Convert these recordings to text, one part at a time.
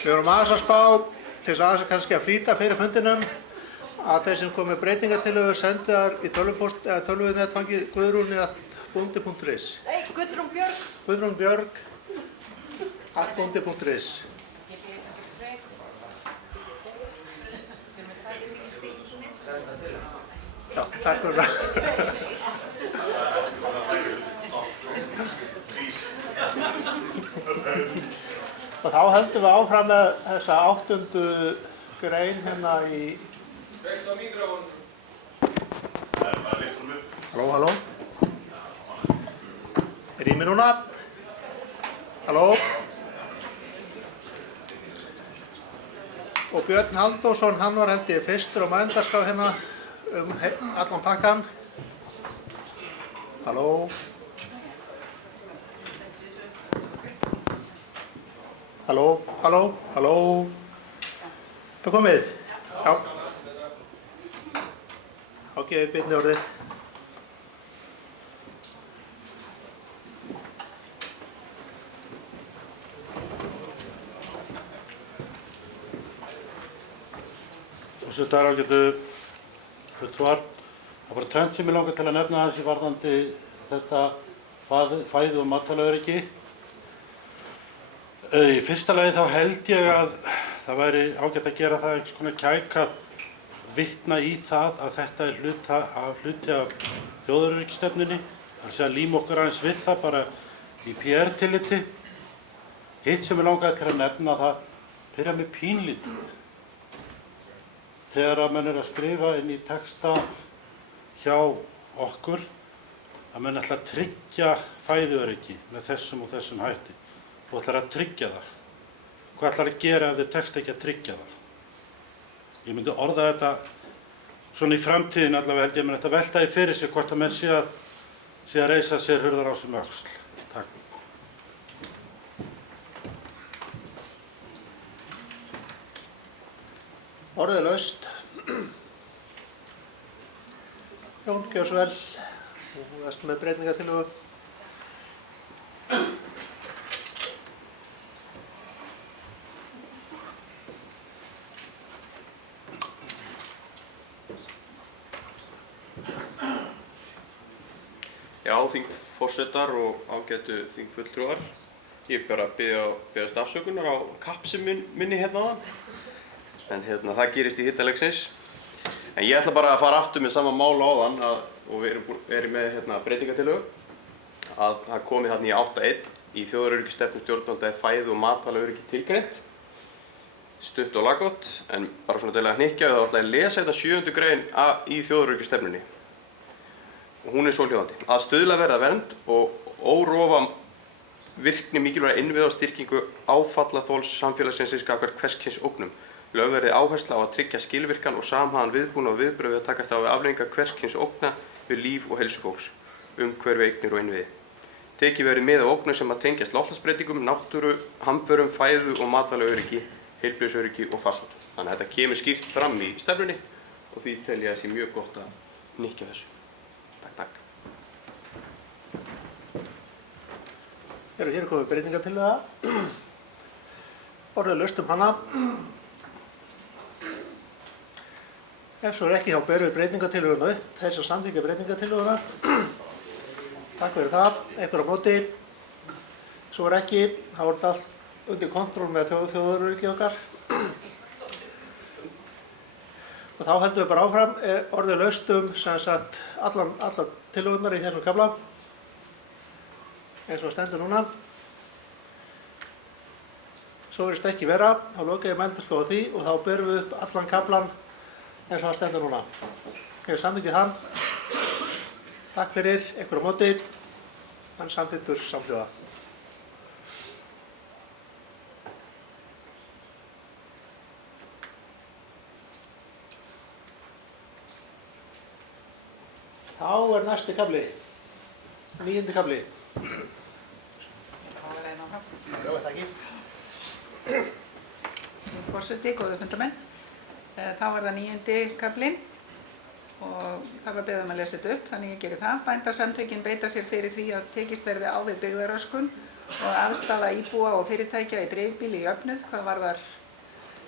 Við vorum aðeins að spá til þess aðeins kannski að flýta fyrir fundinum að þeir sem kom með breytingartillögur sendi þær í tölvupóst eða tölvunetfangi guðrún@bondi.is. Nei, Guðrún Björg. Guðrún Björg @bondi.is. Já, takk fyrir það. Og þá höldum við áfram með þessa 8. grein hérna í... Halló, halló. Er í mig núna? Halló. Og Björn Halldórsson, hann var held ég fyrstur á mælendaskrá hérna allan pakkan. Halló. Halló, halló, halló. Það komið? Já. Þá gefið Birni orðið. Forseti, ágætu fulltrúar. Það er bara tvennt sem ég langar til að nefna hans í varðandi þetta fæðu- og matvælaöryggi. Í fyrsta lagi þá held ég að það væri ágætt að gera það einhvers konar kæk að vitna í það að þetta er hluti af þjóðaröryggisstefnunni. Það er að líma okkur aðeins við það bara í PR-tilliti. Hitt sem ég langaði til að nefna það byrja með pínlítið. Þegar að menn er að skrifa inn í texta hjá okkur að menn ætla að tryggja fæðuöryggi með þessum og þessum hætti. Þú ætlar að tryggja það. Hvað ætlar að gera ef þau tekst ekki að tryggja það? Ég myndi orða þetta svona í framtíðin allavega held ég menn þetta velta því fyrir sig hvort að menn sé að reisa sér hurðarás um öxl. Takk. Orðið laust. Jón, gjör svo vel. Þú varst með breytingartillögu. Já, þingforsetar og ágætu þingfulltrúar. Ég bara biðjast afsökunar á kapsi minni hérna áðan. En það gerist í hittaleiksins. En ég ætla bara að fara aftur með sama mál áðan og við erum með breytingartillögu að það komi þarna í 8.1 í þjóðaröryggisstefnu stjórnvalda fæðu- og matvælaöryggi tilgreint. Stutt og laggott, en bara svona til að hnykkja þá ætla ég að lesa þetta 7. grein í þjóðaröryggisstefnunni. Og hún er svohljóðandi. Að stuðla verða vernd og órofa virkni mikilvæga innviða og styrkingu áfallaþols samfélagsins gagnvart hvers kyns ógnum. Lögð verði áhersla á að tryggja skilvirkan og samhæfðan viðbúnað og viðbrögð við að takast á við afleiðingar hvers kyns ógna við líf og heilsu fólks, umhverfi, eignir og innviði. Tekið verði mið af ógnum sem að tengjast loftslagsbreytingum, náttúru, hamförum, fæðu- og matvælaöryggi, heilbrigðisöryggi og farsótt. Þannig að þetta kemur skýrt fram í stefnunni og því tel ég að sé mjög gott að hnykkja þessu. Takk. Hér er komið breytingartillöga. Orðið laust hana. Ef svo er ekki þá berum við breytingartillöguna upp. Þeir sem samþykkja breytingartillöguna. Takk fyrir það. Einhver á móti. Svo er ekki. Þá er þetta allt undir kontról með þjóðaröryggi okkar. Og þá heldum við bara áfram orðið laust sem sagt allar tillögurnar í þessum kafla. Eins og stendur núna. Svo virðist ekki vera, þá loka ég mælendaskrá á því og þá berum við upp allan kaflan eins og það stendur núna. Ég hef samþykkið hann. Takk fyrir, einhver á móti. Hann samþykktur samhljóða. Þá er næsti kafli, 9. kafli. Já, þetta ekki. Forseti, góðu fundarmenn. Þá er það 9. kaflinn. og það var beðið að lesa þetta upp, þannig ég geri það. Bændasamtökin beita sér fyrir því að tekist verði á við byggðaröskun og aðstaða íbúa og fyrirtækja í dreifbýli í jöfnuð hvað varðar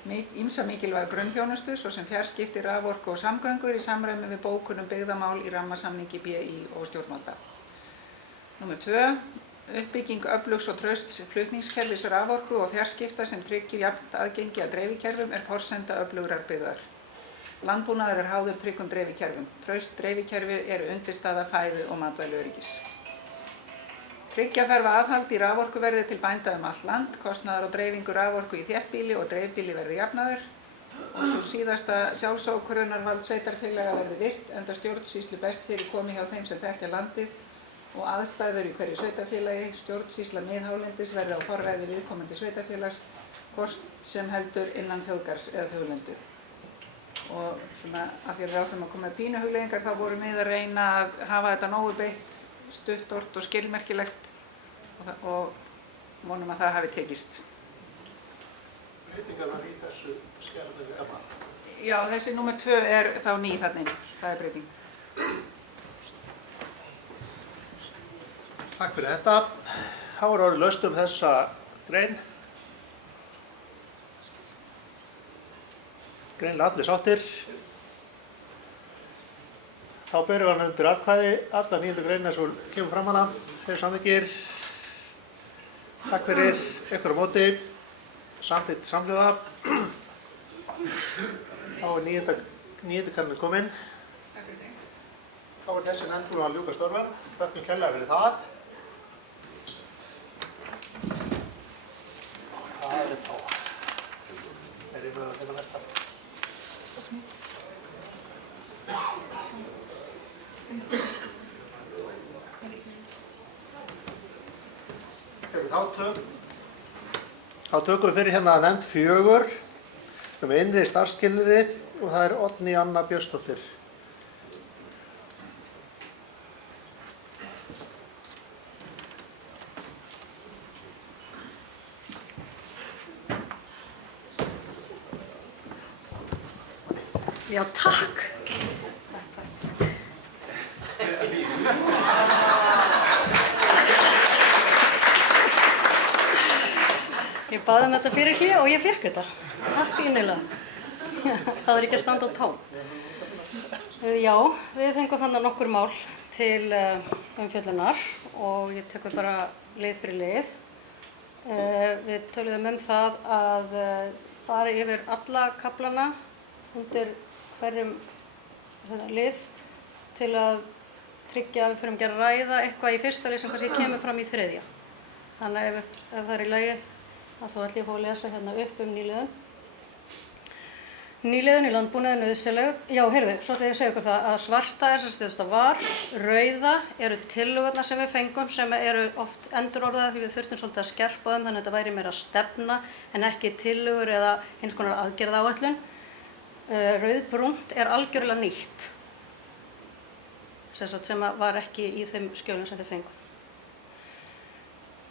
ýmsa mikilvæga grunnþjónustu, svo sem fjarskipti, raforku og samgöngur í samræmi við bókun byggðamál í rammasamningi BÍ og stjórnvalda. Númer 2. Uppbygging öflugs og trausts flutningskerfis raforku og fjarskipta sem tryggir jafnt aðgengi að dreifikerfum forsenda öflugrar byggðar. Landbúnaður háður tryggum dreifikerfum. Traust dreifikerfi eru undirstaða fæðu og matvælaöryggis. Tryggja þarf aðhald í raforkuverði til bænda allt land, kostnaður og dreifingu raforku í þéttbýli og dreifbýli verði jafnaður og svo síðasta sjálfsákvörðunarvald sveitarfélaga verði virt, enda stjórnsýslu best fyrir komið hjá þeim sem þekkja landið og aðstæður í hverju sveitarfélagi. Stjórnsýsla miðhálendis verði á forræði viðkomandi sveitarfélags, hvort sem heldur innan þjóðgarðs eða þjóðlendu. Og svona af því að við áttum að koma með pínuhugleiðingar þá vorum við að reyna að hafa þetta nógu beitt, stuttort og skilmerkilegt og vonum að það hafi tekist. Breytingarnar í þessu skjali gamla? Já, þessi númer 2 þá ný þarna, það breyting. Takk fyrir þetta. Þá orðið laust þessa grein. Greinlega allir sáttir. Þá berum við hann undir atkvæði alla 9. grein eins og kemur fram hana. Þeir samþykkir. Takk fyrir. Ykkur á móti. Samþykkt samhljóða. Þá 9. grein komin. Þá þessi nefnd búin að ljúka störfum. Þökkum kærlega fyrir það. Það þá. Erum við að finna næsta. Þá tökum við fyrir hérna nefnd 4 innri starfsskilyrði og það Oddný Anna Björnsdóttir. Já, takk. Ég baði þetta fyrir hlé og ég fékk þetta. Takk innilega. Það ekki að standa á tá. Já, við fengum þarna nokkur mál til umfjöllunar og ég tek bara lið fyrir lið. Við töluðum það að fara yfir alla kaflana undir hverjum lið til að tryggja að við förum ekki að ræða eitthvað í fyrsta lið sem kannski kemur fram í þriðja. Þannig að ef það í lagi þá ætlum ég að fá að lesa hérna upp nýliðun. Nýliðun í landbúnaði nauðsynleg. Já, heyrðu, svo ætla ég að segja ykkur það að svarta sem þetta var, rauða eru tillögurnar sem við fengum sem eru oft endurorðaðar því við þurftum svolítið að skerpa þeim þannig að þetta væri meira stefna en ekki tillögur eða eins konar aðgerðaáætlun. Rauðbrúnt algjörlega nýtt sem var ekki í þeim skjölum sem þið fenguð.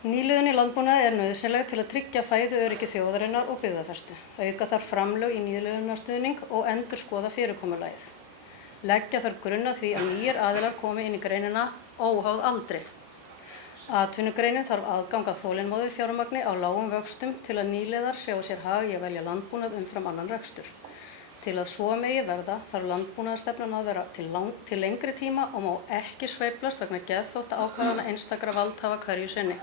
Nýliðun í landbúnaði nauðsynleg til að tryggja fæðuöryggi þjóðarinnar og byggðafestu, auka þarf framlög í nýliðunarstuðning og endurskoða fyrirkomulagið. Leggja þarf grunn að því að nýir aðilar komi inn í greinina óháð aldri. Atvinnugreinin þarf aðgang að þolinmóðu fjármagni á lágum vöxtum til að nýliðar sjá sér hag í að velja landbúnað umfram annan rekstur. Til að svo megi verða þarf landbúnaðarstefnan að vera til lengri tíma og má ekki sveiflast vegna geðþótta ákvarðana einstakra valdhafa hverju sinni.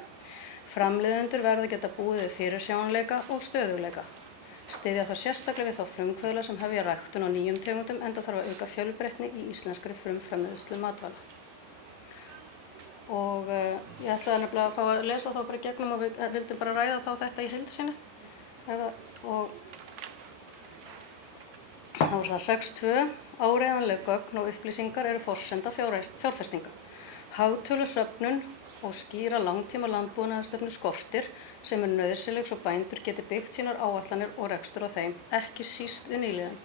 Framleiðendur verða að geta búið við fyrirsjáanleika og stöðugleika. Styðja þarf sérstaklega við þá frumkvöðla sem hefja ræktun á nýjum tegundum enda þarf að auka fjölbreytni í íslenskri frumframleiðslu matvæla. Og ég ætlaði nefnilega að fá að lesa þá bara gegnum og við vildum bara ræða þá þetta í heild sinni. Og þá það 6.2. Áreiðanleg gögn og upplýsingar eru forsenda fjárfestinga. Hagtölusöfnun og skýra langtíma landbúnaðarstefnu skortir sem nauðsynleg svo bændur geti byggt sínar áætlanir og rekstur á þeim, ekki síst við nýliðun.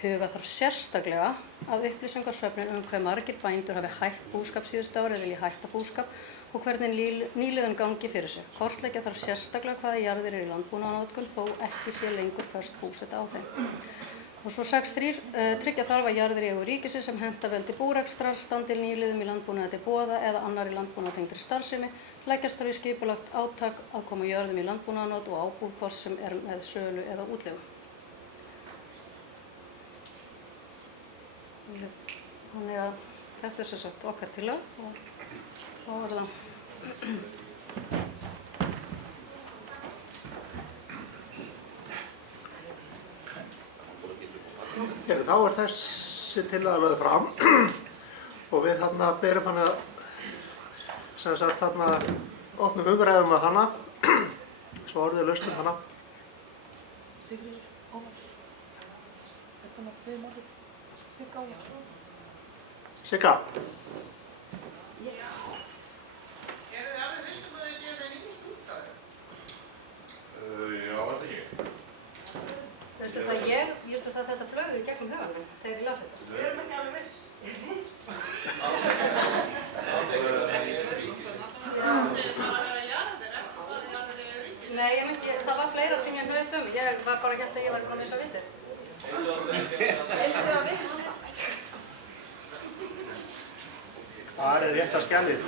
Huga þarf sérstaklega að upplýsingasöfnun hve margir bændur hafi hætt búskap síðustu ári eða vilji hætta búskap og hvernig nýliðun gangi fyrir sig. Kortleggja þarf sérstaklega hvaða jarðir í landbúnaðarnotkun þó ekki sé lengur föst búseta á þeim. Og svo 6.3. Tryggja þarf að jarðir í eigu ríkisins sem henta vel til búrekstrar, standi nýliðum í landbúnaði til boða eða annarri landbúnaðartengdri starfsemi, leggjast þarf í skipulagt átak að koma jörðum í landbúnaðarnot og ábúð hvort sem með sölu eða útleigu. Þannig að þetta sem sagt okkar tillaga og var það. Þá þessi tillaga lögð fram og við þarna berum hana sem sagt þarna opnum umræðum með hana svo orðið lausnum hana. Sigríður, Ómar, búin að biðja orðið. Sigga Ómar. Sigga. Eru þið alveg vissum að þið séu með nýjum útgáfu? Já, var þetta ekki? Veistu það, ég veistu það þetta flög í gegnum huganum þegar ég las þetta. Við erum ekki alveg viss. Nei, það var fleira sem ég hnaut ég var bara hélt að ég var komin svo vitið. Erum þið að viss? Það rétta skjalið.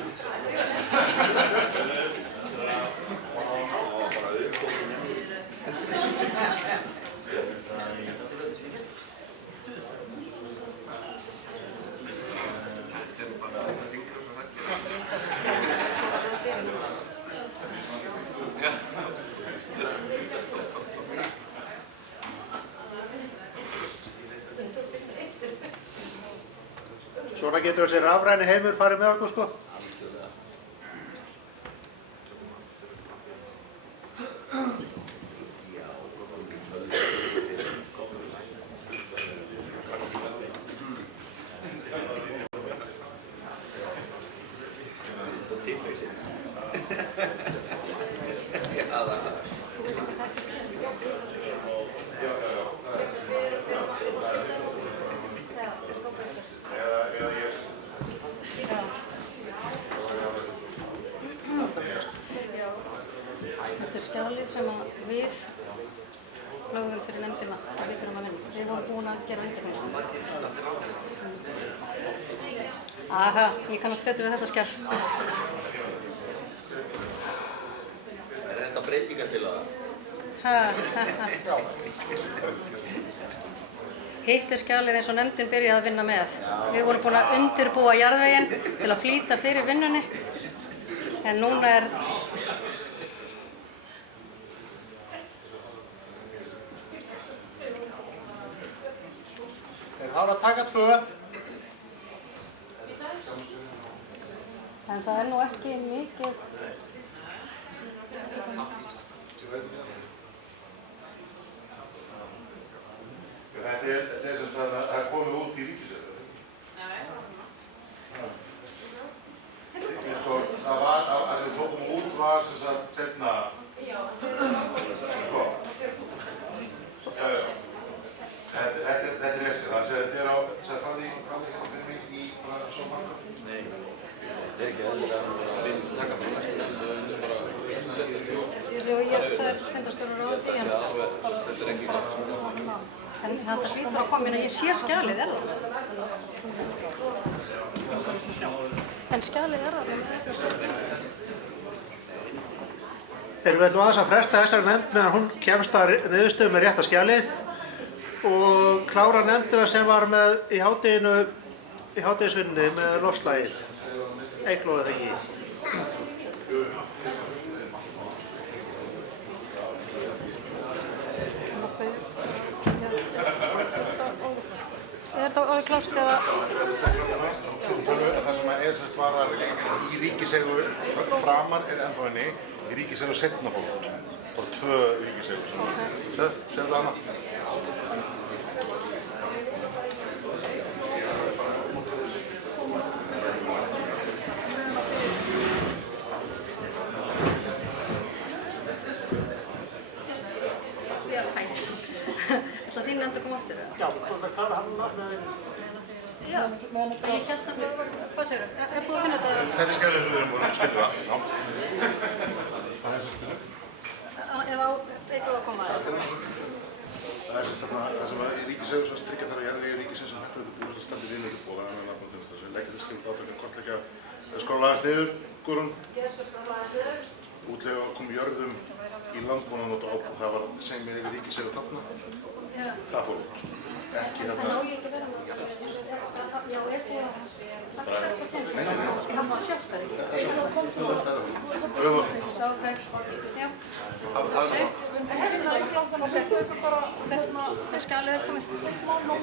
Svona getur þessi rafræni heimur farið með okkur sko. Þetta skjalið sem við lögðum fyrir nefndina að við byrjum að vinna. Við vorum búin að gera undirbúning. Aha, ég kannast betur við þetta skjal. Þetta breytingatillaga? Hitt skjalið eins og nefndin byrjaði að vinna með. Við vorum búin að undirbúa jarðveginn til að flýta fyrir vinnunni. En núna Það var að taka 2. En það nú ekki mikið. Þetta er sem það er komið út í ríkiseigu. Það var, að við tókum út var sem sagt seinna. Sko. Þetta er reskið, þannig að þetta er á, það farði fyrir mig í bara svo marga? Nei, þetta er ekki eðlilega að við taka fyrir næstu nefndu en bara setjast í og... Það er fundarstjórar á því en... Þetta er ekki gott. En þetta hlýtur að koma inn að ég sé skjalið, það? En skjalið það? Við ætlum aðeins að fresta þessari nefnd meðan hún kemst að niðurstöðu með rétta skjalið og klára nefndina sem var með í hádegisvinni með loftslagið. Eygló eða ekki. Er þetta orðið klárt eða? Það sem er semst varðar í ríkiseigu framar er ennþá henni, í ríkiseigu seinna fólk. Bara 2 ríkiseigur. Sérðu það hana? Já, hæ. Það þín nefnd að koma aftur? Já, það klára hann með... Já, ég hélt nefnilega, hvað segirðu? Er búið að finna þetta? Þetta er skjælið sem við erum búin að skilja það. Það er svo skilja. Eða á Eygló að koma að þetta? Það er þarna það sem að í ríkissjóður sem tryggja þarf að jarðvegi ríkisins sem hættuleitu búið sem standi viðundirbúið og annan landbúnaðarþjónustu sem leggja þess skilur átak að kortleggja skrála aðeins niður, Guðrún. Útlega kom jörðum í landbúnaðarnót og ábúð. Það var sem við ríkissjóður þarna. Það fór ekki þarna. Má ég ekki vera með það? Já, er það það má sjálfstæði. Það skjalið er komið.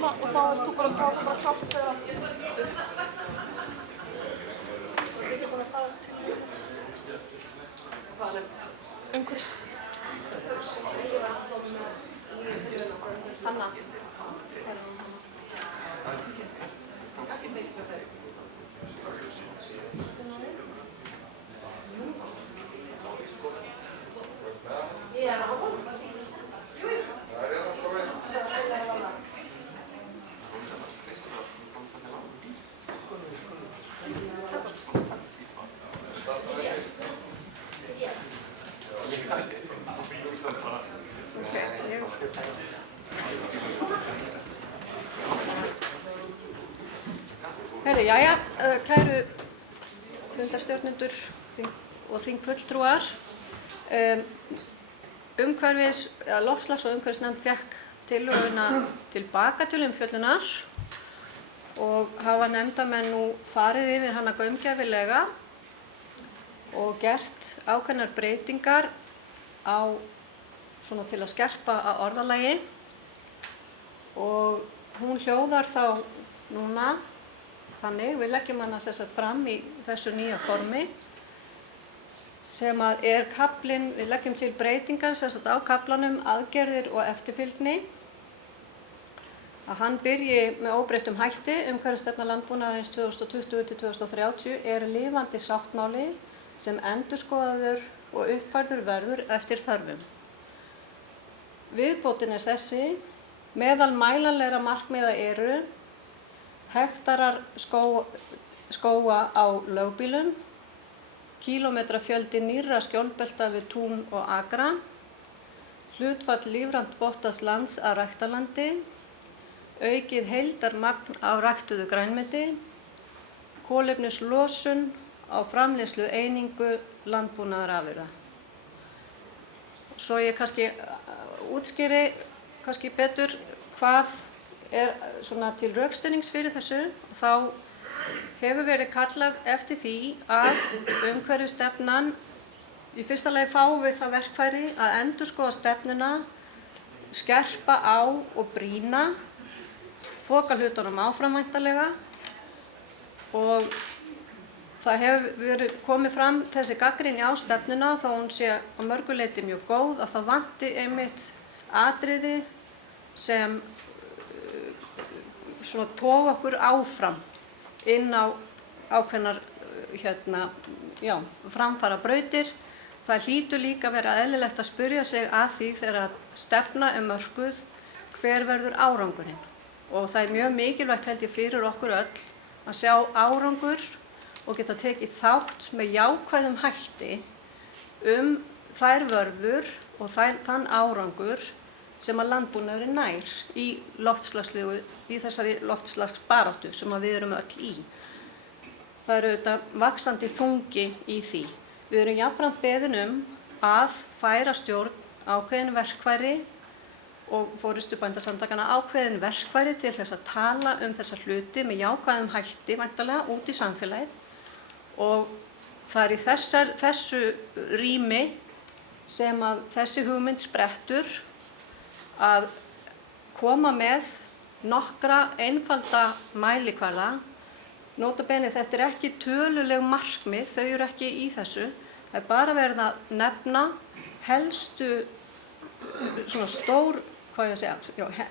Og þá ert þú bara að klára þegar við erum bara að staða til hvað er þetta? Umhverfis Hanna Jæja, kæru fundarstjórnendur og þingfulltrúar. Loftslags- og umhverfisnefnd fékk tillöguna tilbaka til umfjöllunar og hafa nefndarmenn nú farið yfir hana gaumgæfilega og gert ákveðnar breytingar svona til að skerpa á orðalagi og hún hljóðar þá núna þannig, við leggjum hana fram í þessu nýja formi sem að kaflinn, við leggjum til breytingar á kaflanum aðgerðir og eftirfylgni að hann byrji með óbreyttum hætti. Umhverfisstefna landbúnaðarins 2020–2030 lifandi sáttmáli sem endurskoðaður og uppfærður verður eftir þörfum. Viðbótin þessi, meðal mælanlegra markmiða eru hektarar skóga á lögbýlum, kílómetrafjöldi nýrra skjólbelta við tún og akra, hlutfall lífrænt vottaðs lands að ræktarlandi, aukið heildarmagn af ræktuðu grænmeti, kolefnislosun á framleiðslu einingu landbúnaðarafurða. Svo ég kannski útskýri betur hvað svona til rökstuðnings fyrir þessu, þá hefur verið kallað eftir því að umhverfisstefnan í fyrsta lagi fáum við það verkfæri að endurskoða stefnuna, skerpa á og brýna, þoka hlutunum áfram væntanlega og það hefur verið komið fram þessi gagnrýni á stefnuna þó hún sé á mörgu leyti mjög góð að það vanti einmitt atriði sem svona toga okkur áfram inn á ákveðnar framfara brautir. Það hlýtur líka að vera eðlilegt að spyrja sig að því þegar stefna mörkuð hver verður árangurinn. Og það mjög mikilvægt held ég fyrir okkur öll að sjá árangur og geta tekið þátt með jákvæðum hætti þær vörður og þann árangur sem að landbúnaðurinn nær í þessari loftslagsbaráttu sem við erum öll í. Það auðvitað vaxandi þungi í því. Við erum jafnframt beðin að færa stjórn ákveðin verkfæri og forystu bændasamtakanna ákveðin verkfæri til þess að tala þessa hluti með jákvæðum hætti væntanlega út í samfélagið og það í þessu rými sem að þessi hugmynd sprettur að koma með nokkra einfalda mælikvarða. Nota bene þetta ekki töluleg markmið, þau eru ekki í þessu. Það bara verið að nefna helstu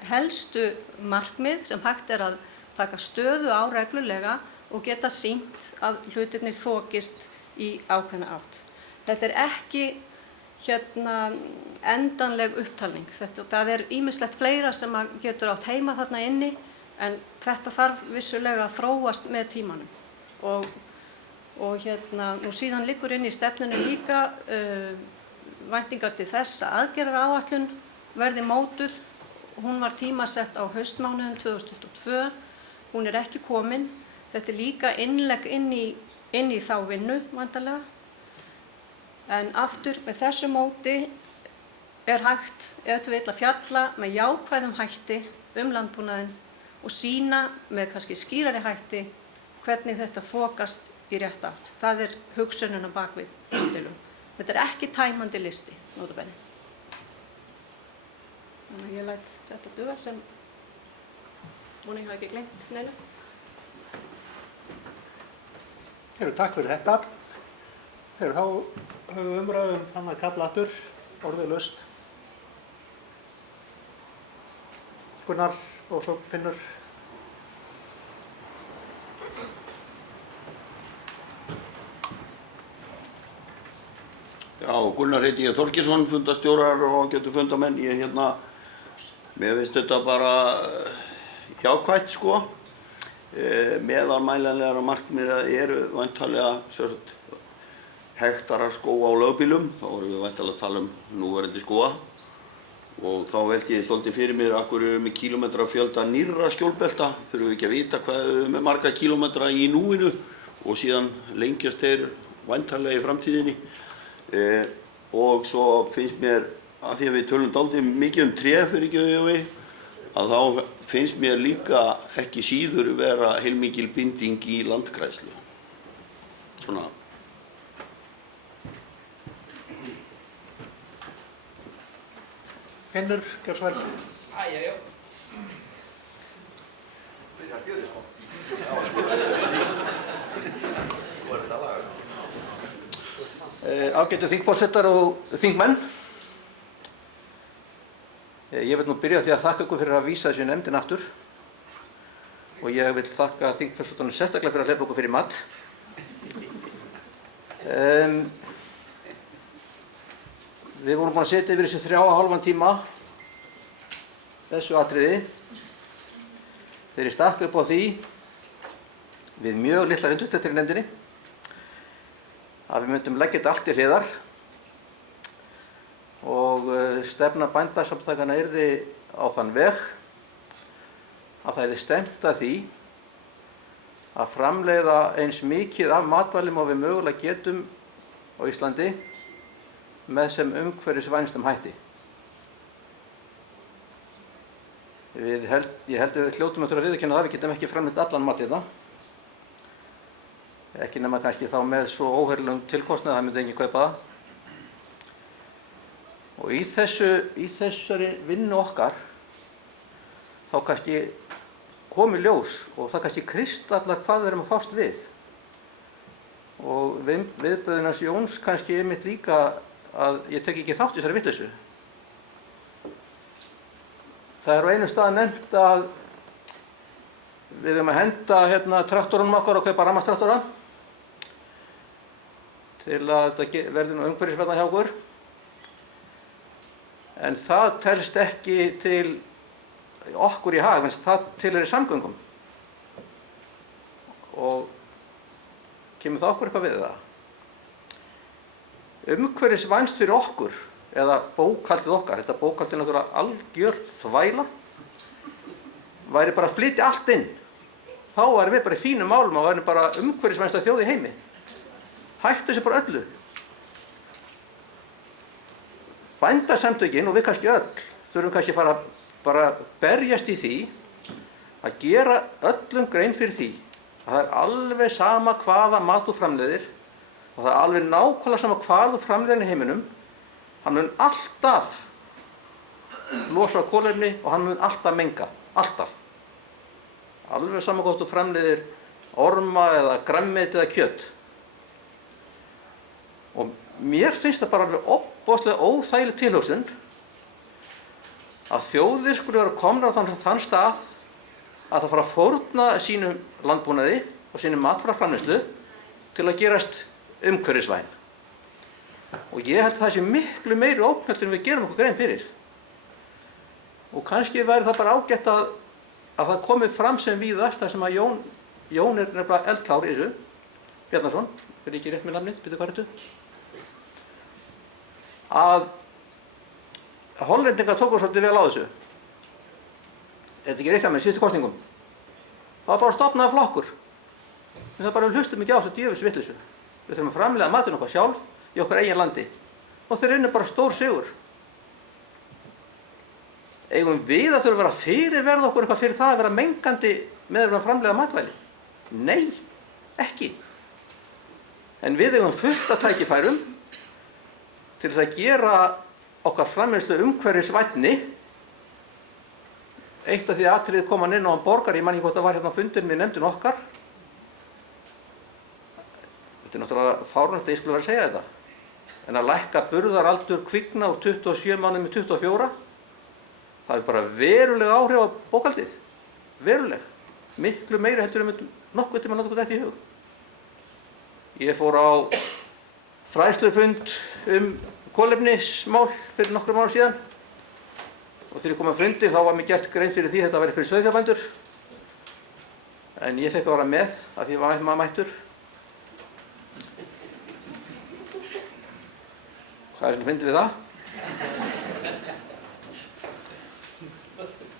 helstu markmið sem hægt að taka stöðu á reglulega og geta sýnt að hlutirnir þokist í ákveðna átt. Þetta ekki endanleg upptalning. Það ýmislegt fleira sem getur átt heima þarna inni en þetta þarf vissulega að þróast með tímanum. Og nú síðan liggur inn í stefnunni líka væntingar til þess að aðgerðaráætlun verði mótuð hún var tímasett á haustmánuðum 2022. Hún er ekki komin. Þetta er líka innlegg inn í þá vinnu, væntanlega. En aftur með þessu móti er hægt, ef þú vill, að fjalla með jákvæðum hætti landbúnaðinn og sýna með kannski skýrari hætti hvernig þetta þokast í rétt átt. Það er hugsunin á bakvið tillögu. Þetta er ekki tæmandi listi, nota bene. Þannig að ég læt þetta duga sem vona ég hafi ekki gleymt neinu. Takk fyrir þetta. Þá höfum við umræðu þannig að kafla aftur, orðið laust. Gunnar og svo Finnur. Já, Gunnar heiti ég Þorgeirsson, fundastjórar og ágætu fundamenn. Mér finnst þetta bara jákvætt sko. Meðalmælanlegar markmiða eru væntanlega hektarar skóga á lögbýlum. Þá erum við væntanlega að tala núverandi skóga. Og þá velti ég svolítið fyrir mér af hverju erum við kílómetra fjölda nýrra skjólbelta. Þurfum við ekki að vita hvað við erum með marga kílómetra í núinu og síðan lengjast þeir væntanlega í framtíðinni. Og svo finnst mér, að því að við tölum dálítið mikið tré fyrir Gjöfey, að þá finnst mér líka ekki síður vera heilmikil binding í landgræðslu. Svona. Finnur, gjör svo vel. Já. Byrjar fjörið sko. Ágætu þingforsetar og þingmenn. Ég vil nú byrja því að þakka ykkur fyrir að vísa þessu nefndin aftur. Og ég vil þakka þingforsetunum sérstaklega fyrir að hleypa okkur fyrir mat. Við vorum búin að setja yfir þessu 3,5 tíma þessu atriði. Þeir stakk upp á því við mjög litlar undirtektir í nefndinni að við myndum leggja þetta allt til hliðar og stefna bændasamtakanna yrði á þann veg að það yrði stefnt að því að framleiða eins mikið af matvælum og við mögulega getum á Íslandi með sem umhverfisvænstum hætti. Ég held að við hljótum að þurfa að viðurkenna það, við getum ekki framleitt allan mat hérna. Ekki nema kannski þá með svo óheyrilegum tilkostnaði að það myndi enginn kaupa það. Og í þessari vinnu okkar þá kannski komi ljós og það kannski kristallar hvað við erum að fást við. Og viðbrögðin hans Jóns kannski einmitt líka að ég tek ekki þátt í þessari vitleysu. Það á einu stað nefnt að við erum að henda traktorunum okkar og kaupa rafmagnstraktora til að þetta verði nú umhverfisvænna hjá okkur. En það telst ekki til okkur í hag, menn það tilheyrir samgöngum. Og kemur það okkur eitthvað við það? Umhverfisvænst fyrir okkur, eða bókhaldið okkar, þetta bókhaldið er náttúrulega algjör þvæla, væri bara að flytja allt inn. Þá væri við bara í fínum málum og væri bara umhverfisvænsta þjóð í heimi. Hættu þessu bara öllu. Bændasamtökin, og við kannski öll, þurfum kannski að fara bara berjast í því að gera öllum grein fyrir því að það er alveg sama hvaða mat þú framleiðir og það er alveg nákvæmlega sama hvað þú framleiðir í heiminum. Hann mun alltaf losa kolefni og hann mun alltaf menga. Alltaf. Alveg sama hvort þú framleiðir orma eða grænmeti eða kjöt. Og mér finnst það bara alveg ofboðslega óþægileg tilhugsun að þjóðir skuli vera komnar á þann stað að það fara að fórna sínum landbúnaði og sínum matvælaframleiðslu til að gerast umhverfisvæn. Og ég held að það sé miklu meiri ógn en við gerum okkur grein fyrir. Og kannski væri það bara ágætt að það komi fram sem víðast þar sem að Jón er nefnilega eldklár í þessu. Bjarnason, fyrir ekki rétt með nafnið, byrju hvað er þetta? Að Hollendingar tóku svolítið vel á þessu. þetta ekki rétt með síðustu kosningum. Það var bara stofnaður flokkur. Það bara við hlustum ekki á þessu djöfis vitleysu. Við þurfum að framleiða matinn okkar sjálf í okkar eigin landi. Og þeir eru bara stór sigur. Eigum við að þurfa að vera fyrirverða okkur eitthvað fyrir það að vera mengandi með að framleiða matvæli? Nei, ekki. En við eigum fullt af tækifærum til þess að gera okkar framleiðslu umhverfisvænni. Eitt af því atriði kom hann inn á hann Borgar, ég man ekki hvort það var hérna á fundinum við nefndin okkar. Þetta náttúrulega fáránlegt að ég skulle vera að segja þetta. En að lækka burðaraldur kvikna úr 27 mánuðum í 24, það er bara veruleg áhrif á bókhaldið. Veruleg. Miklu meiri heldur nokkuð tíma láta þetta í hug. Ég fór á fræðslufund kolefnismál fyrir nokkrum árum síðan. Og þegar ég kom að fundi þá var mér gert grein fyrir því að þetta væri fyrir sauðfjárbændur. En ég fekk að vera með af því að maður mættur. Hvað er sem fyndið við það?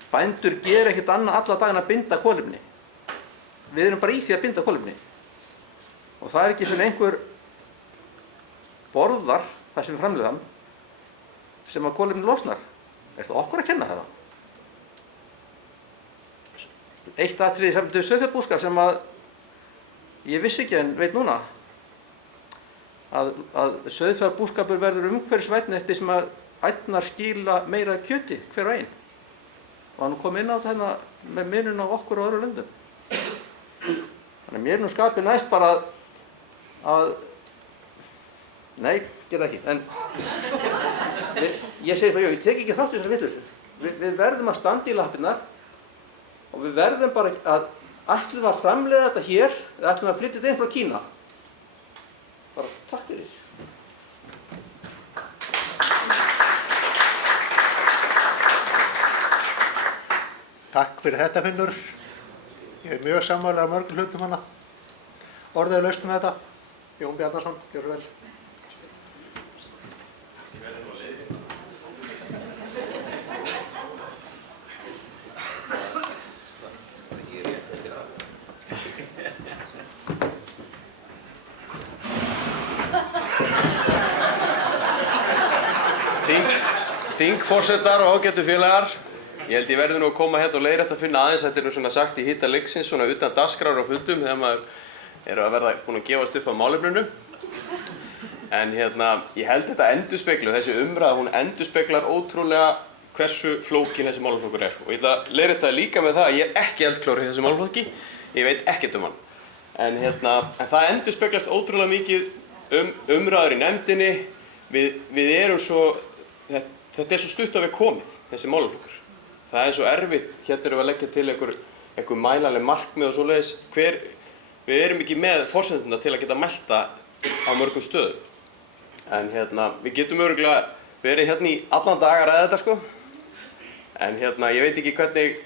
Bændur gera ekkert annað alla daginn að binda kolefni. Við erum bara í því að binda kolefni. Og það er ekki fyrir einhver borðar það sem við framleiðum sem að kolefni losnar. Er það okkur að kenna það? Eitt atriði sem til sauðfjárbúskap sem að ég vissi ekki en veit núna að sauðfjárbúskapur verður umhverfisvænni eftir sem að ærnar skila meira kjöti hver og einn. Og hann kom inn á þetta hérna með munun á okkur og öðru löndum. Þannig að mér nú skapið næst bara að nei, gera ekki. En ég segi svo, ég tek ekki þátt í þessari vitleysu. Við verðum að standa í lappirnar og við verðum bara að ætlum að framleiða þetta hér eða ætlum að flytja þetta inn frá Kína. Bara takk fyrir. Takk fyrir þetta, Finnur. Ég er mjög sammála af mörgum hlutum hana. Orðið er laust með þetta. Jón Bjarnason, gjör svo vel. Þingforsetar og ágætu félagar. Ég held ég verði nú að koma hérna og leiðrétta að finna aðeins, þetta er nú svona sagt í hita leiksins, svona utan dagskrár og fundum þegar maður er að verða búin að gefast upp á málefninu. En ég held þetta endurspeglu, þessi umræða, hún endurspeglar ótrúlega hversu flókin þessi málaflokkur er. Og ég ætla að leiðrétta líka með það að ég er ekki eldklár í þessi málaflokki, ég veit ekkert um hann. En það endurspeklast ótrúlega mikið umræður í nefndinni, við erum svo, þetta er svo stutt á við komið, þessi málaflokkur. Það er svo erfitt, hérna erum við að leggja til einhver mælanleg markmið og svoleiðis. Við erum ekki með forsenduna til að geta mælta á mörgum stöðum. En við getum örugglega verið hérna í allan dag að ræða þetta sko. En ég veit ekki hvernig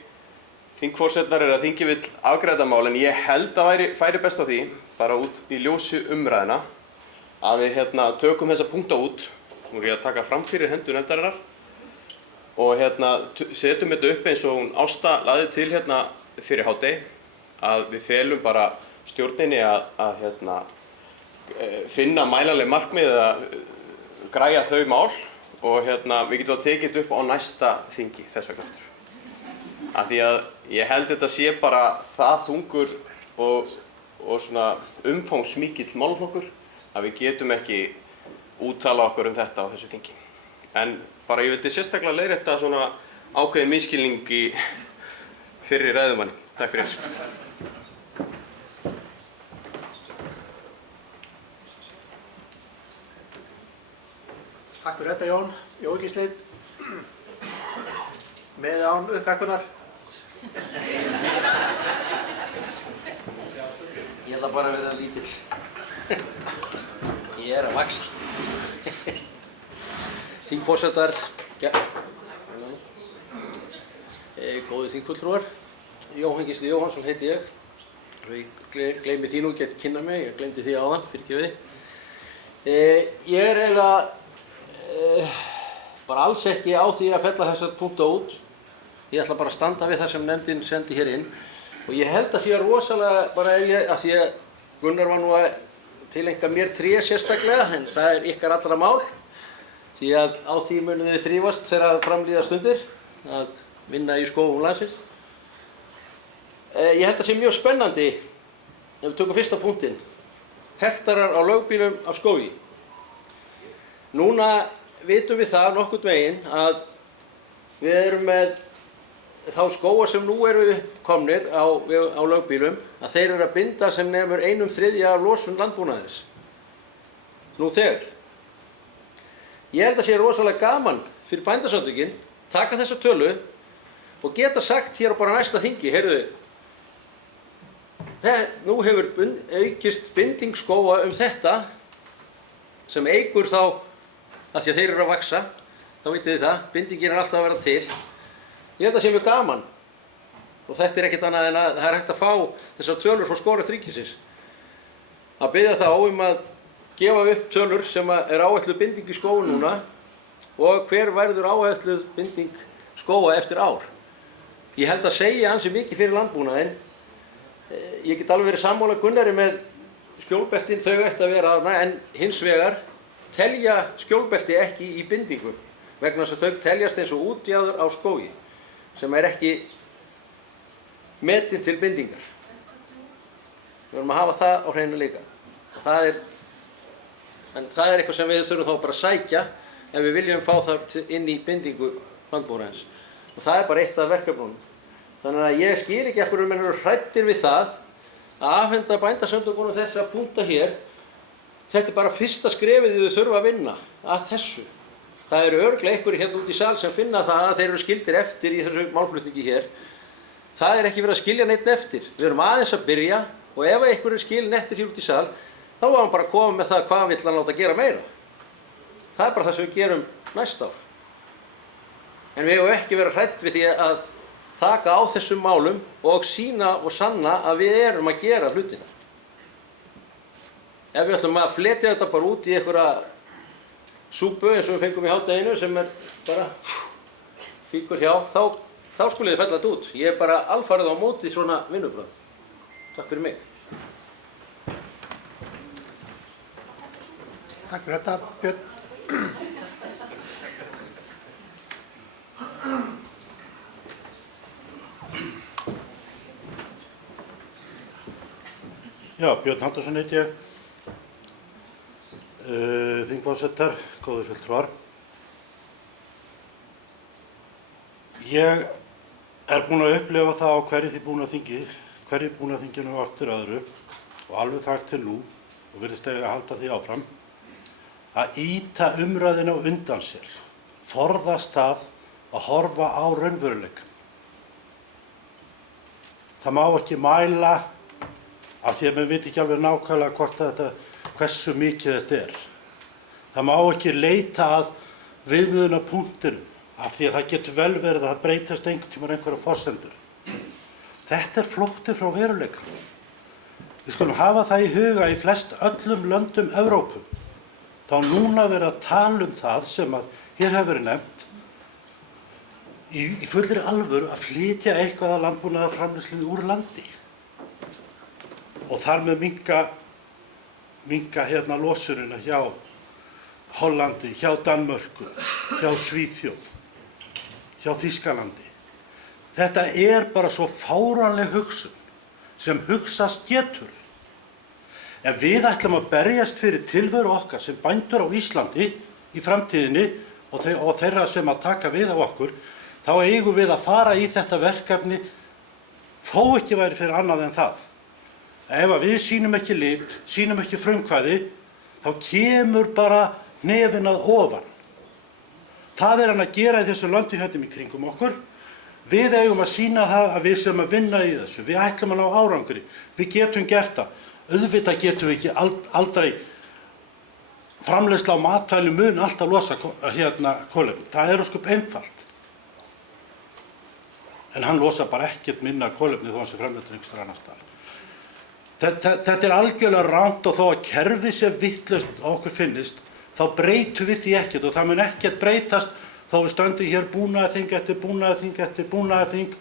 þingforsetar er að þingi vill afgreiða þetta mál, en ég held að færi best á því, bara út í ljósi umræðina, að við tökum þessa punkta út, nú er ég að taka fram fyrir hendur nefndarinnar, og setjum þetta upp eins og hún Ásta lagði til fyrir hádegi, að við felum bara stjórninni að finna mælanleg markmið eða græja þau mál og við getum að tekið þetta upp á næsta þingi þess vegna aftur. Af því að ég held þetta sé bara það þungur og svona umfangsmikill málaflokkur að við getum ekki úttala okkur um þetta á þessu þingi. En bara ég vildi sérstaklega leiðrétta svona ákveðin misskilning í fyrri ræðumanni. Takk fyrir. Takk fyrir þetta, Jón. Jón Gísli. Með án upphækkunar. Ég ætla bara að vera lítill. Ég er að vaxa. Þingforsetar, góðir þingfulltrúar, Jóhann Gísli Jóhannsson heiti ég. Ég gleymi því nú, get kynna mig, ég gleymdi því áðan, fyrirgefiði. Ég er eiginlega bara alls ekki á því að fella þessar punkta út Ég ætla bara að standa við það sem nefndin sendi hér inn og ég held að sé rosalega bara að því að Gunnar var nú að tileinka mér tré sérstaklega en það er ykkar allra mál því að á því munum þið þrífast þegar framlíða stundir að vinna í skógum landsins. Ég held að sé mjög spennandi ef við tökum fyrsta punktinn. Hektarar á lögbýlum af skógi. Núna vitum við það nokkurn veginn að við erum með þá skóga sem nú eru komnir á lögbýlum að þeir eru að binda sem nemur 1/3 af losun landbúnaðarins. Nú þegar. Ég held að sé rosalega gaman fyrir bændasamtökin taka þessa tölu og geta sagt hér á bara næsta þingi, heyrðu, nú hefur aukist binding skóga þetta sem eykur þá, af því að þeir eru að vaxa, þá vitið þið það, bindingin er alltaf að vera til. Ég held að sé mjög gaman og þetta er ekkert annað en að það er hægt að fá þessar tölur frá Skógrækt ríkisins. Að biðja þá að gefa upp tölur sem er áætluð binding í skógum núna og hver verður áætluð binding skóga eftir ár. Ég held að segja ansi mikið fyrir landbúnaðinn. Ég get alveg verið sammála Gunnari með skjólbeltin, þau ætti að vera þarna, en hins vegar telja skjólbelti ekki í bindingu vegna þess að þau teljast eins og útjaðar á skógi sem er ekki metin til bindingar. Við verðum að hafa það á hreinu líka. En það er eitthvað sem við þurfum þá bara að sækja ef við viljum fá það inn í bindingu landbúnaðarins. Og það er bara eitt af verkefnunum. Þannig að ég skil ekki af hverju menn eru hræddir við það að afhenda bændasamtökunum þessa punkta hér. Þetta er bara fyrsta skrefið þau þurfa að vinna að þessu. Það eru örugglega einhverjir hérna út í sal sem finna það að þeir eru skildir eftir í þessu málflutningi hér. Það er ekki verið að skilja neitt eftir. Við erum aðeins að byrja og ef einhverjir er skilin eftir hér út í sal, þá var hann bara að koma með það hvað vill hann láta gera meira. Það er bara það sem við gerum næsta ár. En við hefum ekki verið hrædd við því að taka á þessum málum og sýna og sanna að við erum að gera hlutina. Ef við ætlum að fletja þetta bara út í einhverja súpu eins og við fengum í hádeginu sem er bara fíkur hjá, þá skulið þið fella þetta út. Ég er bara alfarið á móti svona vinnubrögð. Takk fyrir mig. Takk fyrir þetta, Björn. Já, Björn Halldórsson heiti ég. Þingforsetar, góðir fulltrúar. Ég er búinn að upplifa það á hverju búnaþinginu og aftur öðru og alveg þar til nú og virðist eiga að halda því áfram að ýta umræðina á undan sér, forðast að horfa á raunveruleikann. Það má ekki mæla af því að maður veit ekki alveg nákvæmlega hversu mikið þetta er. Það má ekki leita að viðmiðunarpunktinum af því að það getur vel verið að það breytast einhvern tímann einhverjar forsendur. Þetta er flótti frá veruleikanum. Við skulum hafa það í huga í flest öllum löndum Evrópu. Þá núna verið að tala um það sem að hér hefur verið nefnt í fullri alvöru að flytja eitthvað að landbúnaðarframleiðslu úr landi. Og þar með minnka hérna losunina hjá Hollandi, hjá Danmörku, hjá Svíþjóð, hjá Þýskalandi. Þetta er bara svo fáránleg hugsun sem hugsast getur. Ef við ætlum að berjast fyrir tilveru okkar sem bændur á Íslandi í framtíðinni og þeirra sem að taka við af okkur, þá eigum við að fara í þetta verkefni þó ekki væri fyrir annað en það. Ef við sýnum ekki lit, sýnum ekki frumkvæði, þá kemur bara hnefinn að ofan. Það er hann að gera í þessu löndum í kringum okkur. Við eigum að sýna það að við sem að vinna í þessu. Við ætlum að ná árangri. Við getum gert það. Auðvitað getum við ekki aldrei framleiðsla á matvæli mun alltaf losa kolefni. Það er ósköp einfalt. En hann losa bara ekkert minna kolefni þó hann sé framleiddur einhvers staðar annars staðar. Þetta er algjörlega rangt og þó að kerfið sé vitlaust okkur finnist, þá breytum við því ekkert og það mun ekkert breytast þó við stöndum hér búnaðarþing eftir búnaðarþing eftir búnaðarþing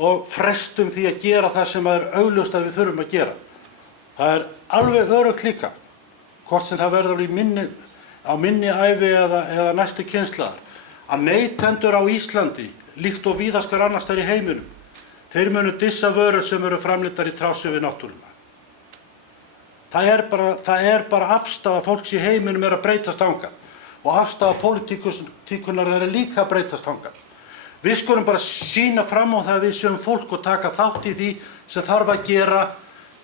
og frestum því að gera það sem er augljóst að við þurfum að gera. Það er alveg öruggt líka, hvort sem það verður á minni ævi eða næstu kynslaðar, að neytendur á Íslandi, líkt og víðast hvar annars staðar í heiminum, þeir munu dissa vörur sem eru framleiddar í trássi við náttúruna. Það er bara afstaða fólks í heiminum er að breytast þangað og afstaða pólitíkunar er líka að breytast þangað. Við skulum bara sýna fram á það að við séum fólk og taka þátt í því sem þarf að gera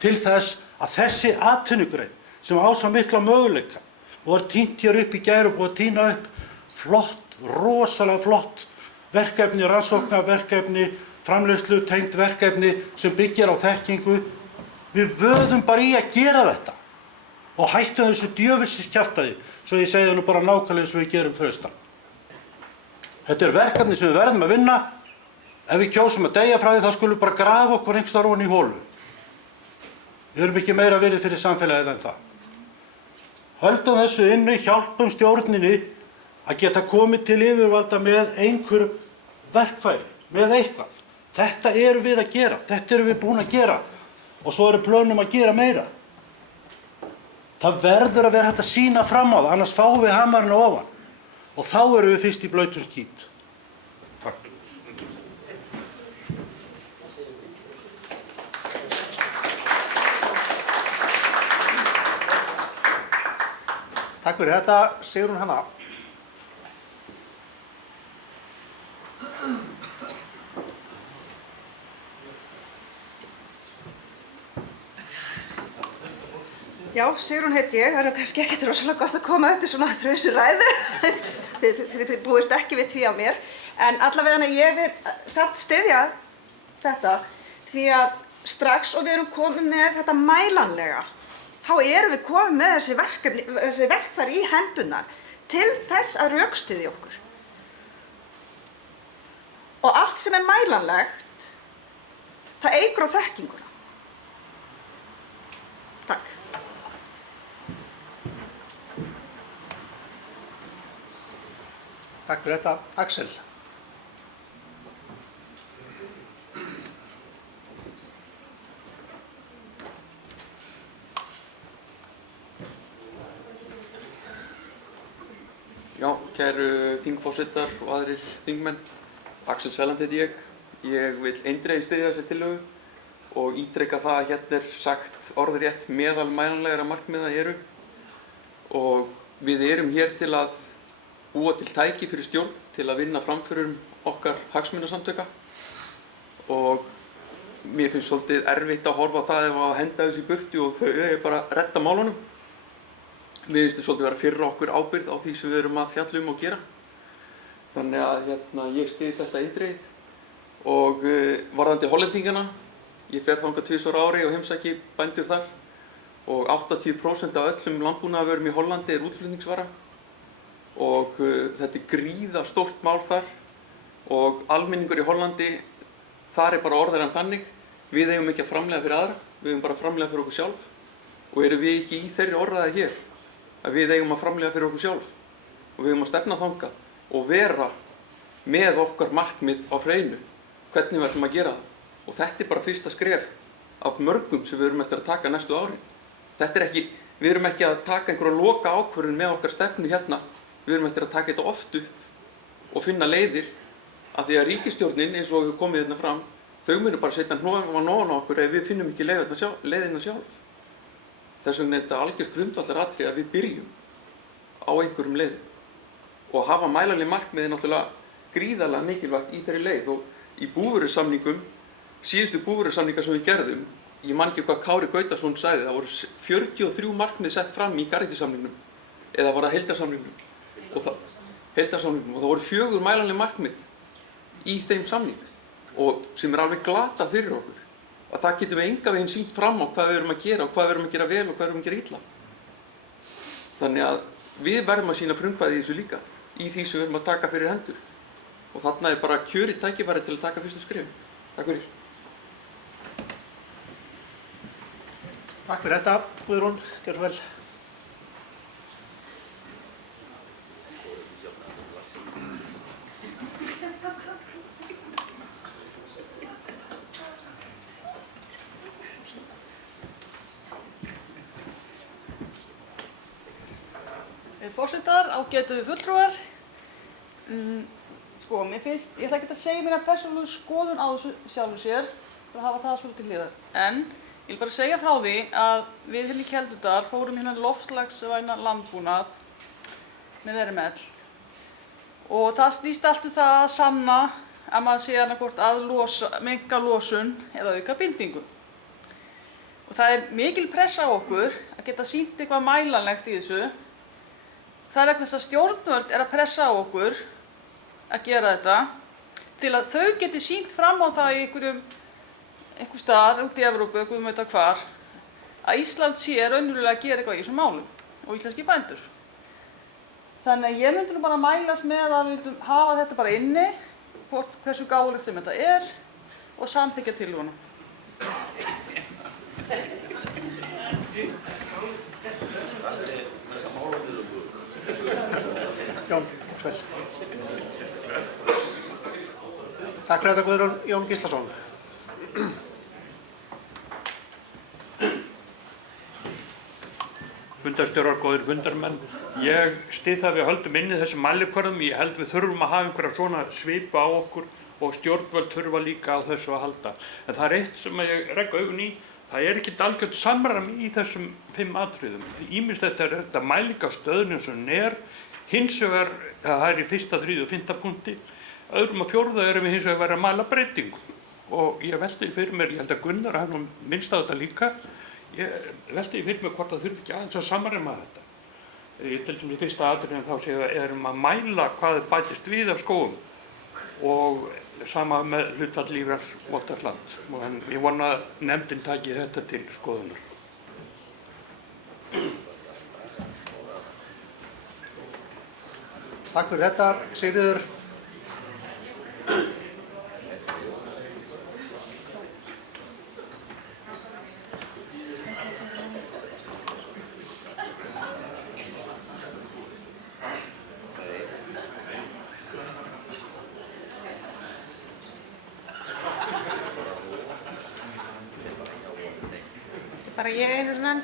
til þess að þessi atvinnugrein sem á svo mikla möguleika og var tínt hér upp í gær og búið að tína upp flott, rosalega flott verkefni, rannsóknarverkefni, framleiðslu tengt verkefni sem byggir á þekkingu. Við vöðum bara í að gera þetta og hættum þessu djöfulsins kjaftaði, svo ég segi það nú bara nákvæmlega eins og við gerum fyrir austan. Þetta er verkefni sem við verðum að vinna. Ef við kjósum að deyja frá því, þá skulum við bara grafa okkur einhvers staðar ofan í holu. Við erum ekki meira virði fyrir samfélagið en það. Höldum þessu inni, hjálpum stjórninni að geta komið til yfirvalda með einhver verkfæri, með eitthvað. Þetta erum við að gera, þetta erum við búin að gera og svo eru plönum að gera meira. Það verður að vera hægt að sýna fram á það, annars fáum við hamarinn á ofan og þá erum við fyrst í blautum skít. Takk. Takk fyrir þetta, Sigrún Hanna. Já, Sigrún heiti ég. Það er kannski ekkert rosalega gott að koma eftir svona þrausu ræðu. Þið búist ekki við því á mér. En allavega ég vil samt styðja þetta því að strax og við erum komin með þetta mælanlega, þá erum við komin með þessi verkfæri í hendurnar til þess að rökstyðja okkur. Og allt sem er mælanlegt, það eykur á þekkinguna. Takk. Takk fyrir þetta, Axel. Já, kæru þingforsetar og aðrir þingmenn. Axel Sæland heiti ég. Ég vil eindregið styðja þessa tillögu og ítreka það að hérna er sagt orðrétt meðal mælanlegra markmiða eru. Og við erum hér til að búa til tæki fyrir stjórn til að vinna framförum okkar hagsmunasamtaka. Og mér finnst svolítið erfitt að horfa á það ef að henda þessu í burtu og þau er bara að redda málunum. Við finnst svolítið vera fyrir okkur ábyrgð á því sem við erum að fjalla um og gera. Þannig að ég styð þetta eindregið. Og varðandi Hollendingana, ég fer þangað 2 ári og heimsæki bændur þar. Og 80% af öllum landbúnaðarvörum í Hollandi er útflutningsvara. Og þetta er gríðarstórt mál þar. Og almenningur í Hollandi, þar er bara orðar en þannig. Við eigum ekki að framleiða fyrir aðra, við eigum bara að framleiða fyrir okkur sjálf. Og erum við ekki í þeirri orðræði hér, að við eigum að framleiða fyrir okkur sjálf. Og við eigum að stefna þangað og vera með okkar markmið á hreinu, hvernig við ætlum að gera það. Og þetta er bara fyrsta skref af mörgum sem við erum eftir að taka næstu árin. Þetta er ekki, við erum ekki að taka einhverja loka ákvörðun með okkar stefnu hérna. Við erum eftir að taka þetta oft upp og finna leiðir að því að ríkisstjórnin, eins og við komum hérna fram, þau munu bara setja hnoðan ofan á okkur ef við finnum ekki leiðina sjálf. Þess vegna er þetta algjört grundvallaratriði að við byrjum á einhverjum leiðum. Og að hafa mælanleg markmið er náttúrulega gríðarlega mikilvægt í þeirri leið. Og í búvörusamningum, síðustu búvörusamningar sem við gerðum, ég man ekki hvað Kári Gautason sagði, það voru 43 markmið sett fram í garðyrkjusamningnum, eða var það heildarsamningnum. Og það voru 4 mælanleg markmið í þeim samning, og sem er alveg glatað fyrir okkur. Að það getum við enga veginn sýnt fram á hvað við erum að gera og hvað við erum að gera vel og hvað við erum að gera illa. Þannig að við verðum að sýna frumkvæði í þessu líka, í því sem við erum að taka fyrir hendur. Og þarna er bara kjörið tækifæri til að taka fyrstu skrefin. Takk fyrir. Takk fyrir þetta, Guðrún. Gjörðu vel. forsetar, ágætu fulltrúar. Sko, mér finnst, ég ætla ekki að segja mína persónulegu skoðun á þessu sjálfu sér, fyrir að hafa það svolítið til hliðar. En ég vil bara segja frá því að við hérna í Keldudal fórum hérna loftslagsvænan landbúnað með RML og það snýst allt það að sanna að maður sé annað að minnka losun eða auka bindingu. Og það mikil pressa á okkur að geta sýnt eitthvað mælanlegt í þessu. Það vegna þess að stjórnvöld að pressa á okkur að gera þetta til að þau geti sýnt fram á það í einhver staðar út í Evrópu, við veit hvar, að Ísland sé raunverulega að gera eitthvað í þessum málum og íslenski bændur. Þannig að ég myndi bara mælast með að við myndum hafa þetta bara inni, hversu gáfulegt sem þetta og samþykkja tillöguna. Jón, svel. Takk fyrir þetta Guðrún. Jón Gíslason. Fundarstjórar, góðir fundarmenn. Ég styð það við höldum inni þessum mælikvörðum. Ég held við þurfum að hafa einhverja svona svipa á okkur og stjórnvöld þurfa líka á þessu að halda. En það eitt sem ég regg augun í, það ekki algjört samræmi í þessum 5 atriðum. Ýmislegt þetta mæling á stöðunum sem hins vegar, það í 1., 3. og 5. punkti, öðrum og 4. erum við hins vegar að mæla breytingu. Og ég velti fyrir mér, ég held að Gunnar hafi minnst á þetta líka, ég velti fyrir mér hvort það þurfi ekki aðeins að samræma þetta. Til dæmis í 1. atriðinu þá séum við erum að mæla hvað bætist við af skógum og sama með hlutfall lífræns vottarsland. En ég vona að nefndin taki þetta til skoðunar. Takk fyrir þetta, Sigríður. Bara ég einu svona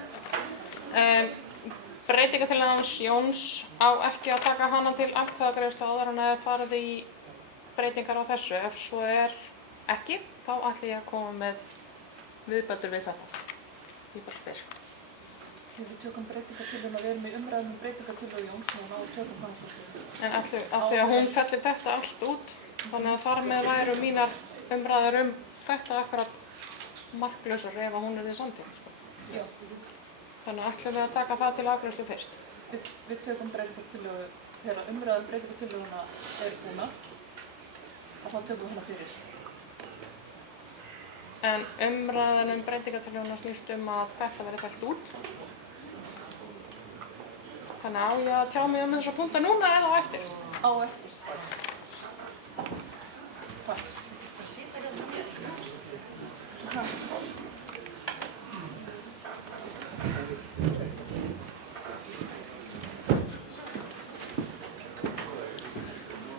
breytingartillagan hans Jóns á ekki að taka hana til atkvæðagreiðslu áður en að farið í breytingar á þessu. Ef svo ekki, þá ætla ég að koma með viðbætur við þetta. Ég bara spyr. Við tökum breytingartillöguna, við erum í umræðum breytingartillögu Jóns og þá tökum hann svo. En af því að hún fellir þetta allt út, þannig að þar með væru mínar umræður þetta akkurat marklausar ef hún því samþykkt. Já. Þannig ætlum við að taka það til afgreiðslu fyrst. Við tökum breytingartillögu, þegar umræðum breytingartillöguna búna, og þá tökum við hana fyrir. En umræðan breytingartillöguna snýst að þetta verði fellt út. Þannig á ég að tjá mig þessa punkta núna eða á eftir? Á eftir. Takk.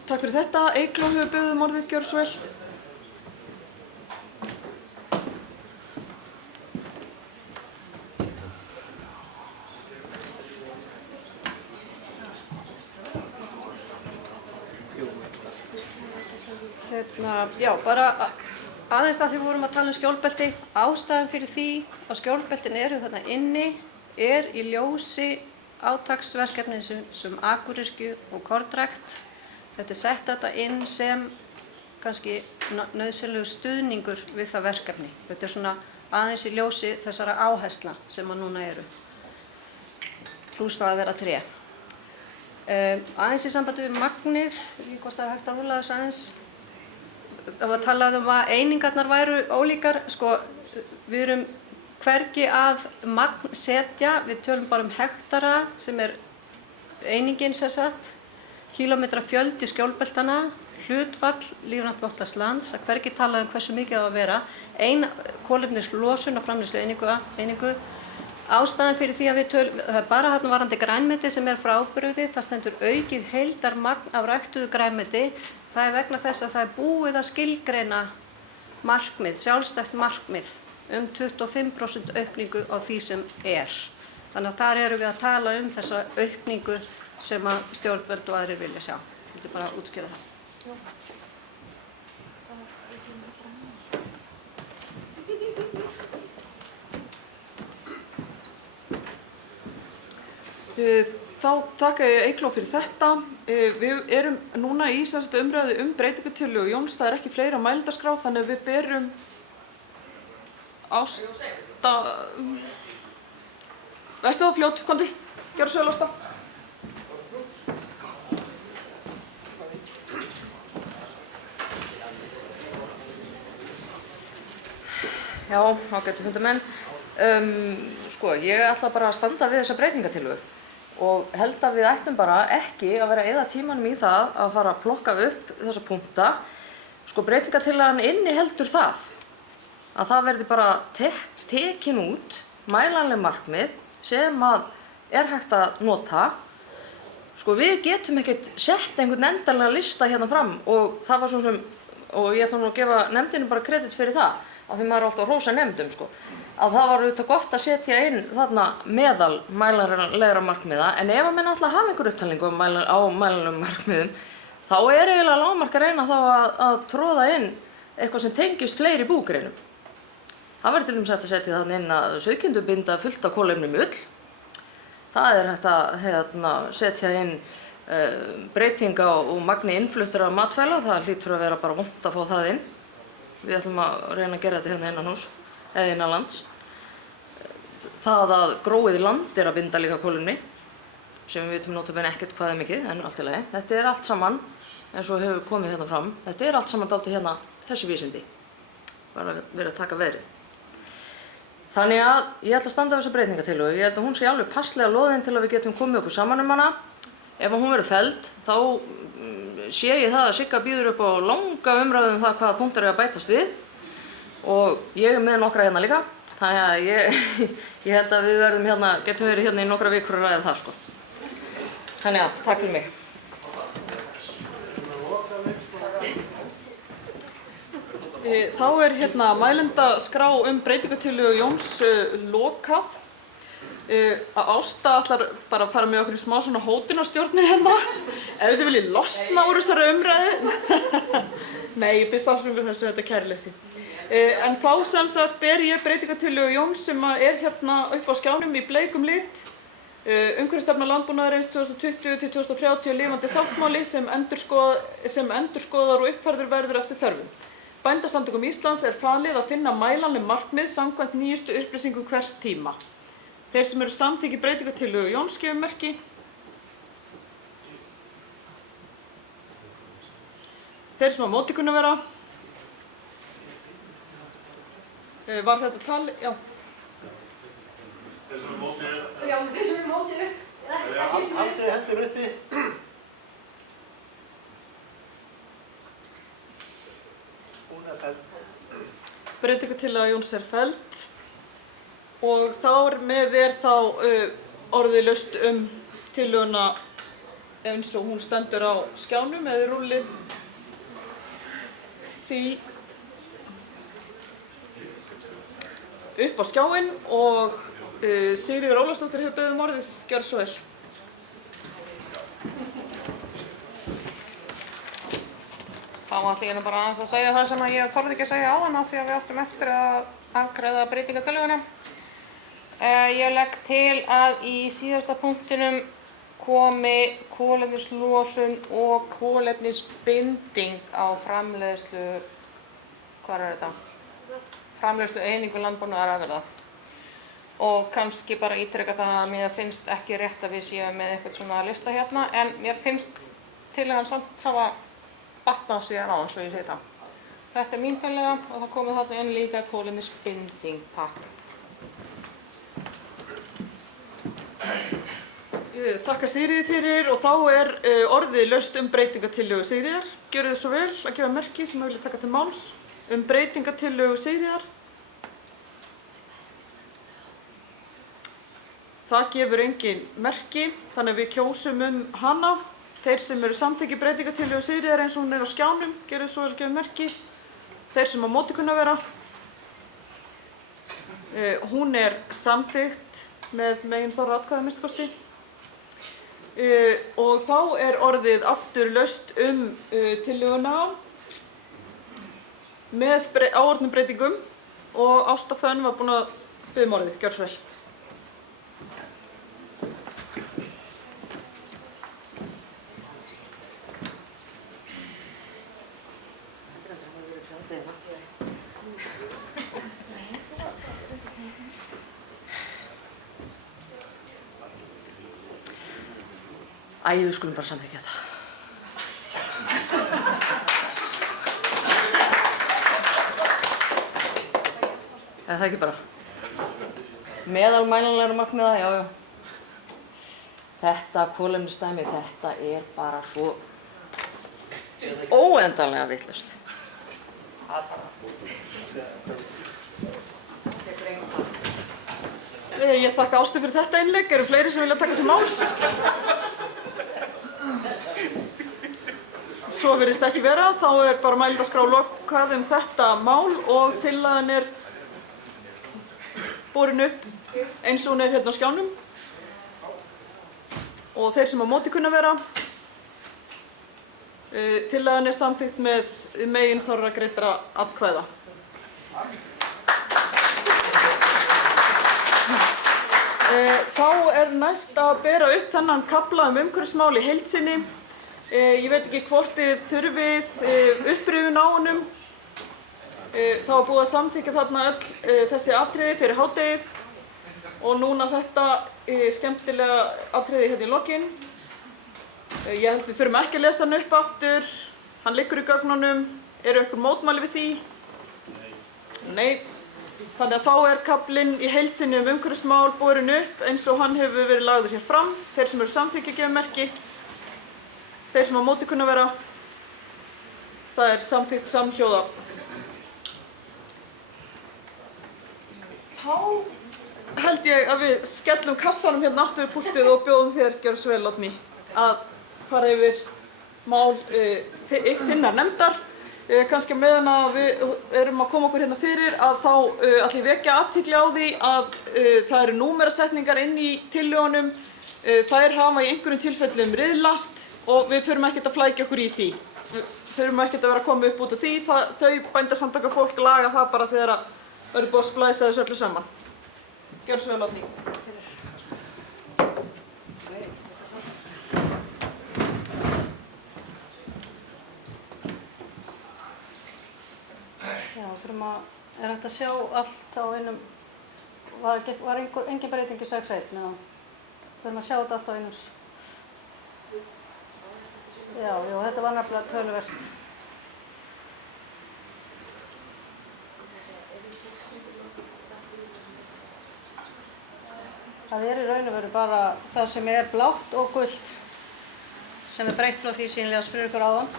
Takk fyrir þetta. Eygló hefur beðið orðið, gjörðu svo vel. Já, bara aðeins að því við vorum að tala skjólbelti. Ástæðan fyrir því að skjólbeltin eru þarna inni í ljósi átaksverkefni sem akuryrkju og kornrækt. Þetta sett þetta inn sem kannski nauðsynlegur stuðningur við það verkefni. Þetta svona aðeins í ljósi þessara áherslna sem núna eru. Plús það að vera tré. Aðeins í sambandi við magnið, ekki hvort það hægt að rúlla þess aðeins. Það var talað að einingarnar væru ólíkar. Sko, við erum hvergi að magn setja, við tölum bara hektara sem einingin sem sagt. Kílómetra fjöldi skjólbeltana, hlutfall lífrænt vottarslands, að hvergi talað hversu mikið það að vera, kolefnislosun á framleiðslu einingu. Ástæðan fyrir því að við tölum, það bara þarna varðandi grænmeti sem frábrugðið, það stendur aukið heildarmagn af ræktuðu grænmeti, það vegna þess að það búið að skilgreina markmið, sjálfstætt markmið 25% aukningu á því sem Þannig að þar erum við að tala þessa aukningu sem að stjórnvöld og aðrir vilja sjá. Þetta er bara að útskýra það. Þá þakka ég Eygló fyrir þetta. Við erum núna í umræðu breytingartillögu Jóns. Það er ekki fleiri á mælendaskrá, þannig að við berum Ásta... Veistu það fljótt, komdu, gjörðu svo vel Ásta. Já, ágætu fundarmenn. Sko, ég ætla bara að standa við þessa breytingartillögu og held að við ættum bara ekki að vera að eyða tímanum í það að fara að plokka upp þessa punkta. Sko, breytingartillagan inniheldur það að það verði bara tekin út mælanleg markmið sem að er hægt að nota. Sko, við getum ekkert sett einhvern endanlega lista hérna fram og það var svona sem, og ég ætla nú að gefa nefndinu bara kredit fyrir það, af því maður er alltaf að hrósa nefndum, sko, að það var auðvitað gott að setja inn þarna meðal mælanlegra markmiða, en ef að menn ætla að hafa einhver upptalningu á mælanlegum markmiðum, þá er eiginlega lágmark að reyna þá að tróða inn eitthvað sem tengist fleiri búgreinum. Það verður til dæmis hægt að setja þarna inn að sauðkindur binda fullt af kolefnum ull. Það er hægt að setja inn breytinga og magni innfluttra matvæla, það hlýtur að vera bara vont að fá það inn. Við ætlum að reyna að gera þetta hérna innan hús, eða innan lands. Það að gróið land er að binda líka kolefni, sem við vitum notabene ekkert hvað er mikið, en allt í lagi. Þetta er allt saman, eins og hefur komið hérna fram, þetta er allt saman dálítið hérna þessi vísindi, bara verið að taka veðrið. Þannig að ég ætla að standa á þessu breytingartillögu. Ég held að hún sé alveg passlega loðin til að við getum komið okkur saman hana. Ef hún verður felld, þá sé ég það að Sigga býður upp á langa umræðu það hvaða punktar að bætast við. Og ég með nokkra hérna líka. Þannig að ég held að við getum verið hérna í nokkra vikur að ræða það, sko. Þannig að, takk fyrir mig. Þá er hérna mælendaskrá breytingartillögu Jóns lokað. Ásta ætlar bara að fara með okkur í smá svona hótunarstjórnir hérna. Ef þið viljið losna úr þessari umræðu. Nei, ég biðst afsökunar þessu, þetta er kæruleysi. En þá sem sagt ber ég breytingartillögu Jóns sem er hérna upp á skjánum í bleikum lit. Umhverfisstefna landbúnaðarins 2020–2030 lifandi sáttmáli sem endurskoðar og uppfærður verður eftir þörfum. Bændasamtökum Íslands er falið að finna mælanleg markmið samkvæmt nýjustu upplýsingum hvers tíma. Þeir sem eru samþykki breytingartillögu Jóns gefa merki. Þeir sem á móti kunna vera. Var þetta tali? Já. Þeir sem eru móti. Já, þeir sem eru móti. Haldið hendur uppi. Hún er felld. Breytingartillaga Jóns er felld. Og þar með er þá orðið laust tillöguna eins og hún stendur á skjánum eða rúllið því upp á skjáinn og Sigríður Ólafsdóttir hefur beðið orðið, gjörðu svo vel. Þá ætla ég bara aðeins að segja það sem ég þorði ekki að segja áðan af því að við áttum eftir að afgreiða breytingartillöguna. Ég legg til að í síðasta punktinum komi kolefnislosun og kolefnisbinding á framleiðslu, hvað er þetta? Framleiðslu einingu landbúnaðarafurða. Og kannski bara ítreka það að mér finnst ekki rétt að við séum með eitthvað svona lista hérna, en mér finnst tillagan samt hafa batnað síðan á, svo ég segi það. Þetta er mín tillaga og það komið þarna inn líka kolefnisbinding, takk. Þakka Sigríði fyrir og þá er orðið laust breytingartillögu Sigríðar. Gjörðu þið svo vel að gefa merki sem vilja taka til máls breytingartillögu Sigríðar. Það gefur engin merki, þannig að við kjósum hana. Þeir sem eru samþykki breytingartillögu Sigríðar eins og hún er á skjánum, gjörðu þið svo vel að gefa merki. Þeir sem á móti kunna vera. Hún er samþykkt með meginþorra atkvæða að minnsta kosti. Og þá er orðið aftur laust tillöguna með áorðnum breytingum og Ásta Fönn var búin að biðja orðið. Gjörðu svo vel. Æ, við skulum bara samþykkja þetta. Er það ekki bara? Meðalmælanlegra markmiða, já. Þetta kolefnisdæmi, þetta er bara svo óendanlega vitlaust. Ég þakka Ástu fyrir þetta innlegg. Eru fleiri sem vilja taka til máls? Svo virðist ekki vera, þá er bara mælendaskrá lokað þetta mál og tillagan er borin upp eins og hún er hérna á skjánum. Og þeir sem á móti kunna vera, tillagan er samþykkt með meginþorra greiddra atkvæða. Þá er næst að bera upp þennan kafla umhverfismál í heild sinni. Ég veit ekki hvort þið þurfið upprifjun á honum. Það var búið að samþykkja þarna öll þessi atriði fyrir hádegið og núna þetta skemmtilega atriði hérna í lokin. Ég held við þurfum ekki að lesa hann upp aftur. Hann liggur í gögnunum. Eru ykkur mótmæli við því? Nei. Þannig að þá er kaflinn í heild sinni umhverfismál borin upp eins og hann hefur verið lagður hér fram. Þeir sem eru samþykkja gefa merki. Þeir sem á móti kunna vera, það er samþykkt samhljóða. Þá held ég að við skellum kassanum hérna aftur við púltið og bjóðum þér, gjörðu svo vel, Oddný, að fara yfir mál þinnar nefndar. Kannski meðan að við erum að koma okkur hérna fyrir að þá ætlum ég vekja athygli á því að það eru númerasetningar inn í tillögunum. Þær hafa í einhverjum tilfellum riðlast og við þurfum ekkert að flækja okkur í því. Við þurfum ekkert að vera að koma upp út af því. Þau bændasamtaka-fólk laga það bara þegar það verður búið að splæsa þessu öllu saman. Gjörðu svo vel, Oddný. Já, er hægt að sjá allt á einum, var engin breyting í 6.1, já. Þurfum að sjá þetta allt á einum. Já, þetta var nefnilega töluvert. Það er í raun og veru bara það sem er blátt og gult sem er breytt frá því sem ég las fyrir ykkur áðan.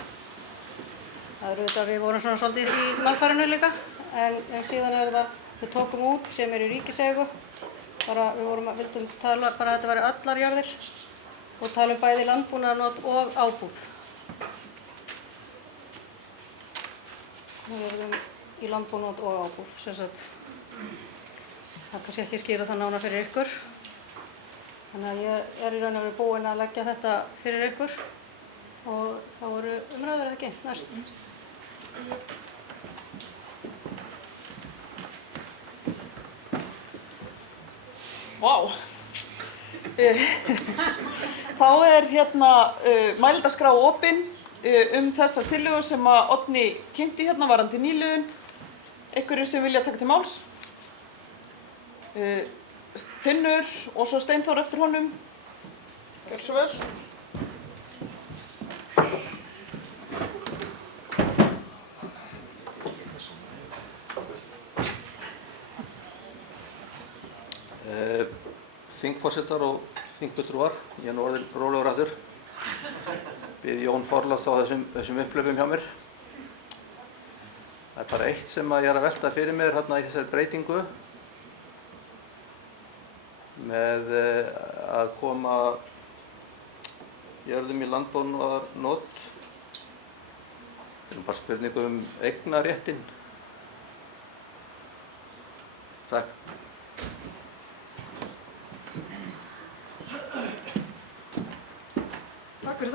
Það er auðvitað að við vorum svona svolítið í málfarinu líka, en síðan er það við tókum út sem er í ríkiseigu. Vildum tala bara að þetta væri allar jarðir og tala bæði landbúnaðarnot og ábúð. Við erum í landbúnaðarnot og ábúð, sem sagt. Það er kannski ekki skýra það nánar fyrir ykkur. Þannig að ég er í raun og veru búin að leggja þetta fyrir ykkur og þá eru umræður eða ekki næst. Vá! Þá er hérna mælendaskrá opin þessa tillögu sem að Oddný kynnti hérna varðandi nýliðun. Einhverjir sem vilja taka til máls. Finnur og svo Steinþór eftir honum. Gjörðu svo vel. Þingforsetar og þingfulltrúar, ég er nú orðinn rólegur aftur. Bið Jón forláts á þessum upplöfum hjá mér. Það er bara eitt sem ég er að velta fyrir mér hérna í þessari breytingu með að koma jörðum í landbúnaðarnot. Það er bara spurning eignarréttinn. Takk.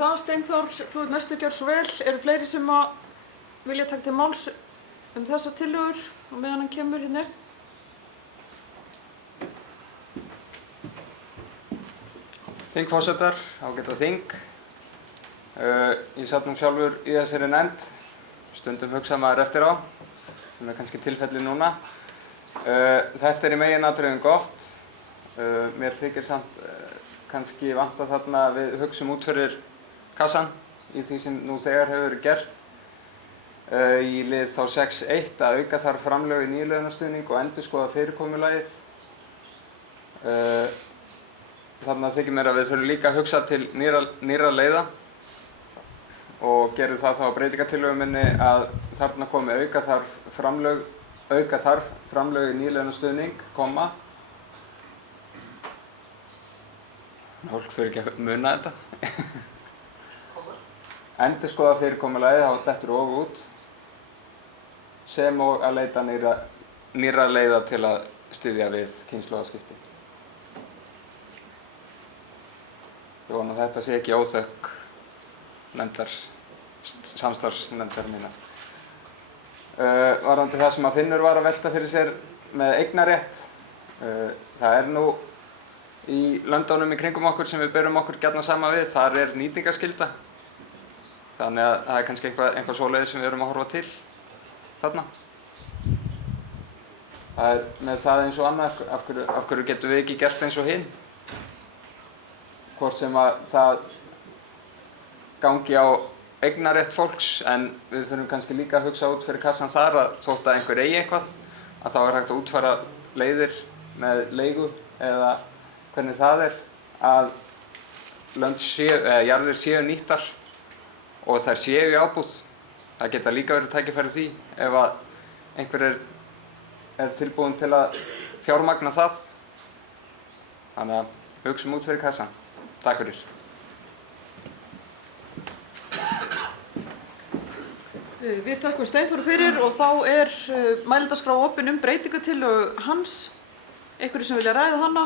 fyrir það. Steinþór, þú ert næstu, gjörðu svo vel. Eru fleiri sem að vilja taka til máls þessar tillögur á meðan hann kemur hérna upp? Þingforsetar, ágæta þing. Ég satt nú sjálfur í þessari nefnd, stundum hugsa maður eftir á, sem kannski tilfelli núna. Þetta í meginatriðum gott. Mér þykir samt kannski vanta þarna við hugsum út fyrir kassan í því sem nú þegar hefur verið gert. Í lið þá 6.1 að auka þarf framlög í nýliðunarstuðning og endurskoða fyrirkomulagið. Þarna þykir mér að við þurfum líka að hugsa til nýrra leiða og gerum það þá á breytingartillögu minni að þarna komi auka þarf framlög í nýliðunarstuðning, komma. Fólk þurfi ekki að muna þetta. Endurskoða fyrirkomulagið, þá dettur og út, sem og að leita nýrra leiða til að styðja við kynslóðaskipti. Ég vona að þetta sé ekki óþökk samstarfsnefndar mína. Varðandi það sem að Finnur var að velta fyrir sér með eignarrétt. Það nú í löndunum í kringum okkur sem við berum okkur gjarnan saman við, þar nýtingarskylda. Þannig að það kannski eitthvað svoleiðis sem við erum að horfa til þarna. Það með það eins og annað, af hverju getum við ekki gert eins og hinn? Hvort sem að það gangi á eignarrétt fólks, en við þurfum kannski líka að hugsa út fyrir kassan þar að þótt að einhver eigi eitthvað, að þá hægt að útfæra leiðir með leigu eða hvernig það að jarðir séu nýttar og þær séu í ábúð. Það geta líka verið tækifæri því ef að einhver er tilbúinn til að fjármagna það. Þannig að hugsum út fyrir kassan. Takk fyrir. Við þökkum Steinþóri fyrir og þá mælendaskrá opin breytingartillögu hans. Einhverjir sem vilja ræða hana?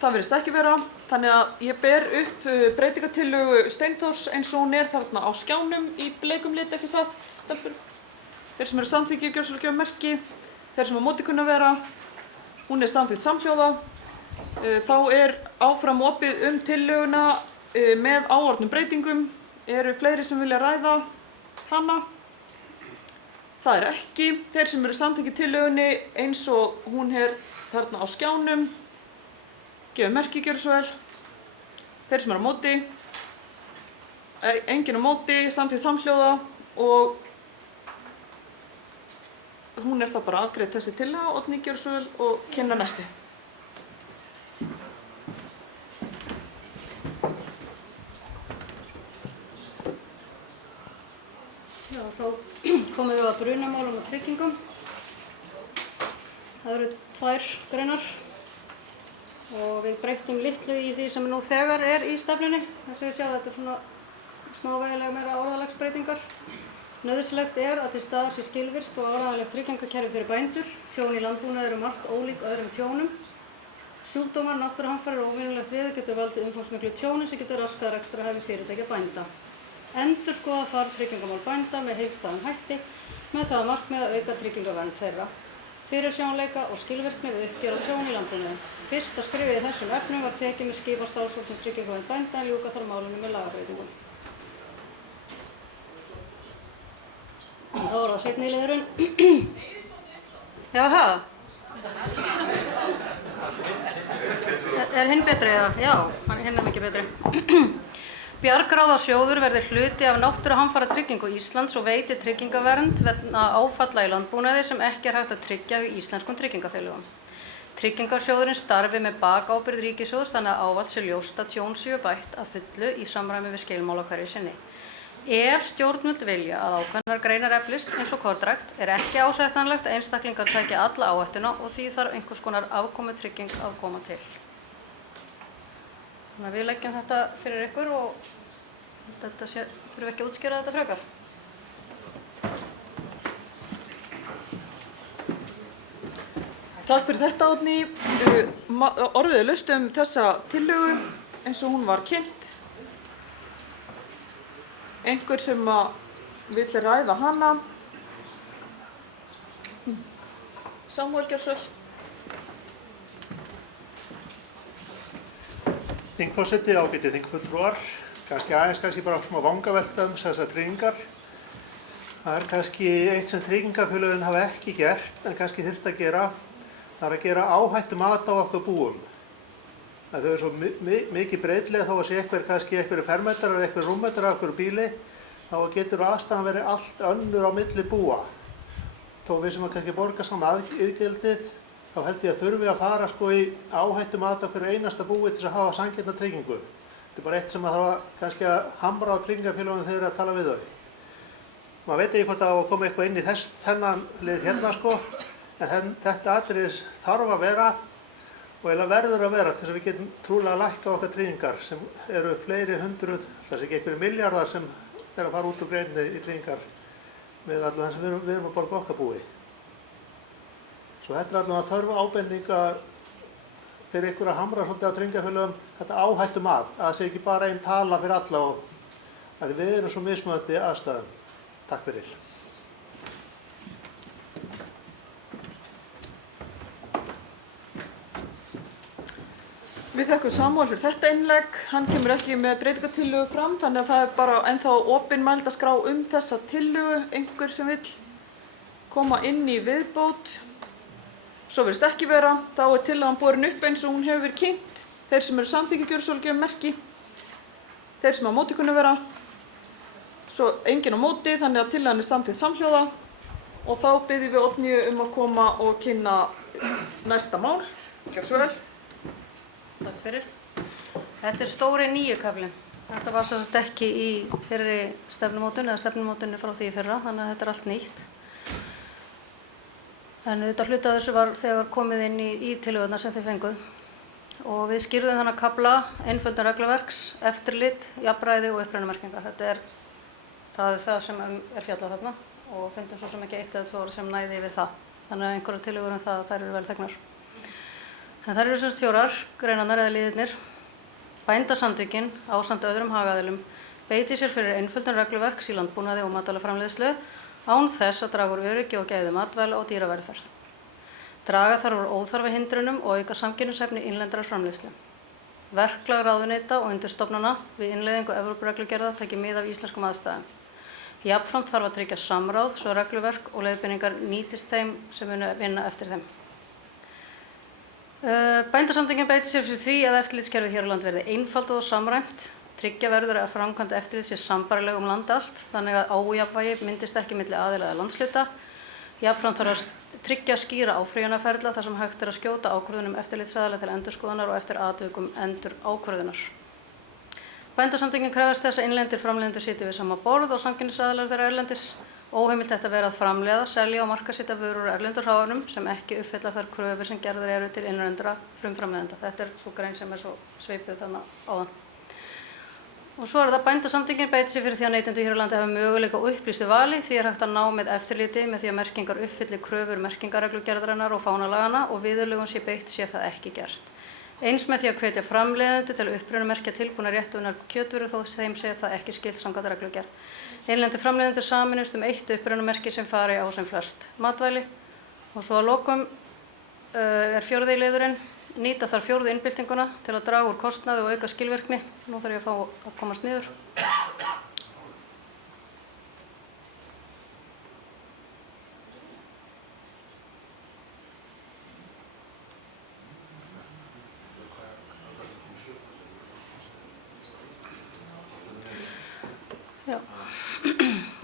Það virðist ekki vera. Þannig að ég ber upp breytingartillögu Steinþórs eins og hún þarna á skjánum í bleikum lit, ekki satt, stelpur? Þeir sem eru samþykkir, gjörðu svo vel gefa merki. Þeir sem á móti kunna vera, hún samþykkt samhljóða. Þá áfram opið tillöguna með áorðnum breytingum. Eru fleiri sem vilja ræða hana? Það ekki. Þeir sem eru samþykkir tillögunni eins og hún þarna á skjánum, gefa merki, gjörðu svo vel. Þeir sem eru á móti, enginn á móti, samþykkt samhljóða og hún þá bara afgreidd þessi tillaga. Oddný, gjörðu svo vel og kynna næstu. Já, þá komum við að brunamálum og tryggingum. Það eru 2 greinar og við breyttum litlu í því sem nú þegar í stefnunni. Þess að ég sjá þetta svona smávægilega meira orðalagsbreytingar. Nauðsynlegt að til staðar sé skilvirkt og áreiðanlegt tryggingakerfi fyrir bændur. Tjón í landbúnaði margt ólík öðrum tjónum. Sjúkdómar, náttúruhamfarir og óvenjulegt veður getur valdið umfangsmiklu tjóni sem getur raskað rekstrarhæfi fyrirtækja bænda. Endurskoða þarf tryggingamál bænda með heildstæðum hætti með það að markmiði að auka tryggingavernd þeirra, fyrirsjáanleika og skilvirkni við uppgjör á tjón í landbúnaði. Fyrsta skrefið í þessum efnum var tekið með skipan starfshóps um tryggingavernd bænda en ljúka þarf málinu með lagabreytingum. Þá það seinni liðurinn. Já, það. Hinn betri eða? Já, hinn mikið betri. Bjargráðasjóður verði hluti af náttúruhamfaratryggingu Íslands og veiti tryggingavernd vegna áfalla í landbúnaði sem ekki hægt að tryggja í íslenskum tryggingafélögum. Tryggingarsjóðurinn starfi með bakábyrgð ríkissjóðs þannig að ávallt sé ljóst að tjón séu bætt að fullu í samræmi við skilmála hverju sinni. Ef stjórnvöld vilja að ákveðnar greinar eflist eins og kornrækt ekki ásættanlegt að einstaklingar taki alla áhættuna og því þarf einhvers konar afkomutrygging að koma til. Þannig að við leggjum þetta fyrir ykkur og þetta þurfum ekki að útskýra þetta frekar. Takk fyrir þetta, Oddný. Orðið laust þessa tillögu. eins og hún var kynnt. Einhver sem vill ræða hana? Samúel, gjörðu svo vel. Þingforseti, ágæti þingfulltrúar, kannski bara smá vangavelta þessar tryggingar. Það kannski eitt sem tryggingafélögin hafa ekki gert en kannski þyrfti að gera, það að gera áhættumat á okkar búum. Þau eru svo mikið breytileg þó að sé kannski einhverjir fermetrar eða einhverjir rúmmetrar af einhverju bíli, þá getur aðstæðan verið allt önnur á milli búa. Þó við sem kannski borga saman iðgjaldið, þá held ég að þurfi að fara í áhættumat á hverju einasta búi til að hafa sanngjarna tryggingu. Þetta er bara eitt sem að þarf kannski að hamra á tryggingafélögum þegar að tala við þau. Maður veit ekki hvort það á að koma eitthvað inn í þennan lið hérna en þetta atriði þarf að vera og eiginlega verður að vera til þess að við getum trúlega að lækka okkar tryggingar sem eru fleiri hundruð, það sé ekki einhverjir milljarðar sem að fara út úr greininni í tryggingar með allan sem við erum að borga okkar búi. Svo þetta allan að þörf ábending fyrir ykkur að hamra svolítið á tryggingafélögum þetta áhættumat, að það sé ekki bara einn tala fyrir alla og að við erum svo mismunandi aðstæðum. Takk fyrir. Við þökkum Samúel fyrir þetta innlegg. Hann kemur ekki með breytingartillögu fram, þannig að það er bara ennþá opin mælendaskrá þessa tillögu. Einhver sem vill koma inn í viðbót. Svo virðist ekki vera. Þá er tillagan borin upp eins og hún hefur verið kynnt. Þeir sem eru samþykki gjörðu svo vel gefa merki. Þeir sem á móti kunna vera. Svo enginn á móti, þannig að tillagan er samþykkt samhljóða. Og þá biðjum við Oddnýju að koma og kynna næsta mál. Gjörðu svo vel. Takk fyrir. Þetta er stóri 9. kaflinn. Þetta var sem sagt ekki í fyrri stefnumótun eða stefnumótunni frá því í fyrra, þannig að þetta er allt nýtt. En auðvitað hluti af þessu var þegar komið inn í tillögurnar sem þið fenguð. Og við skýrðum þannig kafla, einföldun regluverks, eftirlit, jafnræði og upprunamerkingar. Þetta er það sem er fjallað þarna og fundum svo sem ekki 1 eða 2 orð sem næði yfir það. Þannig að einhverjar tillögur það að þær eru vel þegnar. En þær eru semst 4 greinarnar eða liðirnir. Bændasamtökin ásamt öðrum hagaðilum beiti sér fyrir einföldun regluverks í landbúnaði og matvælaframleiðslu án þess að draga úr öryggi og gæði matvæla og dýravelferð. Draga þarf úr óþarfa hindrunum og auka samkeppnishæfni innlendrar framleiðslu. Verklag ráðuneyta og undirstofnana við innleiðingu Evrópureglugerða taki mið af íslenskum aðstæðum. Jafnframt þarf að tryggja samráð svo regluverk og leiðbeiningar nýtist þeim sem munu vinna eftir þeim. Bændasamtökin beiti sér fyrir því að eftirlitskerfið hér á landi verði einfaldað og samræmt. Tryggja verður að framkvæmd eftirlit sé sambærileg land allt, þannig að ójafnvægi myndist ekki milli aðila eða landshluta. Jafnframt þarf að tryggja skýra áfrýjunarferla þar sem hægt er að skjóta ákvörðunum eftirlitsaðila til endurskoðunar og eftir atvikum endurákvörðunar. Bændasamtökin krefjast þess að innlendir framleiðendur sitji við sama borð og samkeppnisaðilar þeirra erlendis. Óheimilt þetta vera að framleiða, selja og markaðssetja vörur úr erlendur hráefnum sem ekki uppfylla þær kröfur sem gerðar eru til innlendra frumframleiðenda. Þetta er svo grein sem er svo sveipuð þarna áðan. Og svo það Bændasamtökin beiti sér fyrir því að neytendur hér á landi hafa möguleika á upplýstu vali, því er hægt að ná með eftirliti með því að merkingar uppfylli kröfur merkingarreglugerðarinnar og fánalagana og viðurlögum sé beitt sé það ekki gert. Eins með því að hvetja framleiðendur til að upprunamerkja tilbúnar réttunar kjötvörur þó þeim sé það ekki skylt samkvæmt reglugerð. Innlendir framleiðendur sameinast 1 upprunamerki sem fari á sem flest matvæli. Og svo að lokum er 4. liðurinn. Nýta þarf 4. innbyltinguna til að draga úr kostnaði og auka skilvirkni. Nú þarf ég að fá að komast niður. Já.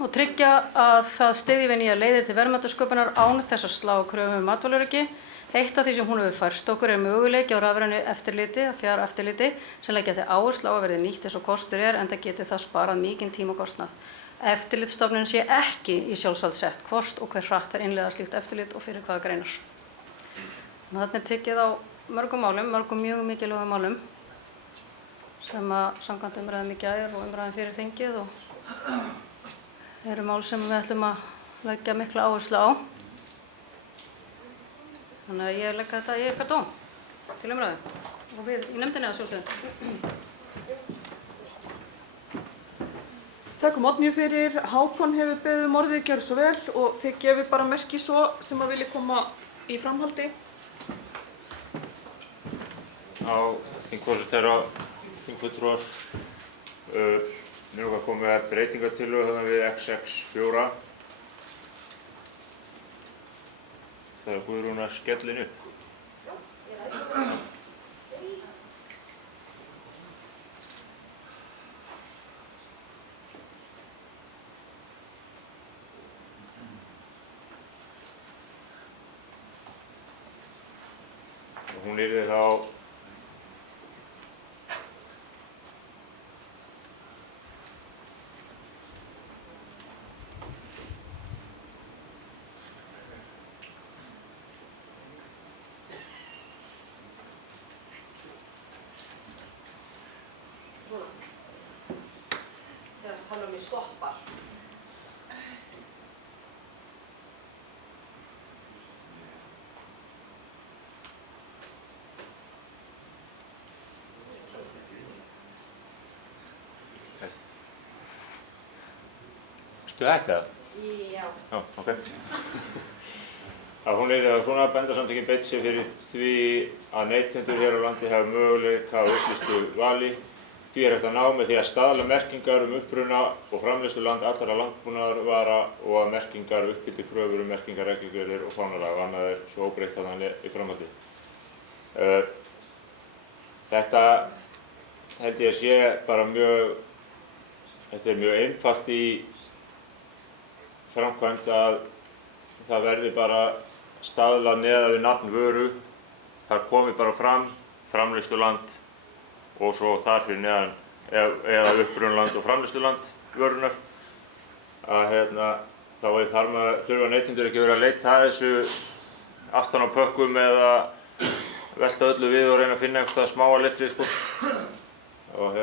Og tryggja að það styðji við nýjar leiðir til verðmætasköpunar án þess að slá kröfum matvælaöryggi. Eitt af því sem hún hefur færst okkur er möguleiki á rafrænu eftirliti, fjareftirliti, sem leggja til áherslu á að verði nýtt eins og kostur er, enda geti það sparað mikinn tíma og kostnað. Eftirlitsstofnunin sé ekki í sjálfsvald sett hvort og hver hratt er innleiða slíkt eftirlit og fyrir hvaða greinar. Þarna er tekið á mörgum málum, mörgum mjög mikilvægum málum, sem að samkvæmt umræðum í gær og umræðum fyrir þingið og eru mál sem við ætlum að leggja mikla áherslu á. Þannig að ég legg þetta í ykkar dóm til umræðu og við í nefndinni að sjálfsögðu. þökkum Oddnýju fyrir, Hákon hefur beðið um orðið, gjörðu svo vel og þið gefið bara merki svo sem að vilja koma í framhaldi. Á þingforseta, þingfulltrúar, mér er að koma með breytingartillögu þarna við XX4. Það er Guðrún að skellin upp. Hún yrði þá stoppar. Ertu þetta? Já. Já, ok. Að hún yrði að svona bændasamtökin beitt sér fyrir því að neytendur hér á landi hafa möguleika á upplýstu vali. Því er hægt að ná með því að staðla merkingar uppruna og framleiðsluland allra landbúnaðarvara og að merkingar uppfylli kröfur merkingarreglugerðir og fánalag og annað er svo óbreytt að hann í framhaldi. Þetta held ég að sé bara þetta er mjög einfalt í framkvæmd að það verði bara staðlað neðan við nafn vöru, þar komi bara fram framleiðsluland og svo þar fyrir neðan eða upprunaland og framleiðsluland vörunar að þá þurfa neytendur ekki verið að leita að þessu aftan á pökkum eða velta öllu við og reyna að finna einhverstað smáa letrið sko. Og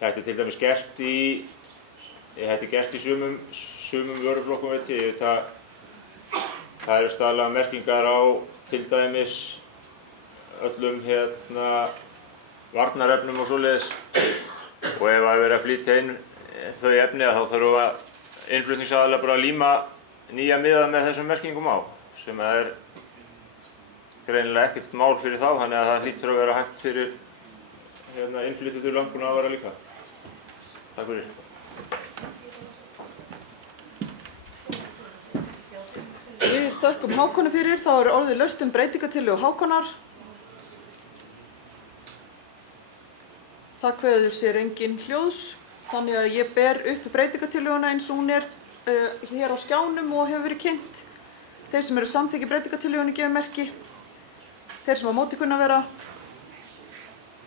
þetta er til dæmis gert í sumum vöruflokkum veit ég. Það eru staðlaðar merkingar á til dæmis öllum varnarefnum og svoleiðis og ef að vera að flytja inn þau efni þá þarf að innflutningsaðilar bara að líma nýja miða með þessum merkingum á sem er greinilega ekkert mál fyrir þá þannig að það hlýtur að vera hægt fyrir innflytjendur landbúnaðarvara líka. Takk fyrir. Við þökkum Hákoni fyrir, þá er orðið laust breytingartillögu Hákonar. Það kveður sér engin hljóðs, þannig að ég ber upp breytingartillöguna eins og hún er hér á skjánum og hefur verið kynnt. Þeir sem eru samþykki breytingartillögunni gefa merki. Þeir sem á móti kunna vera,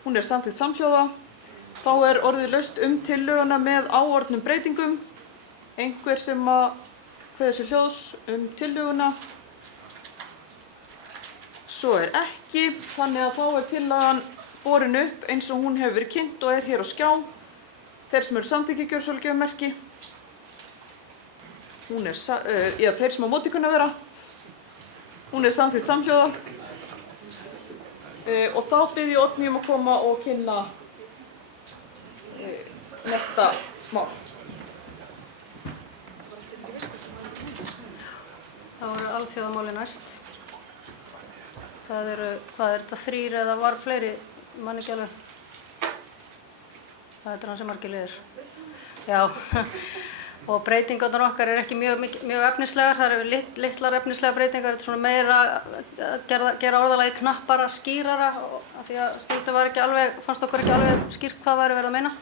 hún er samþykkt samhljóða. Þá er orðið laust tillöguna með áorðnum breytingum. Einhver sem að kveður sér hljóðs tillöguna. Svo er ekki, þannig að þá er tillagan borin upp eins og hún hefur verið kynnt og er hér á skjá. Þeir sem eru samþykki gjöra svo gefa merki. Þeir sem á móti kunna vera. Hún er samþykkt samhljóða. Og þá bið ég Oddnýju að koma og kynna næsta mál. Þá eru alþjóðamáli næst. Það eru, hvað er þetta, 3 eða var fleiri, mann ekki alveg. Það er hansi margir liðir. Já, og breytingarnar okkar er ekki mjög efnislegar. Það eru litlar efnislegar breytingar, þetta er svona meira að gera orðalagi knappara, skýrara, af því að stundum fannst okkur ekki alveg skýrt hvað væri verið að meina.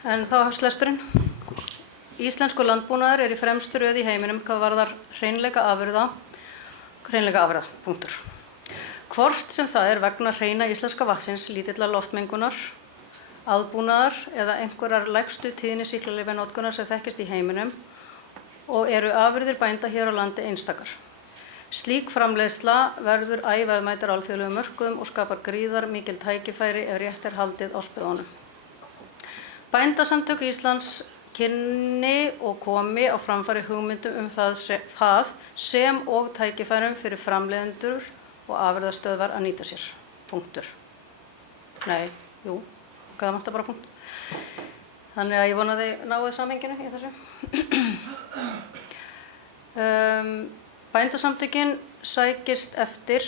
En þá hefst lesturinn. Íslenskur landbúnaður er í fremstu röð í heiminum hvað varðar hreinleika afurða, punktur. Hvort sem það er vegna hreina íslenska vatnsins, lítillar loftmengunar, aðbúnaðar eða einhverjar lægstu tíðni sýklalyfjanotkunar sem þekkist í heiminum og eru afurðir bænda hér á landi einstakar. Slík framleiðsla verður verðmætar alþjóðlegum mörkuðum og skapar gríðarmikil tækifæri ef rétt er haldið á spöðunum. Bændasamtök Íslands kynni og komi á framfæri hugmyndum það sem og tækifærum fyrir framleiðendur og afurðastöðvar að nýta sér. Punktur. Nei, jú, það vantar bara punkt. Þannig að ég vona að þið náið samhenginu í þessu. Bændasamtökin sækist eftir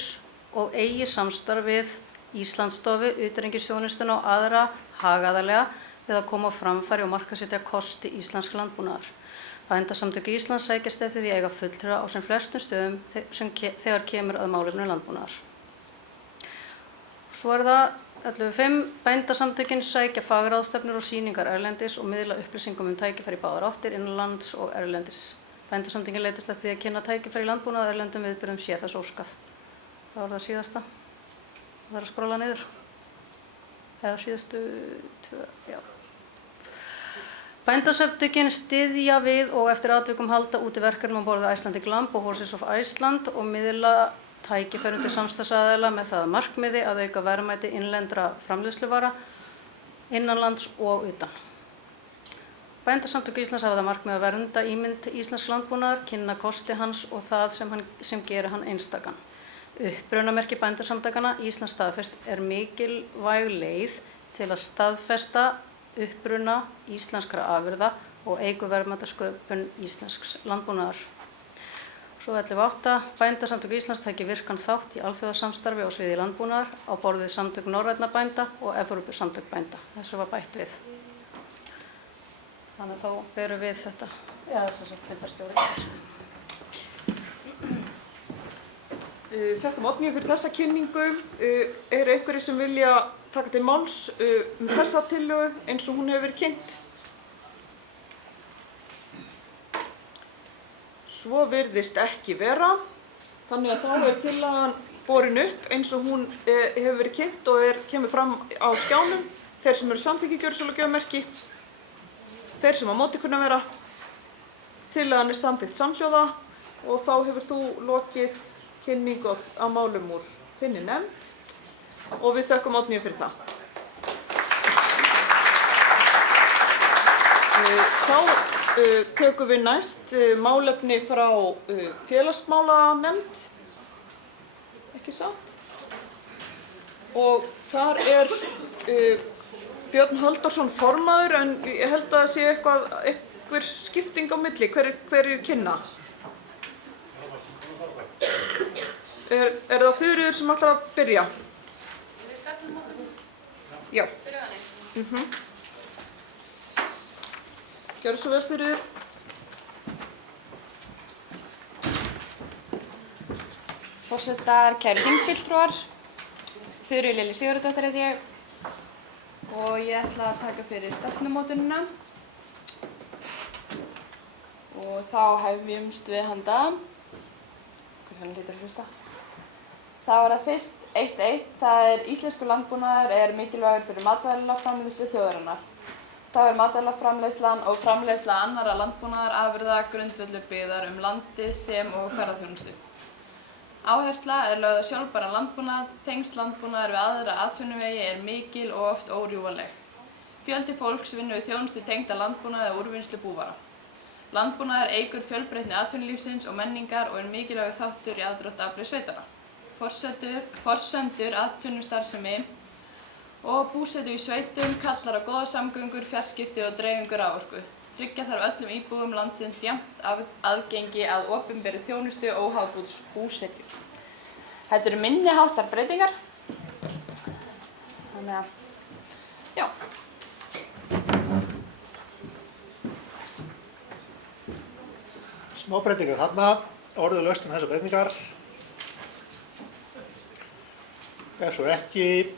og eigi samstarf við Íslandsstofu, utanríkisþjónustuna og aðra hagaðalega við að koma á framfæri og markaðssetja kosti íslensk landbúnaðar. Bændasamtök Íslands sækjast eftir því að eiga fulltrúa á sem flestum stöðum þegar kemur að málefnum landbúnaðar. Svo það 11.5. Bændasamtökin sækja fagráðstefnur og sýningar erlendis og miðla upplýsingum tækifæri í báðar áttir innanlands og erlendis. Bændasamtökin leitast eftir því að kynna tækifæri í landbúnaði og erlendum viðburðum sé þess óskað. Það var það síðasta. Það er að skrolla niður. Eða síðustu 2, já. Bændasamtökin styðja við og eftir atvikum halda úti verkefnum á borð við Icelandic Lamb og Horses of Iceland og miðla tækifærum til samstarfsaðila með það markmiði að auka verðmæti innlendra framleiðsluvara innanlands og utan. Bændasamtök Íslands hafa það markmið að vernda ímynd íslensk landbúnaðar, kynna kosti hans og það sem gerir hann einstakan. Upprunamerki bændasamtakanna Íslands staðfest mikilvæg leið til að staðfesta uppruna íslenskra afurða og eykur verðmætasköpun íslensks landbúnaðar. Svo 11.8. Bændasamtök Íslands taki virkan þátt í alþjóðasamstarfi á sviði landbúnaðar á borð við samtök norrænna bænda og Evrópusamtök bænda. Þessu var bætt við. Þannig að þá berum við þetta, fundarstjóri. Þakka Oddnýju fyrir þessa kynningu. Eru einhverjir sem vilja taka til máls þessa tillögu eins og hún hefur verið kynnt? Svo virðist ekki vera, þannig að þá tillagan borin upp eins og hún hefur verið kynnt og kemur fram á skjánum. Þeir sem eru samþykki gjörðsölugjöfmerki, þeir sem á móti kunna vera, tillagan samþykkt samhljóða og þá hefur þú lokið kynningu á málum úr þinni nefnd og við þökkum Oddnýju fyrir það. Þá tökum við næst málefni frá félagsmálanefnd, ekki satt? Og þar Björn Halldórsson formaður en ég held að það sé einhver skipting á milli, hverjir kynna? Er það Þuríður sem ætlar að byrja? Já. Gjörðu svo vel, Þuríður. Forsetar, kæru þingfulltrúar, Þuríður Lilja Sigurðardóttir heiti ég og ég ætla að taka fyrir stefnumótunina og þá hefjumst við handa. Hvernig hlýtur að hlusta? Þá það fyrst 1.1. Það íslenskur landbúnaður mikilvægur fyrir matvælaframleiðslu þjóðarinnar. Þá matvælaframleiðslan og framleiðsla annarra landbúnaðarafurða grundvöllur byggðar landið sem og ferðaþjónustu. Áhersla lögð á sjálfbæran landbúnað, tengsl landbúnaðar við aðra atvinnuvegi mikil og oft órjúfanleg. Fjöldi fólks vinnur við þjónustu tengda landbúnaði og úrvinnslu búvara. Landbúnaður eykur fjölbreytni atvinnulífsins og menningar og mikilvægur þáttur í aðdráttarafli sveitanna. Forsendur atvinnustarfsemi og búsetu í sveitum kallar á góðar samgöngur, fjarskipti og dreifingu raforku. Tryggja þarf öllum íbúum landsins jafnt aðgengi að opinberri þjónustu óháð búsetu. Þetta minni háttar breytingar. Þannig að, já. Smá breytingar þarna, orðið laust þessar breytingar. Ef svo ekki,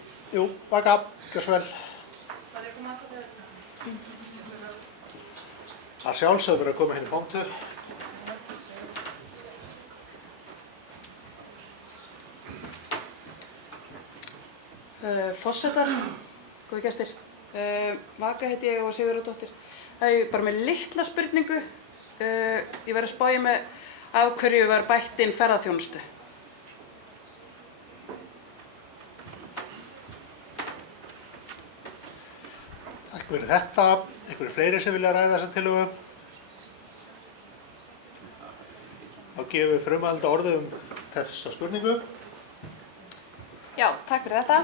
baka, gjör svo vel. Það sjálfsögður að koma hérna í pontu. Forsetar, góði gestir. Vaka heiti ég og Sigurðardóttir. Það bara með litla spurningu. Ég verið að spája með af hverju var bætt inn ferðaþjónustu. Takk fyrir þetta. Einhverjir fleiri sem vilja ræða þessa tillögu? Þá gefum við frumhalda orðið þessa spurningu. Já, takk fyrir þetta.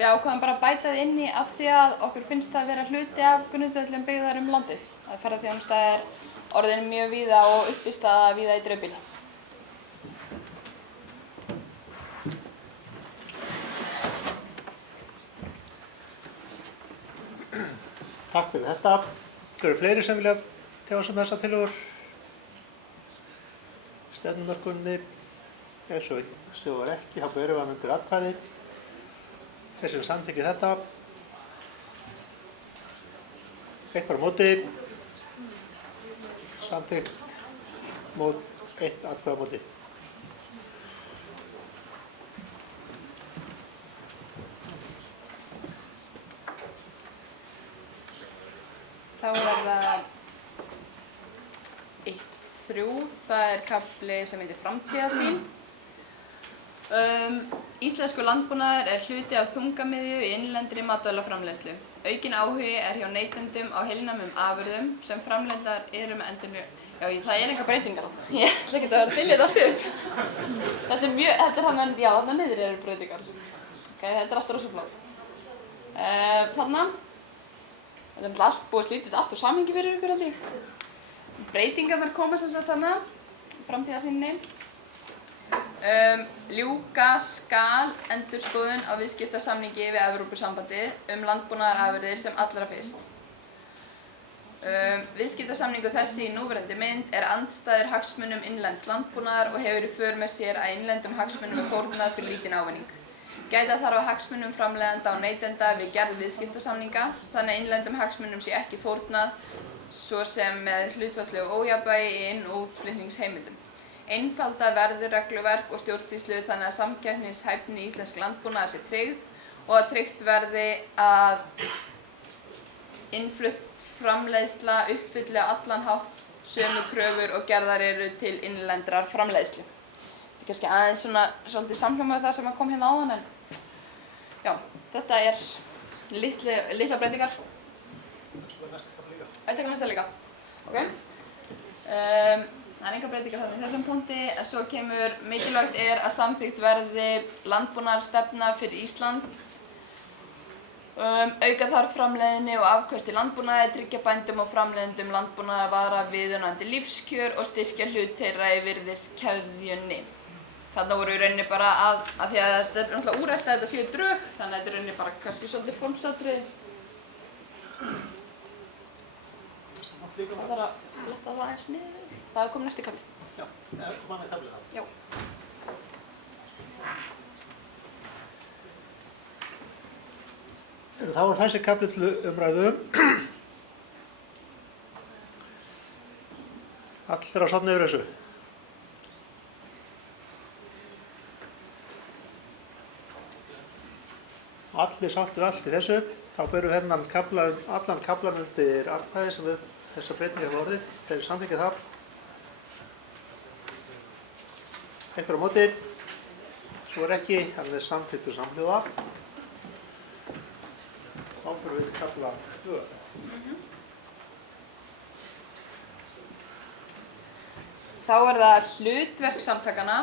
við ákváðum bara að bæta því inn í af því að okkur finnst það vera hluti af grundvöllum byggðar landið. Að ferðaþjónusta orðin mjög víða og uppistaða víða í dreifbýli. Takk fyrir þetta. Eru fleiri sem vilja tjá sig þessar tillögur? Stefnumörkunni, ef svo var ekki, þá berum við hann undir atkvæði. Þeir sem samþykki þetta. Einhver á móti. Samþykkt. Eitt atkvæði á móti. Þá er það 1.3, það er kafli sem heitir Framtíðarsýn. Íslenskur landbúnaður er hluti af þungamiðju í innlendri matvælaframleiðslu. Aukinn áhugi er hjá neytendum á heilnæmum afurðum sem framleiddar eru með endurnýjun. Já, það er eitthvað breytingar á það. Ég ætla ekki að vera til í þetta allt upp. Þetta er hann, já, þarna niður eru breytingar. Ok, þetta er alltaf rosa flott. Þarna. Þetta er allt búið að slíta þetta allt úr samhengi fyrir ykkur held ég. Breytingarnar komast þess að þannig, framtíðarsýninni. Ljúka skal endurskoðun á viðskiptasamningi við Evrópusambandið landbúnaðarafurðir sem allra fyrst. Viðskiptasamningu þessi í núverandi mynd er andstæður hagsmunum innlends landbúnaðar og hefur í för með sér að innlendum hagsmunum er fórnað fyrir lítinn ávinning. Gæta þarf á hagsmunum framleiðenda og neytenda við gerð viðskiptasamninga, þannig að innlendum hagsmunum sé ekki fórnað, svo sem með hlutfallslegu ójafnvægi í inn- og útflutningsheimildum. Einfalda verður regluverk og stjórnsýslu þannig að samkeppnishæfni íslensk landbúnaðar sé tryggð og að tryggt verði að innflutt framleiðsla uppfylli á allan hátt sömu kröfur og gerðar eru til innlendrar framleiðslu. Þetta er kannski aðeins svona svolítið samhljómað það sem kom hérna áðan en já, þetta er litla breytingar. Taka næsta líka. Ok. Það er engar breytingar þarna í þessum punkti, en svo kemur mikilvægt er að samþykkt verði landbúnaðarstefna fyrir Ísland. Auka þarf framleiðni og afköst í landbúnaði, tryggja bændum og framleiðendum landbúnaðarvara viðunandi lífskjör og styrkja hlut þeirra í virðiskeðjunni. Þarna voru í rauninni bara að því að þetta er náttúrulega úrelt að þetta séu drög, þannig að þetta er í rauninni bara kannski svolítið formsatriði. Það þarf að fletta það eins niður. Það er komið næsti kafli. Já, er komið annað kafli það? Já. Þá er þessi kafli til umræðu. Allir að sofna yfir þessu. Allir sáttir allt í þessu. Þá berum við allan kaflan undir atkvæði sem við þessar breytingar hafa orðið. Þeir samþykkja það. Einhver á móti. Svo er ekki, hann er samþykktur samhljóða. Þá fyrir við kafla 2. Þá er það hlutverk samtakanna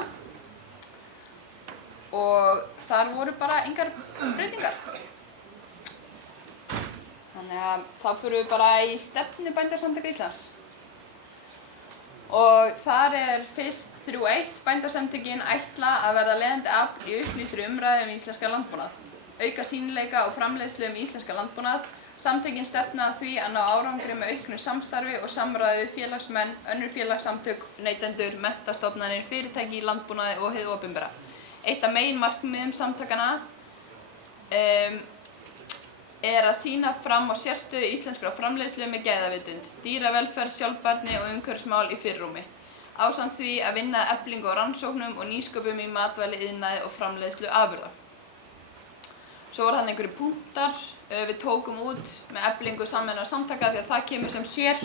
og þar voru bara engar breytingar. Þannig að þá fyrir við bara í stefnu Bændasamtaka Íslands. Og þar er fyrst 3.1. Bændasamtökin ætla að verða leiðandi afl í upplýstri umræðu íslenska landbúnað. Auka sýnileika og framleiðslu íslenska landbúnað. Samtökin stefna að því að ná árangri með auknu samstarfi og samráði við félagsmenn, önnur félagssamtök, neytendur, menntastofnanir, fyrirtæki í landbúnaði og hið opinbera. Eitt af meginmarkmiðum samtakanna er að sýna fram á sérstöðu íslenskra framleiðslu með gæðavitund, dýravelferð, sjálfbærni og umhverfismál í fyrirrúmi, ásamt því að vinna að eflingu á rannsóknum og nýsköpum í matvæli, iðnaði og framleiðslu afurða. Svo var þannig einhverju punktar, við tókum út með eflingu sameiginlegra samtaka því að það kemur sem sér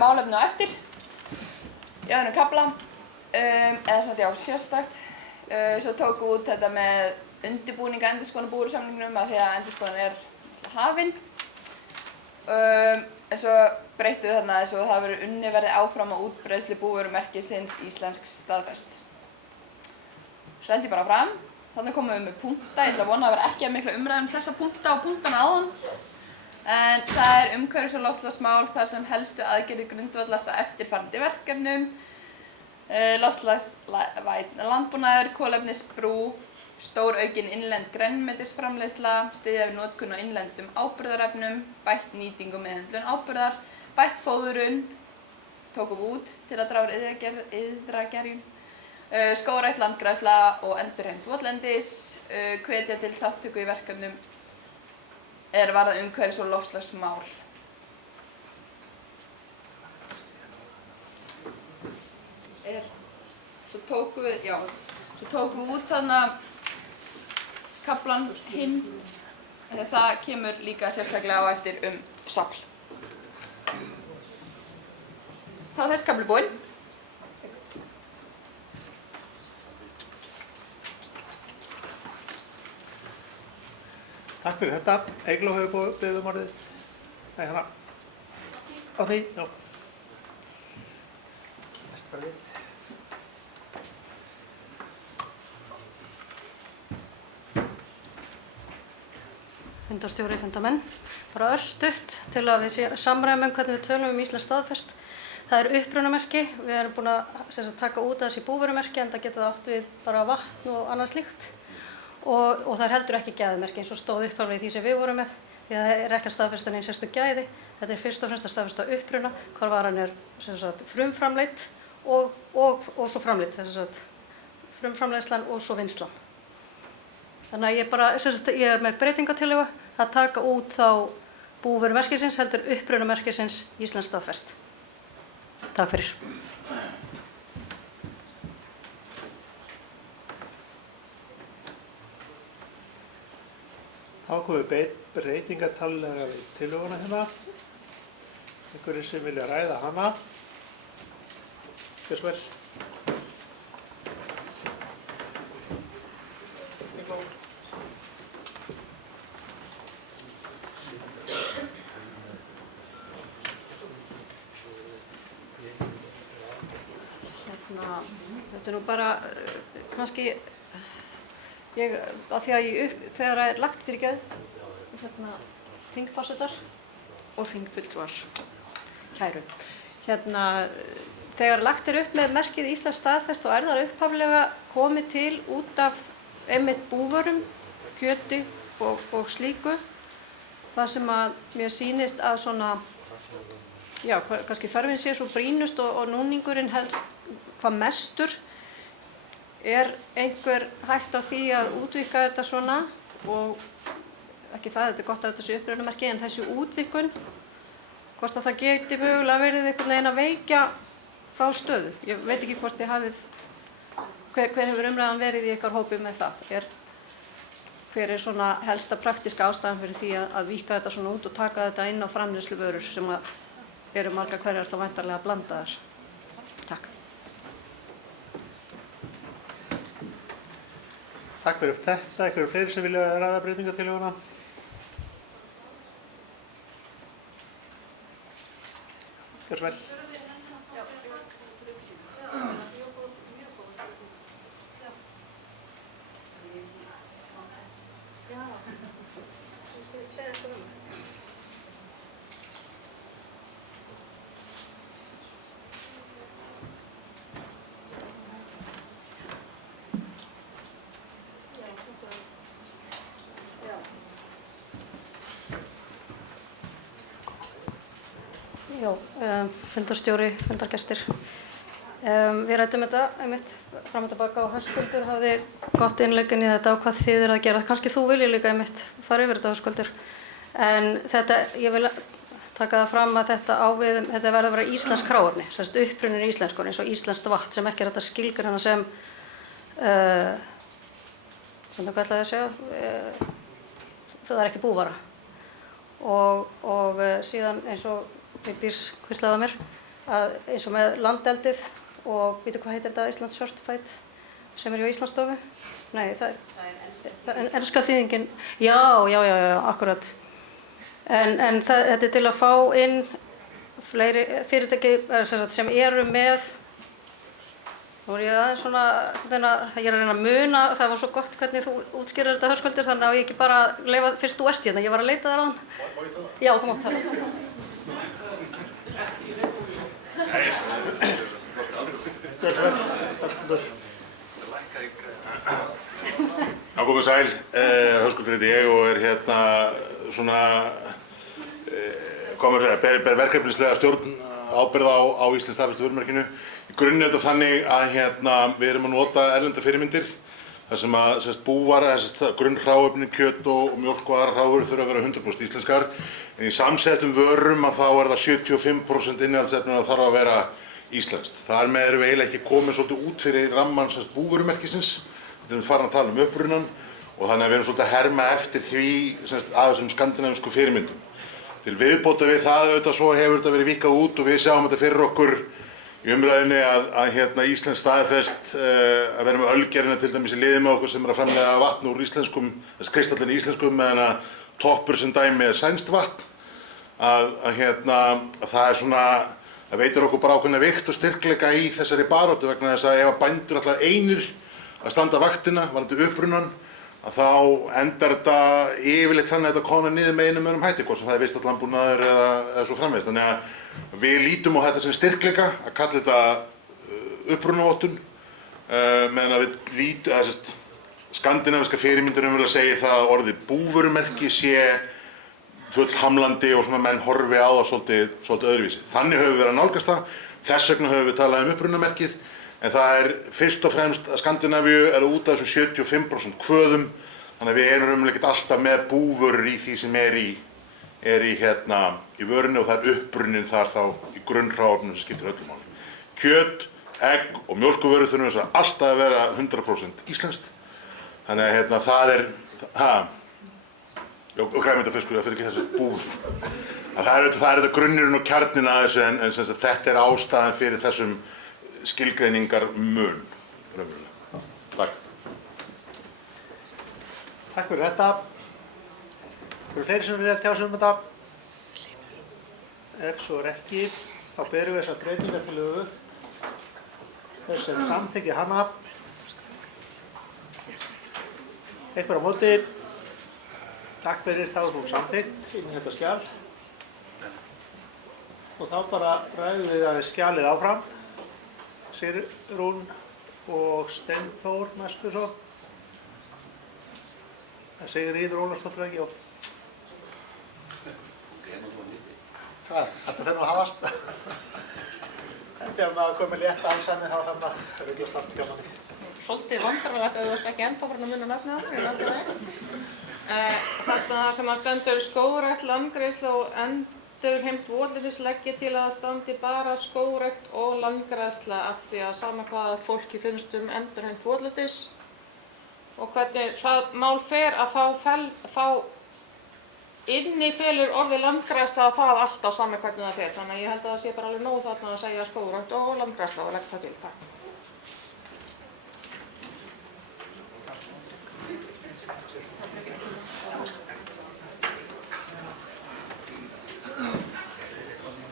málefni á eftir í öðrum kafla, eða svona já, sérstakt. Svo tókum við út þetta með undirbúning að endurskoðun á búvörusamningnum af því að endurskoðun er hafin. En svo breyttum við þarna þess að það verður unnið verði áfram á útbreiðslu búvörumerkisins íslensk staðfest. Svo held ég bara fram. Þannig komum við með punkta, ég ætla að vona að vera ekki að mikla umræða þessa punkta og punktana áðan. En það umhverfis- og loftslagsmál þar sem helstu aðgerðir grundvallast á eftirfarandi verkefnum. Loftslagsvænn landbúnaður, kolefnisbrú, stóraukin innlend grænmetisframleiðsla, styðja við notkun á innlendum áburðarefnum, bætt nýting og meðhöndlun áburðar, bætt fóðurun, tókum út til að draga úr iðragerjun, skógrækt landgræðsla og endurheimt votlendis, hvetja til þátttöku í verkefnum varða umhverfis- og loftslagsmál. Svo tókum við út þannig kaflan hinn, það kemur líka sérstaklega á eftir safl. Þá er þessi kafli búinn. Takk fyrir þetta. Eygló hefur beðið orðið. Nei, hérna. Á því, já. Næst bara við. Fundarstjóri, fundarmenn. Bara örstutt til að við samræmum hvernig við tölum íslenskt staðfest. Það upprunamerki. Við erum búin að taka út þessi búvörumerki en það geta átt við bara vatn og annað slíkt. Og það heldur ekki gæðamerki eins og stóð upphaflega í því sem við vorum með. Því að það ekki að staðfesta neins sérstök gæði. Þetta fyrst og fremst að staðfesta uppruna, hvar varan frumframleidd og svo framleidd. Frumframleiðslan og svo vinnslan. Þannig að ég með breytingatillögu að taka út þá búvörumerkisins heldur upprunamerkisins íslenskt staðfest. Takk fyrir. Þá komum við breytingatillögu við tillöguna hérna. Einhverjir sem vilja ræða hana. Gjörðu svo vel. Þetta nú bara kannski af því að þegar það lagt fyrir þingforsetar og þingfulltrúar kæru. Þegar lagt upp með merkið íslenskt staðfest þá það upphaflega komið til út af einmitt búvörum, kjöti og slíku. Það sem að mér sýnist að svona, já, kannski þörfin sé svo brýnust og núningurinn helst hvað mestur. Einhver hægt á því að útvíkka þetta svona og ekki það, þetta gott að þetta sé upprunamerki en þessi útvíkkun, hvort að það geti mögulega verið einhvern veginn að veikja þá stöðu. Ég veit ekki hvort þið hafið, hver hefur umræðan verið í ykkar hópi með það? Hver svona helsta praktíska ástæðan fyrir því að víkka þetta svona út og taka þetta inn á framleiðsluvörur sem eru margar hverjar þá væntanlega blandaðar? Takk. Takk fyrir þetta. Einhverjir fleiri sem vilja ræða breytingatillöguna? Gjörðu svo vel. Já, fundarstjóri, fundargestir. Við ræddum þetta einmitt fram og tilbaka og Höskuldur hafði gott innlegg inn í þetta á hvað þið að gera. Kannski þú viljið líka einmitt fara yfir þetta, Höskuldur. En þetta, ég vil taka það fram að þetta þetta verður að vera íslensk hráefni, upprunnin í íslensku, eins og íslenskt vatn sem ekki þetta skilgreina sem, hvað ætlaði að segja, það ekki búvara. Og síðan eins og Vigdís hvíslaði mér að eins og með landeldið og veitu hvað heitir þetta Íslands Certified sem hjá Íslandsstofu? Nei, það er enska þýðingin. Já, akkurat. En þetta til að fá inn fleiri fyrirtæki sem eru með Nú er ég aðeins svona, ég er að reyna að muna, það var svo gott hvernig þú útskýrir þetta Höskuldur, þannig að ég ekki bara leyfa fyrst þú ert hérna, ég var að leita þér á hann. Má ég tala? Já, þú mátt tala. Já, komið sæl, Höskuldur heiti ég og er hérna svona, hvað maður segja, ber verkefnislega stjórn ábyrgð á Íslands staðfestu vörumerkinu. Í grunninn er þetta þannig að hérna við erum að nota erlenda fyrirmyndir þar sem að búvara, grunnhráefni, kjöt og mjólk og aðrar hráefni þurfa að vera 100% íslenskar. En í samsettum vörum að þá er það 75% innihaldsefnanna þarf að vera íslenskt. Þar með erum við eiginlega ekki komin svolítið út fyrir ramman búvörumerkisins. Við erum farin að tala um upprunan og þannig að við erum svolítið að herma eftir því að þessum skandinavísku fyrirmyndum. Til viðbóta við það auðvitað svo hefur þetta verið víkkað út og við sjáum þetta fyrir okkur í umræðinni að Ísland staðfest að vera með ölgerðina til dæmis í liði með okkur sem er að framleiða vatn úr íslenskum, kristallinn í íslenskum meðan að toppur sem dæmi er sænskt vatn. Að það er svona, það veitir okkur bara ákveðna vigt og styrkleika í þessari baráttu vegna þess að ef að bændur ætla einir að standa vaktina varðandi upprunan að þá endar þetta yfirleitt þannig að þetta koma niður með einum öðrum hætti, hvort sem það er vistall landbúnaður eða svo framvegis. Þannig að við lítum á þetta sem styrkleika að kalla þetta upprunavottun meðan að við lítum, skandinavíska fyrirmyndir vilja segja það að orðið búvörumerki sé fullhamlandi og svona menn horfi á það svolítið öðruvísi. Þannig höfum við verið að nálgast það, þess vegna höfum við talað um upprunamerkið. En það er fyrst og fremst að Skandinavíu er út af þessum 75% kvöðum, þannig að við erum raunverulega ekkert alltaf með búvörur í því sem er í vörunni og það er upprunnin þar þá í grunnhráefnum sem skiptir öllu máli. Kjöt, egg og mjólkurvörur þurfum þess að alltaf að vera 100% íslenskt. Þannig að það er, og grænmetafiskur, það fyrir ekki þessi búvörur. Það er þetta grunnurinn og kjarninn að þessu en þetta er ástæðan fyrir þessum skilgreiningar mun, raunverulega. Takk. Takk fyrir þetta. Eru fleiri sem vilja tjá sig um þetta? Ef svo er ekki, þá berum við þessa breytingartillögu. Þess sem samþykki hana. Einhver á móti. Takk fyrir, þá er hún samþykkt inn í þetta skjal. Og þá bara ræðum við aðeins skjalið áfram. Sigrún og Steinþór næstu svo. Það segir Íður Ólafsdóttir ekki og... Þetta fer nú að hafast. Þegar maður komið létt að alsanni þá er það ekki snart hjá manni. Svolítið vandræðilegt að þú ert ekki ennþá farin að muna nafnið á þér. Þetta sem að stendur skógrækt, landgræðsla og endurheimt votlendis leggja til að standi bara skógrækt og landgræðsla af því að sama hvað fólki finnst endurheimt votlendis og hvernig það mál fer að þá innifelur orðið landgræðsla það allt á sama hvernig það fer. Þannig að ég held að það sé bara alveg nóg þarna að segja skógrækt og landgræðsla og legg það til. Takk.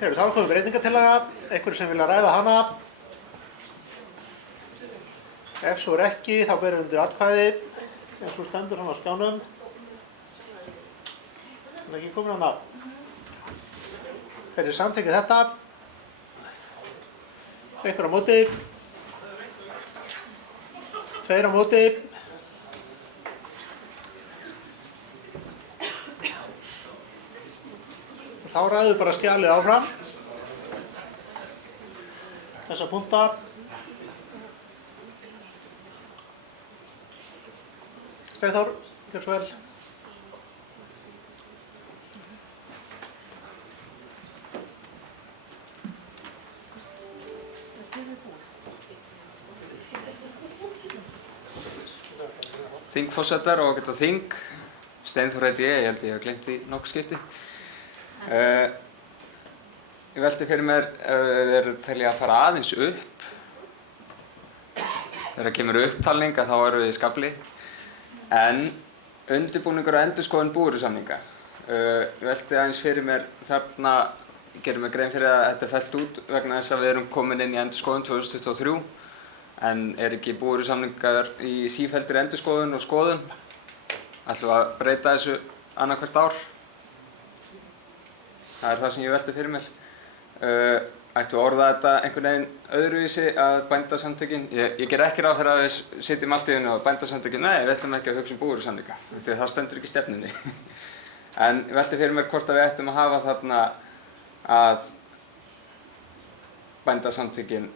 Þá er komið breytingartillaga, einhverju sem vilja ræða hana. Ef svo er ekki, þá berum við undir atkvæði, eins og stendur hann á skjánum. Það er ekki komin hana. Þeir eru samþykkið þetta. Einhver á móti. Tveir á móti. Þá ræðum við bara skjalið áfram. Þessa punkta. Steinþór, gjör svo vel. Þingforsetar og ágæta þing. Steinþór heiti ég held ég hef gleymt því nokkuð skipti. Ég velti fyrir mér ef þeir telja að fara aðeins upp. Þegar kemur upptalning þá erum við í skafli. En undirbúningur og endurskoðun búvörusamninga. Ég velti aðeins fyrir mér þarna, gerum við grein fyrir að þetta er fellt út vegna þess að við erum komin inn í endurskoðun 2023. En er ekki búvörusamningar í sífelldri endurskoðun og skoðun? Ætlum við að breyta þessu annað hvert ár? Það er það sem ég velti fyrir mér. Ættu að orða þetta einhvern veginn öðruvísi að bændasamtökin, ég ger ekki ráð fyrir að við sitjum allt í einu og bændasamtökin, nei, við ætlum ekki að hugsa búvörusamninga, því að það stendur ekki í stefnunni. En ég velti fyrir mér hvort að við ættum að hafa þarna að bændasamtökin,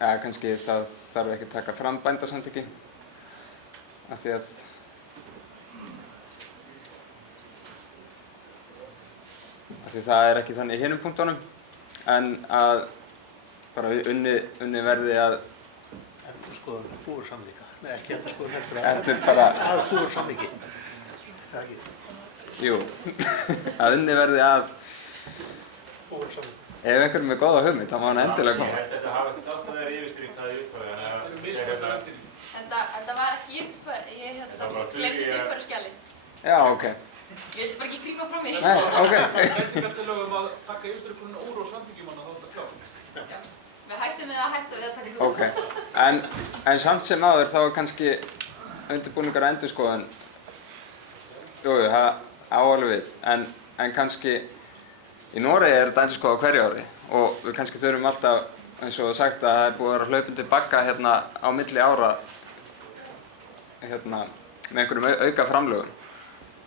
kannski það þarf ekki að taka fram bændasamtökin, af því að það er ekki þannig í hinum punktunum, en að bara unni verði að endurskoðun búvörusamninga, nei ekki endurskoðun heldur að búvörusamningi. Jú, að unni verði að búvörusamningi. Ef einhver er með góða hugmynd, þá má hann endilega koma. Ég held að þetta hafa ekkert átt að vera yfirstrikað í upphafi, Þetta var ekki ég gleymdi því uppfæruskjali. Já, ok. Ég vildi bara ekki grípa fram í. Nei, ok. Breytingartillögum að taka yfirstrikunum úr og samþykkjum hana þá er þetta klárt. Já, við hættum við að taka því. Ok, en samt sem áður þá er kannski undirbúningar og endurskoðun, jú, það á alveg við, en kannski í Noregi er þetta endurskoðað á hverju ári og við kannski þurfum alltaf, eins og sagt, að það er búið að vera hlaupandi bagga hérna á milli ára hérna með einhverjum auka framlögum,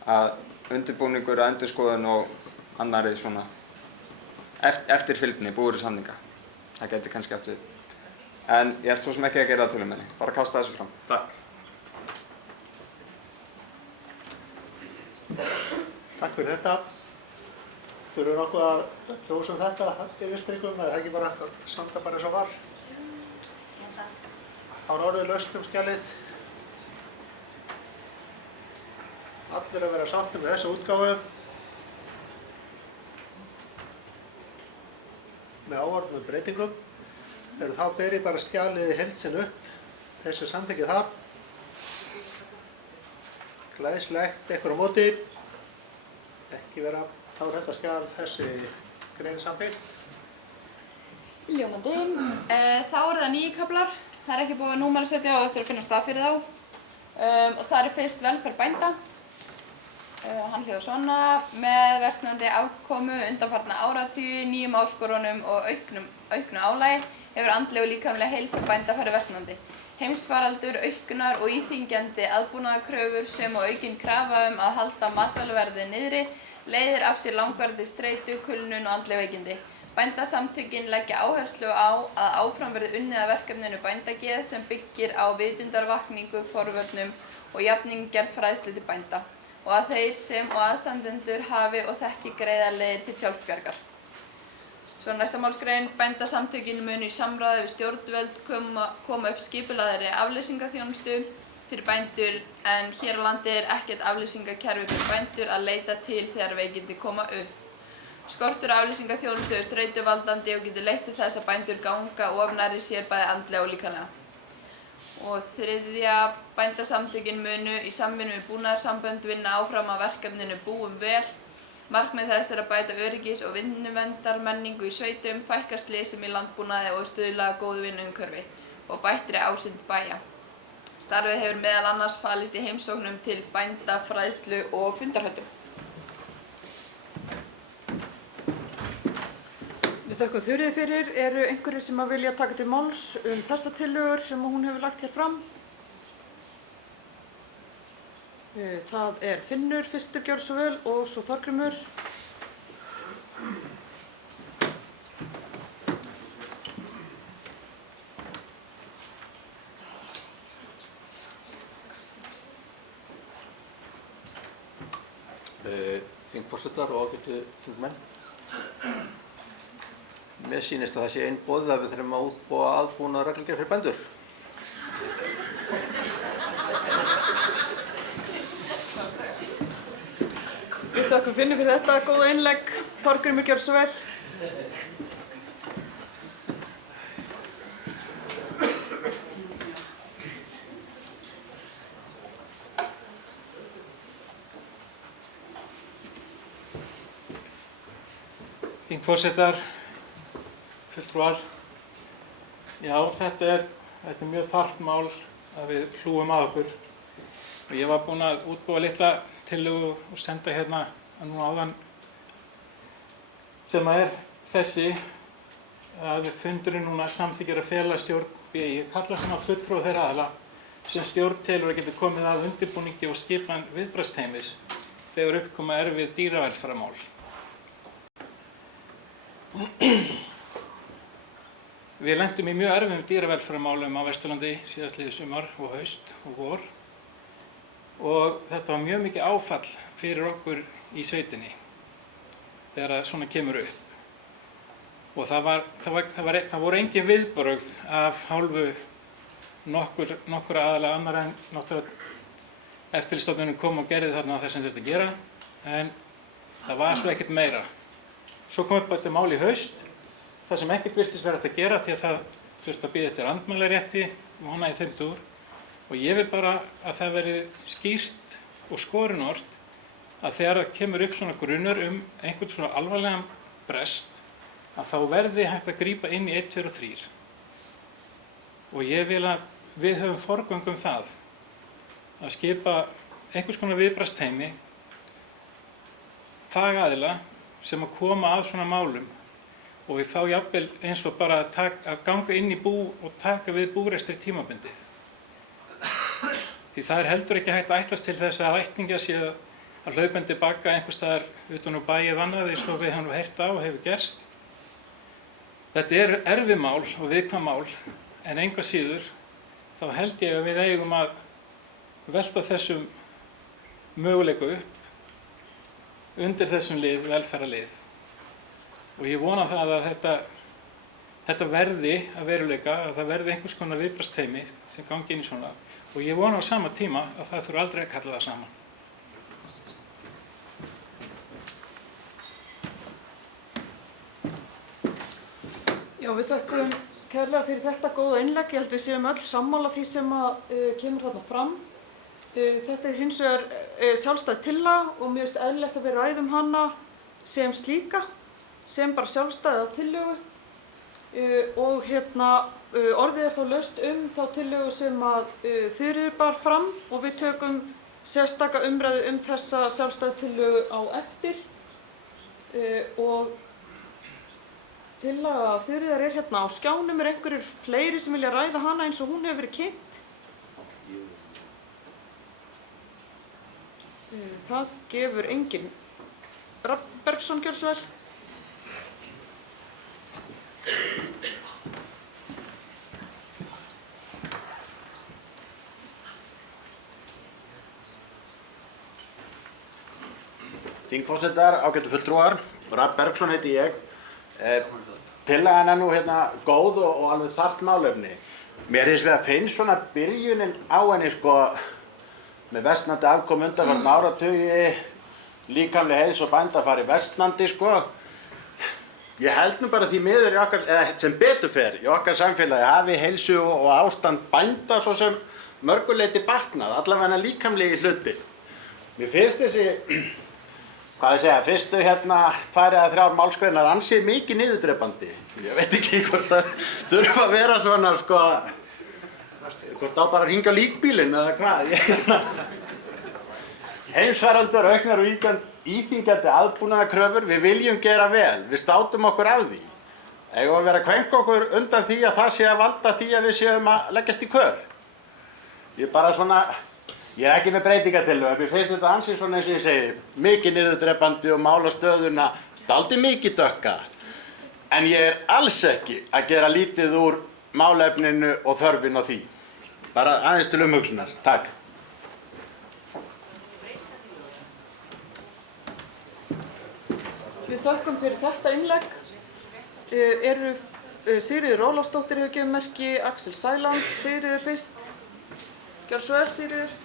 að undirbúningur, endurskoðun og annarri svona eftirfylgni búvörusamninga. Það geti kannski átt við. En ég ætla svo sem ekki að gera það til henni, bara kasta þessu fram. Takk. Takk fyrir þetta. Þurfum nokkuð að kjósa þetta yfirstrikum eða ekki bara standa bara eins og var? Þá er orðið laust skjalið. Allir að vera sáttir með þessa útgáfu. Með áorðnum breytingum. Þá ber ég bara skjalið í heild sinni upp. Þeir sem samþykkið það. Glæslegt, einhver á móti. Ekki vera þá er þetta skjal þessi grein samþykkt. Ljómandi. Þá eru það 9 kaflar. Það er ekki búið að númerasetja og eftir að finna stað fyrir þá. Og það er fyrst velferð bænda. Hann hljóðar svona: með versnandi afkomu undanfarna áratugi, nýjum áskorunum og auknu álagi hefur andleg og líkamleg heilsa bænda farið versnandi. Heimsfaraldur, auknar og íþyngjandi aðbúnaðarkröfur sem og aukin krafa að halda matvælaverðið niðri leiðir af sér langvarandi streitu, kulnun og andleg veikindi. Bændasamtökin leggja áherslu á að áfram verði unnið að verkefninu bændageð sem byggir á vitundarvakningu, forvörnum og jafningjarfræðslu til bænda og að þeir sem og aðstandendur hafi og þekki greiðar leiðir til sjálfsbjargar. Svo næsta málsgrein: bændasamtökin munu í samráði við stjórnvöld koma upp skipulagðri afleysingaþjónustu fyrir bændur en hér á landi er ekkert afleysingakerfi fyrir bændur að leita til þegar veikindi koma upp. Skortur afleysingaþjónustu er streituvaldandi og getur leitt til þess að bændur ganga of nærri sér bæði andlega og líkamlega. Og þriðja: bændasamtökin munu í samvinnu við búnaðarsambönd vinna áfram að verkefninu Búum vel. Markmið þess er að bæta öryggis- og vinnuverndarmenningu í sveitum, fækka slysum í landbúnaði og stuðla að góðu vinnuumhverfi og bættri ásýnd bæja. Starfið hefur meðal annars falist í heimsóknum til bænda, fræðslu og fundarhöldum. Við þökkum Þuríði fyrir. Eru einhverjir sem að vilja taka til máls þessa tillögur sem hún hefur lagt hér fram? Það er Finnur fyrstur, gjörðu svo vel, og svo Þorgrímur. Þingforsetar og ágætu þingmenn. Mér sýnist að það sé einboðið að við þurfum að útbúa aðbúnað reglugerð fyrir bændur. Við þökkum Finni fyrir þetta góða innlegg. Þorgrímur, gjörðu svo vel. Þingforsetar, fulltrúar, Já, þetta er mjög þarft mál að við hlúum að okkur. Og ég var búinn að útbúa litla tillögu og senda hérna núna áðan sem er þessi að fundurinn núna samþykkir að fela stjórn BÍ kalla svona fulltrúa þeirra aðila sem stjórn telur að geta komið að undirbúningi og skipan viðbragðsteymis þegar uppkoma erfið dýravelferðarmál. Við lentum í mjög erfiðum dýravelferðarmálum á Vesturlandi síðastliðið sumar og haust og vor og þetta var mjög mikið áfall fyrir okkur í sveitinni þegar svona kemur upp. Og það voru engin viðbrögð af hálfu nokkur aðalega annar en náttúrulega eftirlitsstofnunin kom og gerði þarna það sem þurfti að gera, en það var svo ekkert meira. Svo kom upp þetta mál í haust, það sem ekkert virtist vera að gera því að það þurfti að bíða eftir andmælarétti og hana í þeim dúr. Og ég vil bara að það veri skýrt og skorinort að þegar það kemur upp svona grunur einhvern svona alvarlegan brest, að þá verði hægt að grípa inn í 1, 2 og 3. Og ég vil að við höfum forgöngum það að skipa einhvers konar viðbragðsteymi fagaðila sem að koma að svona málum og þá jafnvel eins og bara að ganga inn í bú og taka við búrekstri tímabundið. Því það er heldur ekki hægt að ætlast til þess að ættingja sé að hlaupandi baka einhvers staðar utan úr bæ eða annað eins og við höfum heyrt á og hefur gerst. Þetta er erfið mál og viðkvæm mál, en engu að síður þá held ég að við eigum að velta þessum möguleiku upp undir þessum lið, velferðarlið. Og ég vona það að þetta verði að veruleika, að það verði einhvers konar viðbragðsteymi sem gangi inn í svona. Og ég vona á sama tíma að það þurfi aldrei að kalla það saman. Já, við þökkum kærlega fyrir þetta góða innlegg. Ég held við séum öll sammála því sem kemur þarna fram. Þetta er hins vegar sjálfstæð tillaga og mér finnst eðlilegt að við ræðum hana sem slíka, sem bara sjálfstæða tillögu. Og orðið er þá laust þá tillögu sem Þuríður bar fram og við tökum sérstaka umræðu þessa sjálfstæðu tillögu á eftir. Og tillaga Þuríðar er hérna á skjánum, er einhverjir fleiri sem vilja ræða hana eins og hún hefur verið kynnt. Það gefur enginn. Rafn Bergsson, gjörðu svo vel. Þingforsetar, ágætu fulltrúar, Rafn Bergsson heiti ég. Tillagan er nú góð og alveg þarft málefni. Mér finnst svona byrjunin á henni með versnandi afkomu undanfarna áratugi, líkamleg heilsu og bændafari versnandi Ég held nú bara því miður í okkar, eða sem betur fer í okkar samfélagi hafi heilsu og ástand bænda svo sem mörguleyti batnað, allavega líkamlegi hluti. Mér finnst þessi fyrstu 2 eða 3 málsgreinar ansi mikið niðurdrepandi. Ég veit ekki hvort það þurfa að vera svona, hvort á bara að hringja á líkbílinn eða hvað. Heimsfaraldur, auknar og íþyngjandi aðbúnaðarkröfur, við viljum gera vel, við státum okkur af því. Eigum að vera að kveinka okkur undan því að það sé að valda því að við séum að leggjast í kör. Ég er ekki með breytingartillögu, mér finnst þetta ansi svona eins og ég segi, mikið niðurdrepandi og mála stöðuna, dálítið mikið dökka. En ég er alls ekki að gera lítið úr málefninu og þörfin á því. Bara aðeins til umhugsunar. Takk. Við þökkum fyrir þetta innlegg. Sigríður Ólafsdóttir hefur gefið merki, Axel Sæland, Sigríður fyrst. Gjörðu svo vel, Sigríður.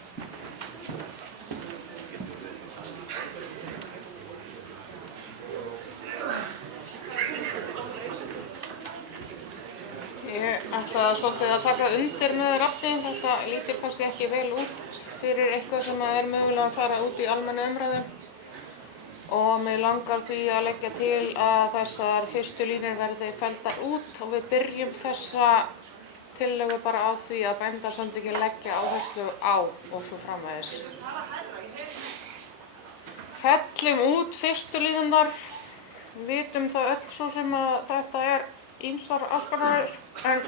Ég ætla svolítið að taka undir með Rafni. Þetta lítur kannski ekki vel út fyrir eitthvað sem er mögulega að fara út í almennu umræðu. Og mig langar því að leggja til að þessar fyrstu línur verði felldar út og við byrjum þessa tillögu bara á því að bændasamtökin leggja áherslu á og svo framvegis. Fellum út fyrstu línurnar, vitum það öll svo sem að þetta ýmsar áskoranir, en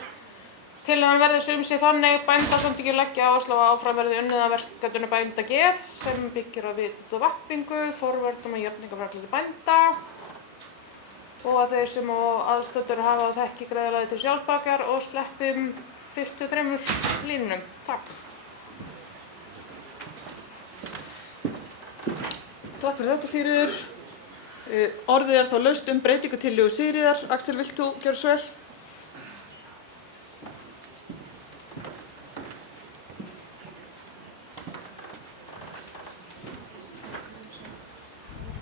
tillögan verður sum sé þannig: bændasamtökin leggja áherslu á áfram verði unnið að verkefninu Bændageð sem byggir á vitund og vakningu, forvörnum og jöfnunarfræðslu bænda og að þeir sem og aðstöndur hafa þekki greiðlega til sjálfsbakar og sleppum fyrstu 3 línunum. Takk. Takk fyrir þetta, Sigríður. Orðið þá laust breytingatillögu Sigríðar. Axel, vilt þú gjöra svo vel?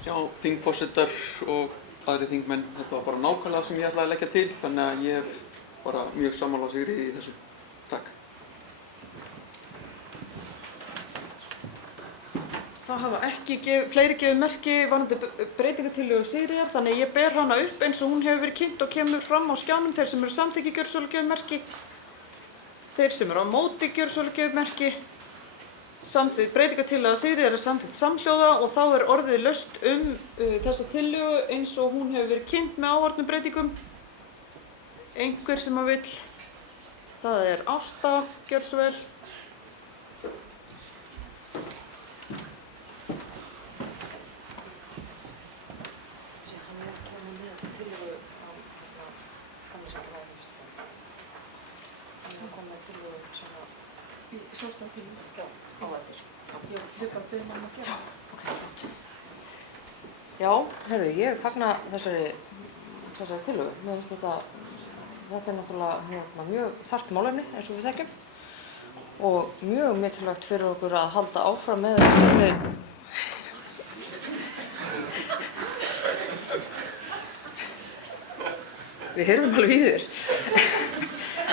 Já, þingforsetar og aðri þingmenn, þetta var bara nákvæmlega sem ég ætlaði að leggja til, þannig að ég hef bara mjög sammála Sigríði í þessu. Takk. Það hafa ekki fleiri gefið merki varðandi breytingatillögu Sigríðar, þannig að ég ber hana upp eins og hún hefur verið kynnt og kemur fram á skjánum. Þeir sem eru samþykki gjörsólu gefið merki, þeir sem eru á móti gjörsólu gefið merki. Samþykkt breytingatillöga Sigríðar samþykkt samhljóða og þá orðið laust þessa tillögu eins og hún hefur verið kynnt með áorðnum breytingum. Einhver sem vill, það Ásta, gjör svo vel. Já, heyrðu, ég fagna þessari tillögu. Mér finnst þetta náttúrulega mjög þarft málefni eins og við þekkjum og mjög mikilvægt fyrir okkur að halda áfram með þetta. Við heyrðum alveg í þér.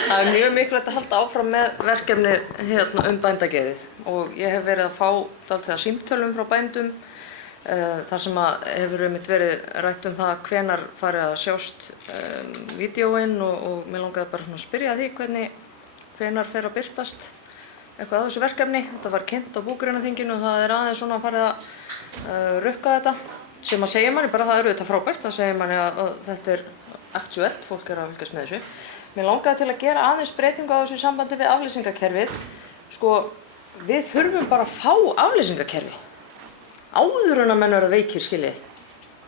Það mjög mikilvægt að halda áfram með verkefnið Bændageðið og ég hef verið að fá dálítið símtölum frá bændum þar sem hefur verið rætt það hvenær fari að sjást vídeóin og mér langaði bara að spyrja því hvenær fer að birtast eitthvað að þessu verkefni. Þetta var kynnt á búgreinaþinginu og það aðeins svona farið að rukka þetta sem að segja manni bara það auðvitað frábært, það segja manni að þetta aktuelt, fólk að fylgjast með þessu. Mér langaði til að gera aðeins breytingu á þessu sambandi við aflýsingakerfið. Sko, við þurfum bara að fá aflýsingakerfi áður en að menn verða veikir, skiljið.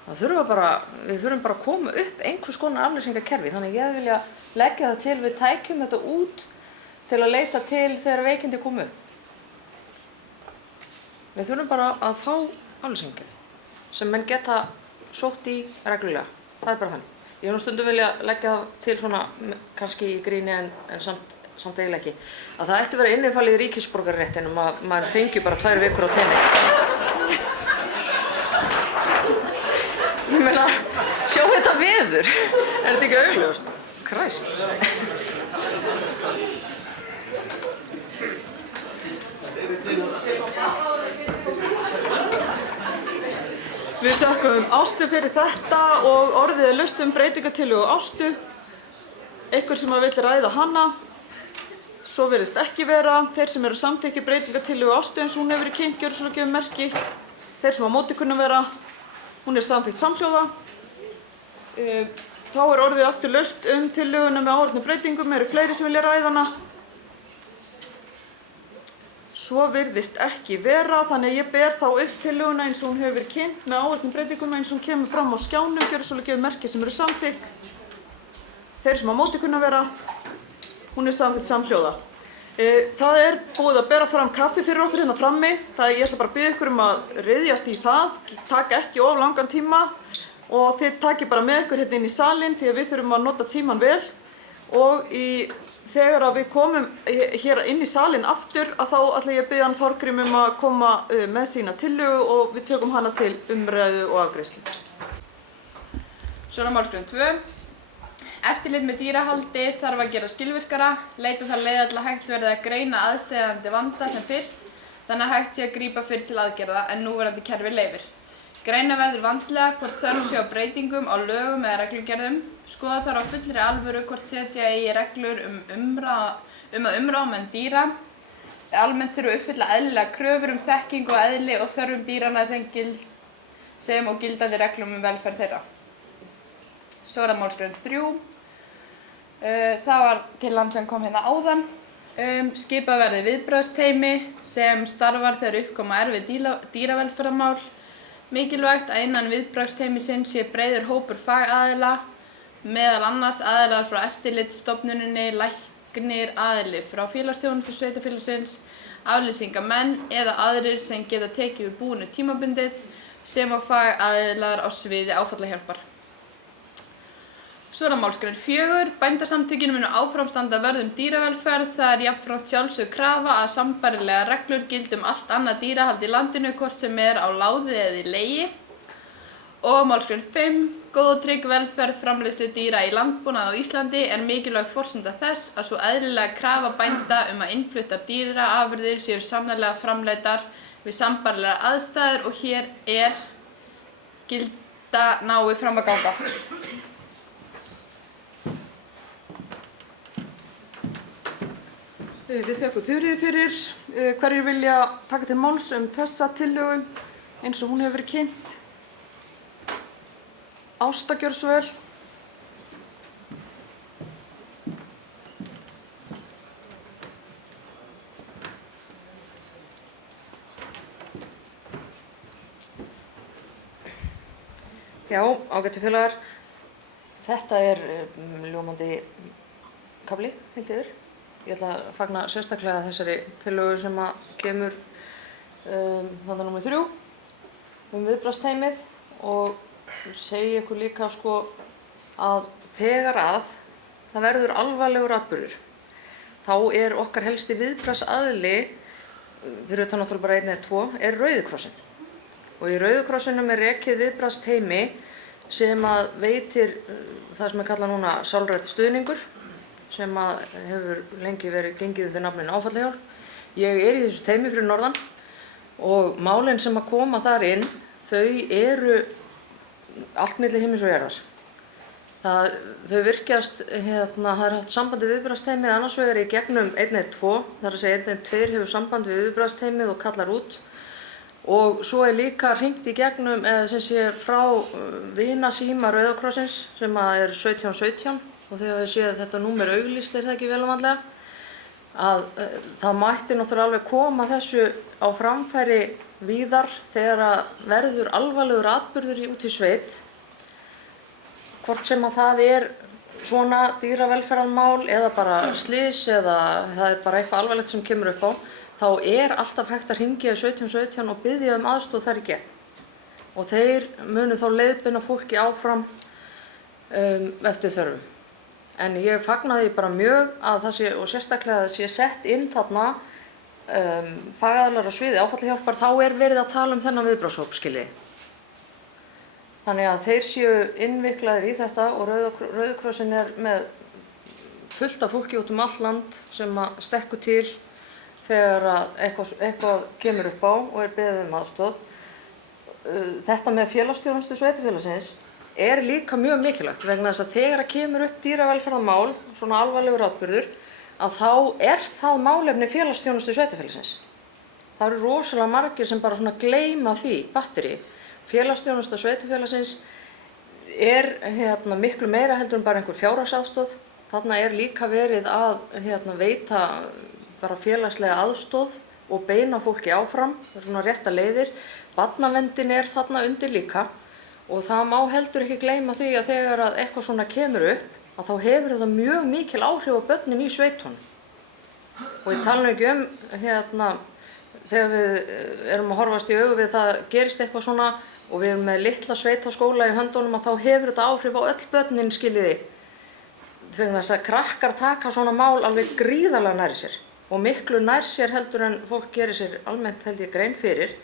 Við þurfum bara að koma upp einhvers konar aflýsingakerfi, þannig ég vilja leggja það til við tækjum þetta út til að leita til þegar veikindi komu upp. Við þurfum bara að fá aflýsingakerfi sem menn geta sótt í reglulega. Það bara þannig. Ég hef stundum vilja leggja það til svona, kannski í gríni en samt eiginlega ekki, að það ætti að vera innifalið í ríkisborgararéttinum að maður fengi bara 2 vikur á tenni. Ég meina, sjá þetta veður, þetta ekki augljóst? Kræst. Við þökkum Ástu fyrir þetta og orðið laust breytingatillögu Ástu. Einhver sem vill ræða hana? Svo virðist ekki vera. Þeir sem eru samþykki breytingatillögu Ástu eins og hún hefur verið kynnt gjöra svo gefið merki. Þeir sem á móti kunna vera, hún samþykkt samhljóða. Þá orðið aftur laust tillöguna með áorðnum breytingum. Eru fleiri sem vilja ræða hana? Svo virðist ekki vera, þannig ég ber þá upp tillöguna eins og hún hefur verið kynnt með áorðnum breytingum eins og hún kemur fram á skjánum, gjöra svo gefið merki sem eru samþykk. Þeir sem á móti kunna vera, hún samþykkt samhljóða. Það búið að bera fram kaffi fyrir okkur hérna frammi. Ég ætla bara að biðja ykkur að ryðjast í það, taka ekki of langan tíma og þið takið bara með ykkur hérna inn í salinn því að við þurfum að nota tíman vel og þegar við komum hér inn í salinn aftur þá ætla ég að biðja Þorgrím að koma með sína tillögu og við tökum hana til umræðu og afgreiðslu. Svona málsgrein 2. Eftirlit með dýrahaldi þarf að gera skilvirkara, leita þar leiða til að hægt verði að greina aðsteðjandi vanda sem fyrst, þannig að hægt sé að grípa fyrr til aðgerða en núverandi kerfi leyfir. Greina verður vandlega hvort þörf sé á breytingum á lögum eða reglugerðum. Skoða þarf á fullri alvöru hvort setja eigi reglur að umráðamenn dýra. Almennt þurfa að uppfylla eðlilega kröfur þekkingu og eðli og þörfum dýranna sem og gildandi reglum velferð þeirra. Svo það málsgrein 3. Það var tillagan sem kom hérna áðan. Skipað verði viðbragðsteymi sem starfar þegar uppkoma erfið dýravelferðarmál. Mikilvægt að innan viðbragðsteymisins sé breiður hópur fagaðila, meðal annars aðilar frá eftirlitsstofnuninni, læknir, aðili frá félagsþjónustu sveitarfélagsins, afleysingamenn eða aðrir sem geta tekið við búinu tímabundið sem og fagaðilar á sviði áfallahjálpar. Svo málsgrein 4. Bændasamtökin munu áfram standa vörð dýravelferð. Það er jafnframt sjálfsögð krafa að sambærilegar reglur gildi allt annað dýrahald í landinu, hvort sem er á láði eða í leigi. Og málsgrein 5. Góð og trygg velferð framleiðslu dýra í landbúnaði á Íslandi er mikilvæg forsenda þess að svo eðlilega krafa bænda að innfluttar dýraafurðir séu sannarlega framleiddar við sambærilegar aðstæður og hér gilda nái fram að ganga. Við þökkum Þuríði fyrir. Hverjir vilja taka til máls þessa tillögu eins og hún hefur verið kynnt? Ásta, gjörðu svo vel. Já, ágætu félagar. Þetta er ljómandi kafli, heilt yfir. Ég ætla að fagna sérstaklega þessari tillögu sem kemur þarna númer 3 viðbragðsteymið og segi ykkur líka að þegar það verður alvarlegur atburður þá er okkar helsti viðbragðsaðili, fyrir utan náttúrulega bara 1 eða 2, er Rauði krossinn. Og í Rauða krossinum er rekið viðbragðsteymi sem veitir það sem kallað núna sálrænn stuðningur, sem hefur lengi verið gengið undir nafninu áfallahjálp. Ég er í þessu teymi fyrir norðan og málin sem koma þar inn, þau eru allt milli himins og jarðar. Þau virkjast, það er haft samband við viðbragðsteymið annars vegar í gegnum 112, þar að segja 112 hefur samband við viðbragðsteymið og kallar út. Og svo er líka hringt í gegnum, sem sé frá vinasíma Rauða krossins sem er 1717. Og þegar við séum að þetta númer auglýst það ekki vel og vandlega, að það mætti náttúrulega alveg koma þessu á framfæri víðar þegar verður alvarlegur atburður út í sveit, hvort sem það er svona dýravelferðarmál eða bara slys eða það er bara eitthvað alvarlegt sem kemur upp á, þá er alltaf hægt að hringja í 1717 og biðja aðstoð þar í gegn. Og þeir munu þá leiðbeina fólki áfram eftir þörfum. En ég fagnaði bara mjög að það sé, og sérstaklega að það sé sett inn þarna fagaðilar á sviði áfallahjálpar, þá er verið að tala þennan viðbragðshóp, skiljiði. Þannig að þeir séu innviklaðir í þetta og Rauði krossinn er með fullt af fólki út allt land sem stekkur til þegar eitthvað kemur upp á og er beðið aðstoð. Þetta með félagsþjónustu sveitarfélagsins er líka mjög mikilvægt vegna þess að þegar kemur upp dýravelferðarmál, svona alvarlegur atburður, að þá er það málefni félagsþjónustu sveitarfélagsins. Það eru rosalega margir sem bara svona gleyma því batteri. Félagsþjónusta sveitarfélagsins er miklu meira heldur en bara einhver fjárhagsaðstoð. Þarna er líka verið að veita bara félagslega aðstoð og beina fólki áfram, svona rétta leiðir. Barnaverndin er þarna undir líka. Og það má heldur ekki gleyma því að þegar eitthvað svona kemur upp, að þá hefur þetta mjög mikil áhrif á börnin í sveitunum. Og ég tala nú ekki þegar við erum að horfast í augu við það gerist eitthvað svona og við erum með litla sveitaskóla í höndunum, að þá hefur þetta áhrif á öll börnin, skiljiði. Þegar þess að krakkar taka svona mál alveg gríðarlega nær sér og miklu nær sér heldur en fólk gerir sér almennt held ég grein fyrir.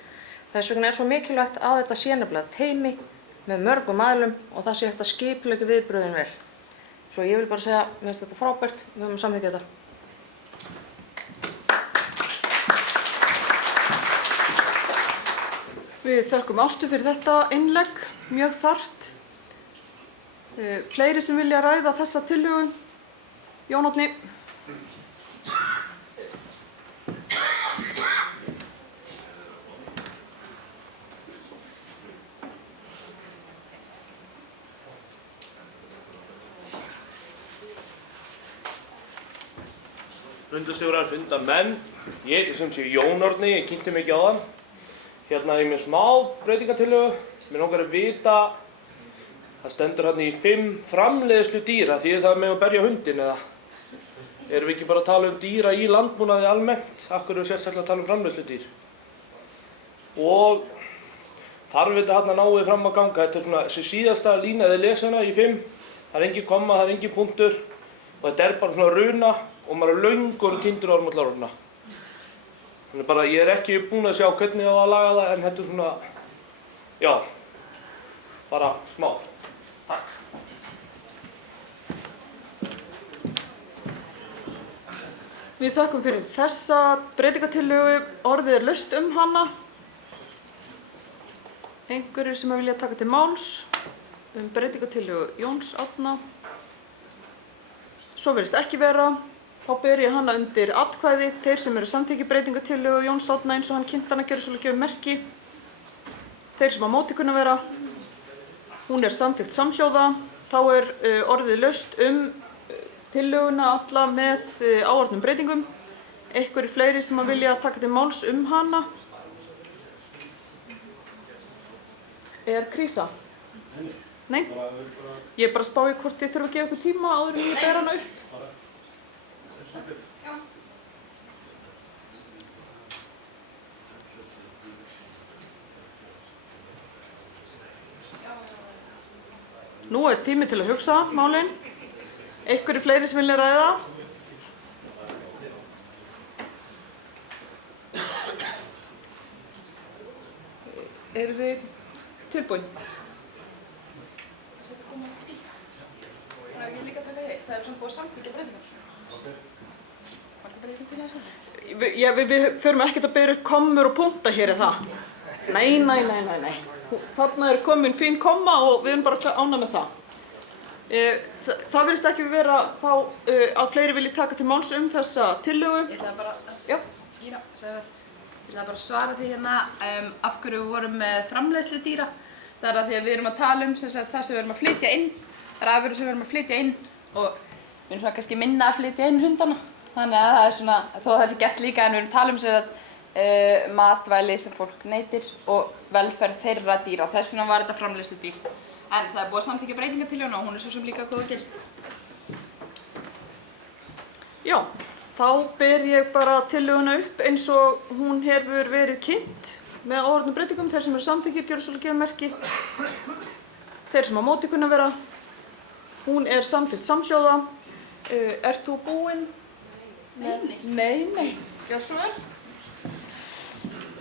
Þess vegna er svo mikilvægt að þetta sé nefnilega teymi með mörgum aðilum og það sé hægt að skipuleggja viðbrögðin vel. Svo ég vil bara segja, mér finnst þetta frábært, við höfum samþykkja þetta. Við þökkum Ástu fyrir þetta innlegg, mjög þarft. Fleiri sem vilja ræða þessa tillögu? Jón Árni. Fundarstjórar, fundarmenn, ég heiti sem sé Jón Árni, ég kynnti mig ekki á þann. Hérna er mér smá breytingartillögu. Mér langar að vita, það stendur hérna í 5 framleiðslu dýra, því það með að berja hundinn eða? Erum við ekki bara að tala um dýra í landbúnaði almennt? Af hverju er sérstaklega að tala um framleiðslu dýr? Og þarf þetta hérna náið fram að ganga, þetta er svona þessi síðasta lína eða lesuna í 5. Það er engin komma, það er engin punktur og þetta er bara svona runa. Og maður er löngur týndur á orðmáttláruna. Þannig bara, ég er ekki búinn að sjá hvernig á að laga það, en þetta er svona, já, bara smá. Takk. Við þökkum fyrir þessa breytingartillögu, orðið er laust hana. Einhverjir sem vilja taka til máls breytingartillögu Jóns Árna. Svo virðist ekki vera. Þá ber ég hana undir atkvæði. Þeir sem eru samþykki breytingartillögu Jóns Árna eins og hann kynnti hana gjörsamlega gefur merki. Þeir sem á móti kunna vera. Hún er samþykkt samhljóða. Þá er orðið laust tillöguna alla með áorðnum breytingum. Einhverjir fleiri sem vilja taka til máls hana? Er krísa? Nei? Ég er bara að spá í hvort ég þurfa að gefa ykkur tíma áður en ég ber hana upp. Nú er tími til að hugsa málin. Einhverjir fleiri sem vilja ræða? Eru þið tilbúin? Það er ekki líka að taka þig. Það er svona búið að samþykkja breytingar. Var ekki bara líka til að samþykkja? Við þurfum ekkert að byrja upp kommur og punkta hér eða það. Nei. Þarna er komin fín komma og við erum bara ánægð með það. Það virðist ekki vera þá að fleiri vilji taka til máls þessa tillögu. Ég ætlaði bara að svara því hérna af hverju við vorum með framleiðslu dýra. Það er að því að við erum að tala það sem við erum að flytja inn. Það er afurðir sem við erum að flytja inn og við erum svona kannski minna að flytja inn hundana. Þannig að það er svona, þó það sé gert líka en við erum að tala matvæli sem fólk neytir og velferð þeirra dýra og þess vegna var þetta framleiðslu dýr. En það er búið að samþykkja breytingartillöguna og hún er svo sem líka góð og gild. Já, þá ber ég bara tillöguna upp eins og hún hefur verið kynnt með áorðnum breytingum. Þeir sem eru samþykkir gjörsamlega gefur merki. Þeir sem á móti kunna vera. Hún er samþykkt samhljóða. Ert þú búinn? Nei. Já, svo vel.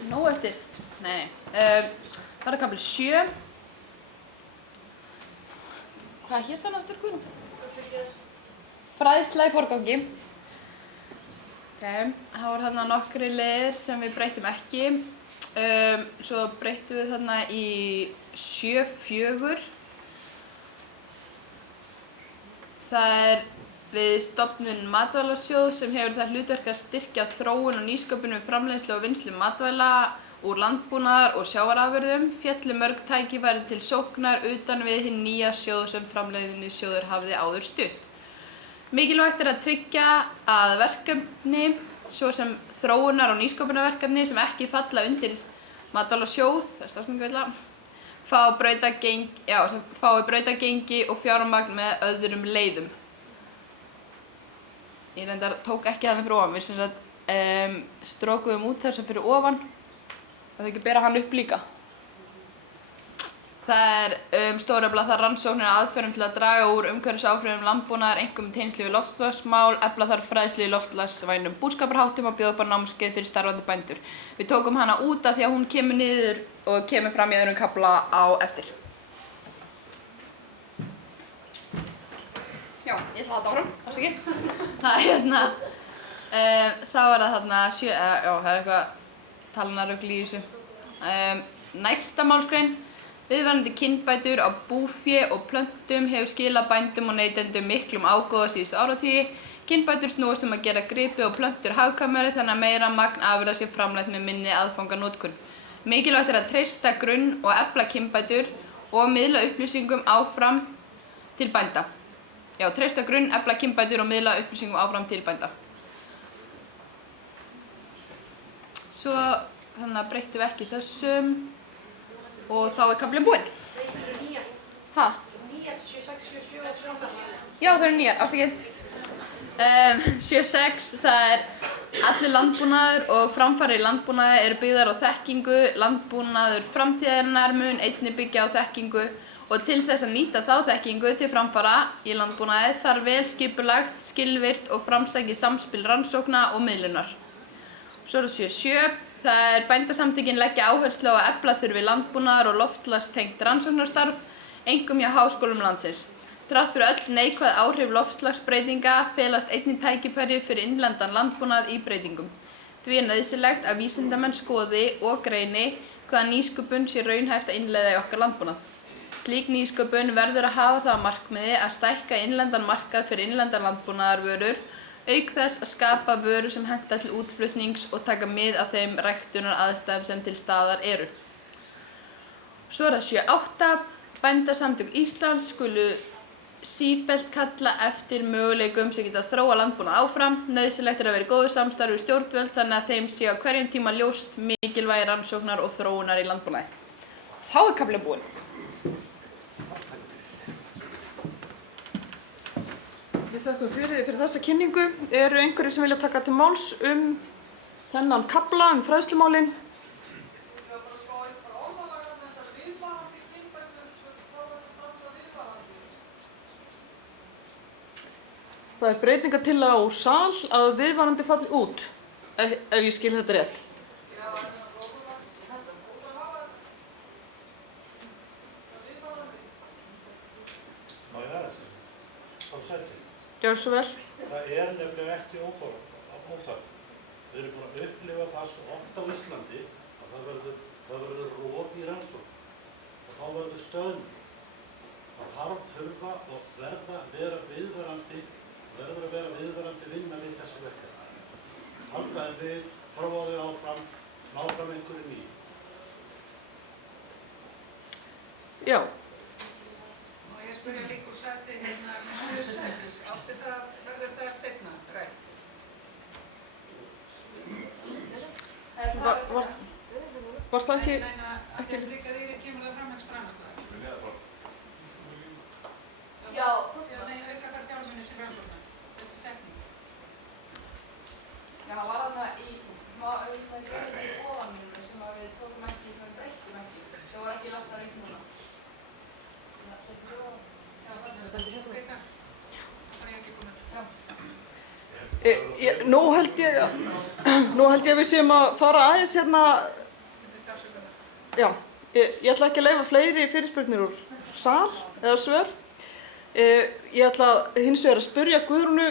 Nóg eftir? Nei. Það er kafli 7. Hvað hét hann aftur, Guðrún? Fræðsla í forgangi. Það voru þarna nokkri liðir sem við breyttum ekki. Svo breyttum við þarna í 7.4. Það er við stofnun Matvælasjóð sem hefur það hlutverk að styrkja þróun og nýsköpun við framleiðslu og vinnslu matvæla úr landbúnaðar og sjávarafurðum, féllu mörg tækifæri til sóknar utan við hinn nýja sjóð sem framleiðnisjóður hafði áður stutt. Mikilvægt er að tryggja að verkefni, svo sem þróunar- og nýsköpunarverkefni sem ekki falla undir Matvælasjóð, það er stafsningavillla, fái brautagengi og fjármagn með öðrum leiðum. Ég reyndar tók ekki það með fyrir ofan, við sem sagt strókuðum út þess að fyrir ofan og þau ekki bera hann upp líka. Það er stórefla það rannsóknir aðferðum til að draga úr umhverfisáhrifum landbúnaðar, einkum í tengslum við loftslagsmál, efla þarf fræðslu í loftslagsvænum búskaparháttum og bjóða upp á námskeið fyrir starfandi bændur. Við tókum hana út af því að hún kemur niður og kemur fram í öðrum kafla á eftir. Já, ég ætla að halda áfram, afsakið. Þá er það þarna það er eitthvað talnarugl í þessu. Næsta málsgrein. Viðvarandi kynbætur á búfé og plöntum hefur skilað bændum og neytendum miklum ágóða síðustu áratugi. Kynbætur snúast að gera gripi og plöntur hagkvæmari þannig að meira magn afurða sé framleitt með minni aðfanganotkun. Mikilvægt að treysta grunn og efla kynbætur og miðla upplýsingum áfram til bænda. Já, treysta grunn, efla kynbætur og miðla upplýsingum áfram til bænda. Svo þannig breyttum við ekki þessum og þá kaflinn búinn. Ha? Nýjar, 7, 6, 7, 7, Já, það eru nýjar, afsakið. 7.6, það allur landbúnaður og framfarir í landbúnaði eru byggðar á þekkingu. Landbúnaður framtíðarinnar mun einnig byggja á þekkingu og til þess að nýta þá þekkingu til framfara í landbúnaði þarf vel skipulagt, skilvirkt og framsækið samspil rannsókna og miðlunar. Svo er það 7.7. Það bændasamtökin leggja áherslu á að efla þurfi landbúnaðar og loftslagstengt rannsóknarstarf, einkum hjá háskólum landsins. Þrátt fyrir öll neikvæð áhrif loftslagsbreytinga felast einnig tækifæri fyrir innlendan landbúnað í breytingum. Því nauðsynlegt að vísindamenn skoði og greini hvaða nýsköpun sé raunhæft að innleiða í okkar landbúnað. Slík nýsköpun verður að hafa það að markmiði að stækka innlendan markað fyrir innlendan landbúnaðarvörur, auk þess að skapa vörur sem henta til útflutnings og taka mið af þeim ræktunaraðstæðum sem til staðar eru. Svo er það 7.8. Bændasamtök Íslands skulu sífellt kalla eftir möguleikum sem geta þróa landbúnað áfram. Nauðsynlegt að vera í góðu samstarfi við stjórnvöld þannig að þeim sé á hverjum tíma ljóst mikilvægi rannsóknar og þróunar í landbúnaði. Þá er kaflinn búinn. Við þökkum fyrir þessa kynningu. Eru einhverjir sem vilja taka til máls þennan kafla fræðslumálin? Það er breytingartillaga úr sal að viðvarandi falli út, ef ég skil þetta rétt. Gjörðu svo vel. Það er nefnilega ekki óþarft. Við erum búin að upplifa það svo oft á Íslandi að það verður rof í rannsókn og þá verður stöðnun. Það þurfa og verður að vera viðvarandi vinna við þessi verkefni. Halda þeim við, þróa þau áfram, ná fram einhverju nýju. Já. Má ég spyrja líka úr sæti með 7.6. Verður það seinna rætt? Var það ekki? Ekki strykað yfir, kemur það fram einhvers annars staðar? Já. Nei, auka þar fjármunir til rannsóknar, þessi setning. Já, það var þarna í ofanmínum sem við tókum ekki, sem við breyttum ekki, sem voru ekki lastar upp núna. Nú held ég að við séum að fara aðeins hérna. Já, ég ætla ekki að leyfa fleiri fyrirspurnir úr sal eða svör. Ég ætla hins vegar að spyrja Guðrúnu,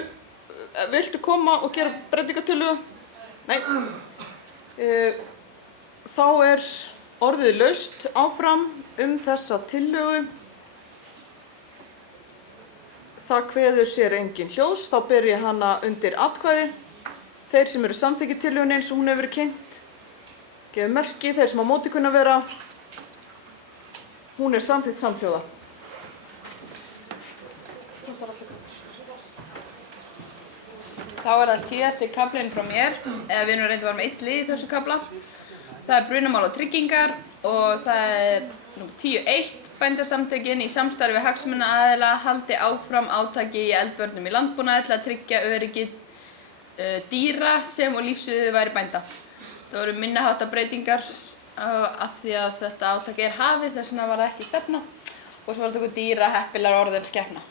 viltu koma og gera breytingartillögu? Nei. Þá er orðið laust áfram þessa tillögu. Það kveður sér engin hljóðs, þá ber ég hana undir atkvæði. Þeir sem eru samþykki tillögunni eins og hún hefur verið kynnt, gefur merki. Þeir sem á móti kunna vera, hún er samþykkt samhljóða. Þá er það síðasti kaflinn frá mér, eða við erum reyndið að vera með eitt lið í þessu kafla. Það er brunamál og tryggingar og það er 10.1. Bændasamtökin í samstarfi við hagsmunaaðila haldi áfram átaki í eldvörnum í landbúnaði til að tryggja öryggi dýra sem og lífsviðurværi bænda. Það voru minniháttar breytingar af því að þetta átaki er hafið, þess vegna var það ekki stefna. Og svo var þetta okkur dýra heppilegar orð en skepna.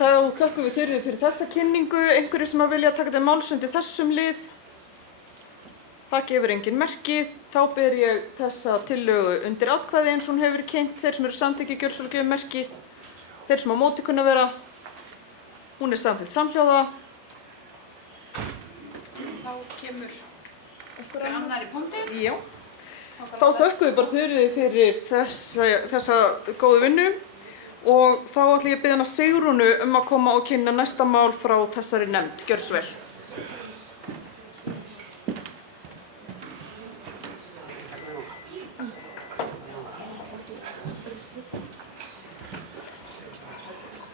Þá þökkum við fyrir þessa kynningu. Einhverjir sem vilja taka til máls undir þessum lið? Það gefur engin merki. Þá ber ég þessa tillögu undir atkvæði eins og hún hefur verið kynnt. Þeir sem eru samþykki gjörðu svo vel gefur merki. Þeir sem á móti kunna vera, hún er samþykkt samhljóða. kemur einhver annar í pontu. Já. Þá þökkum við bara Þuríði fyrir þessa góðu vinnu og þá ætla ég að biðja hana Sigrúnu að koma og kynna næsta mál frá þessari nefnd. Gjörðu svo vel.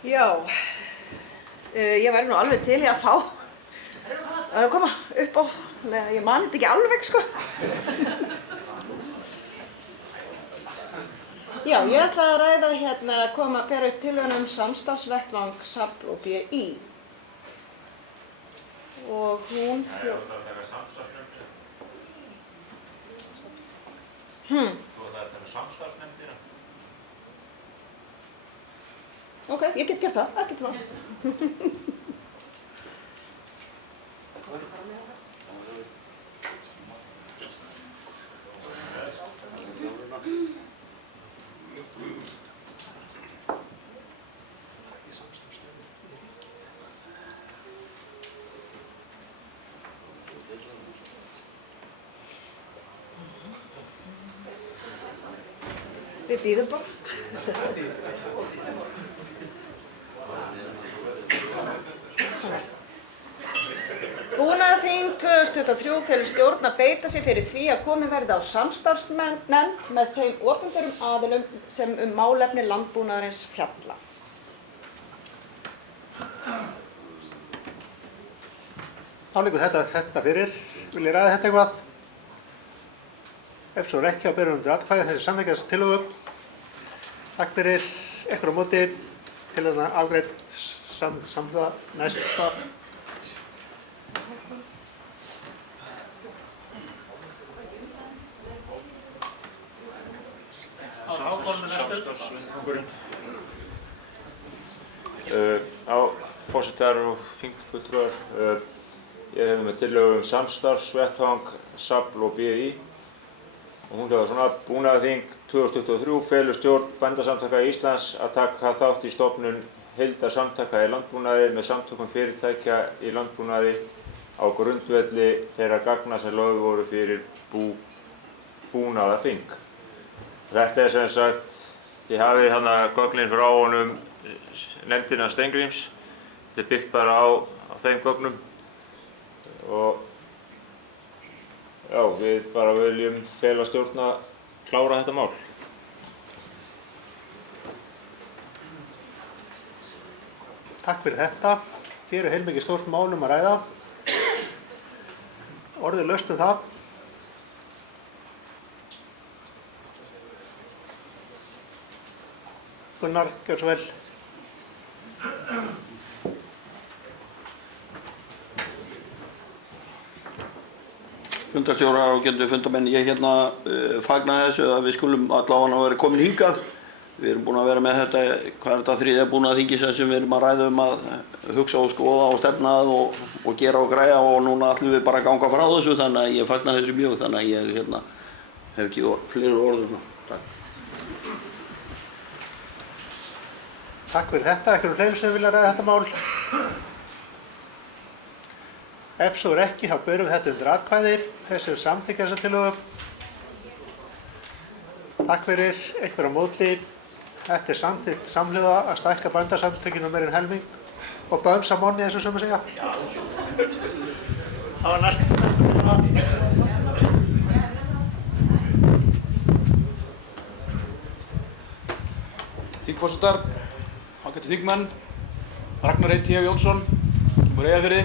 Já, ég væri nú alveg til í að fá að koma upp á, ég man þetta ekki alveg sko. Já, ég ætla að ræða hérna að bera upp tillöguna samstarfsvettvang SAFL og BÍ. Og hún... Nei, ég ætla að taka samstarfsnefnd. Þú ætla að taka samstarfsnefndina. Ok, ég get gert það, ekkert mál. Við bíðum bara. Búnaðarþing 2023 felur stjórn að beita sig fyrir því að komið verði á samstarfsnefnd með þeim opinberum aðilum sem málefni landbúnaðarins fjalla. Þá liggur þetta fyrir. Vil ég ræða þetta eitthvað? Ef svo er ekki, bera undir atkvæði þessi samþykkjastillögu. Takk fyrir. Einhver á móti til að afgreitt samþykja næsta. Forsetar og þingfulltrúar, ég er hérna með tillögu samstarfsvettvang SAFL og BÍ og hún hljóðar svona: Búnaðarþing 2023 felur stjórn Bændasamtaka Íslands að taka þátt í stofnun heildarsamtaka í landbúnaði með samtökum fyrirtækja í landbúnaði á grundvelli þeirra gagna sem lögð voru fyrir búnaðarþing. Þetta er sem sagt, ég hafi hérna gögnin frá honum nefndina Steingríms. Þetta er byggt bara á þeim gögnum og já, við bara viljum fela stjórn að klára þetta mál. Takk fyrir þetta. Hér er heilmikið stórt mál að ræða. Orðið laust það. Gunnar, gjör svo vel. Fundarstjórar og gildu fundarmenn, ég fagna þessu að við skulum allavega vera komin hingað. Við erum búin að vera með þetta, hvað er þetta, þriðja búnaðarþingi sem við erum að ræða að hugsa og skoða og stefna og gera og græja og núna ætlum við bara að ganga frá þessu, þannig að ég fagna þessu mjög, þannig að ég hef ekki fleiri orðum. Takk. Takk fyrir þetta. Einhverjum fleiri sem vilja ræða þetta mál? Ef svo er ekki, þá berum við þetta undir atkvæði. Þessi er samþykkja þessa tillögu. Takk fyrir. Einhver á móti. Þetta er samþykkt samhliða að stækka bændasamtökin meira en helming og bömsa monni eins og sem að segja. Það var næst. Þingforsetar, ágætu þingmenn, Ragnar T. Jónsson, úr Eyjafirði.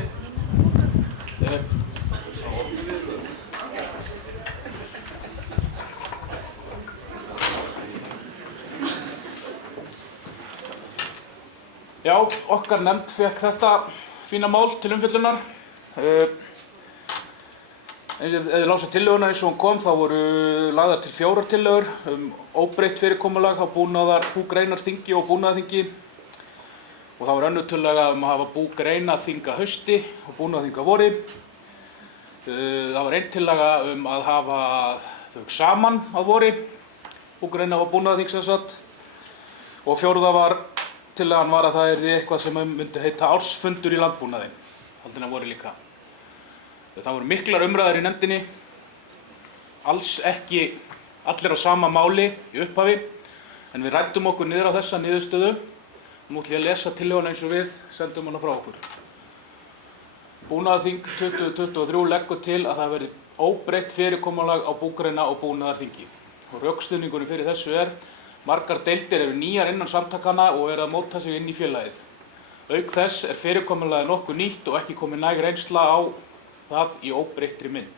Já, okkar nefnd fékk þetta fína mál til umfjöllunar. Ef þið lása tillöguna eins og hún kom, þá voru lagðar til 4 tillögur óbreytt fyrirkomulag á búgreinarþingi og búnaðarþingi. Og það var önnur tillaga að hafa búgreinarþing að hausti og búnaðarþing að vori. Það var ein tillaga að hafa þau saman að vori, búgreinar og búnaðarþing sem sagt. Og 4. tillagan var að það yrði eitthvað sem myndi heita ársfundur í landbúnaði, haldinn að vori líka. Það voru miklar umræður í nefndinni, alls ekki allir á sama máli í upphafi, en við ræddum okkur niður á þessa niðurstöðu. Nú ætlum ég að lesa tillöguna eins og við sendum hana frá okkur. Búnaðarþing 2023 leggur til að það verði óbreytt fyrirkomulag á búgreina og búnaðarþingi. Og rökstuðningurinn fyrir þessu margar deildir eru nýjar innan samtakanna og eru að móta sig inn í félagið. Auk þess fyrirkomulagið nokkuð nýtt og ekki komið næg reynsla á það í óbreyttri mynd.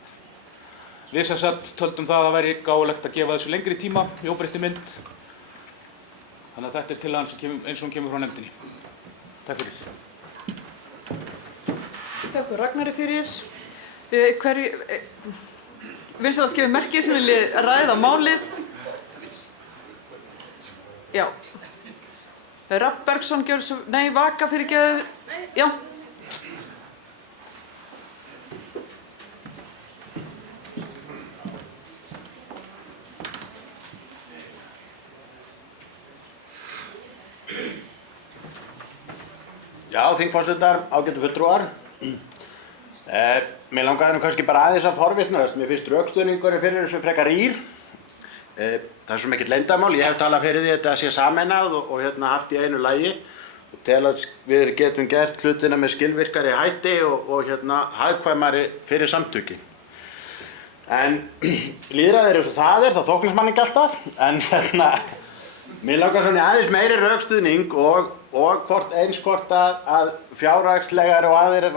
Við sem sagt töldum það að væri gáfulegt að gefa þessu lengri tíma í óbreyttri mynd. Þannig að þetta tillagan eins og hún kemur frá nefndinni. Takk fyrir. Takk Ragnari fyrir. Viltu að gefa merki sem vilji ræða málið? Já. Rapp Bergsson gjör svo, nei, Vaka fyrir geðu, já. Já, þingforsetar, ágætu fulltrúar. Mér langaði nú kannski bara aðeins að forvitnast. Mér finnst rökstuðningurinn fyrir þessu frekar rýr. Það er svo mikill leyndarmál. Ég hef talað fyrir því að þetta sé sameinað og haft í einu lagi. Og tel að við getum gert hlutina með skilvirkari hætti og hagkvæmari fyrir samtökin. En lýðræðið eins og það þóknast manni ekki alltaf. En mér langar svona aðeins meiri rökstuðning og hvort að fjárhagslegar og aðrir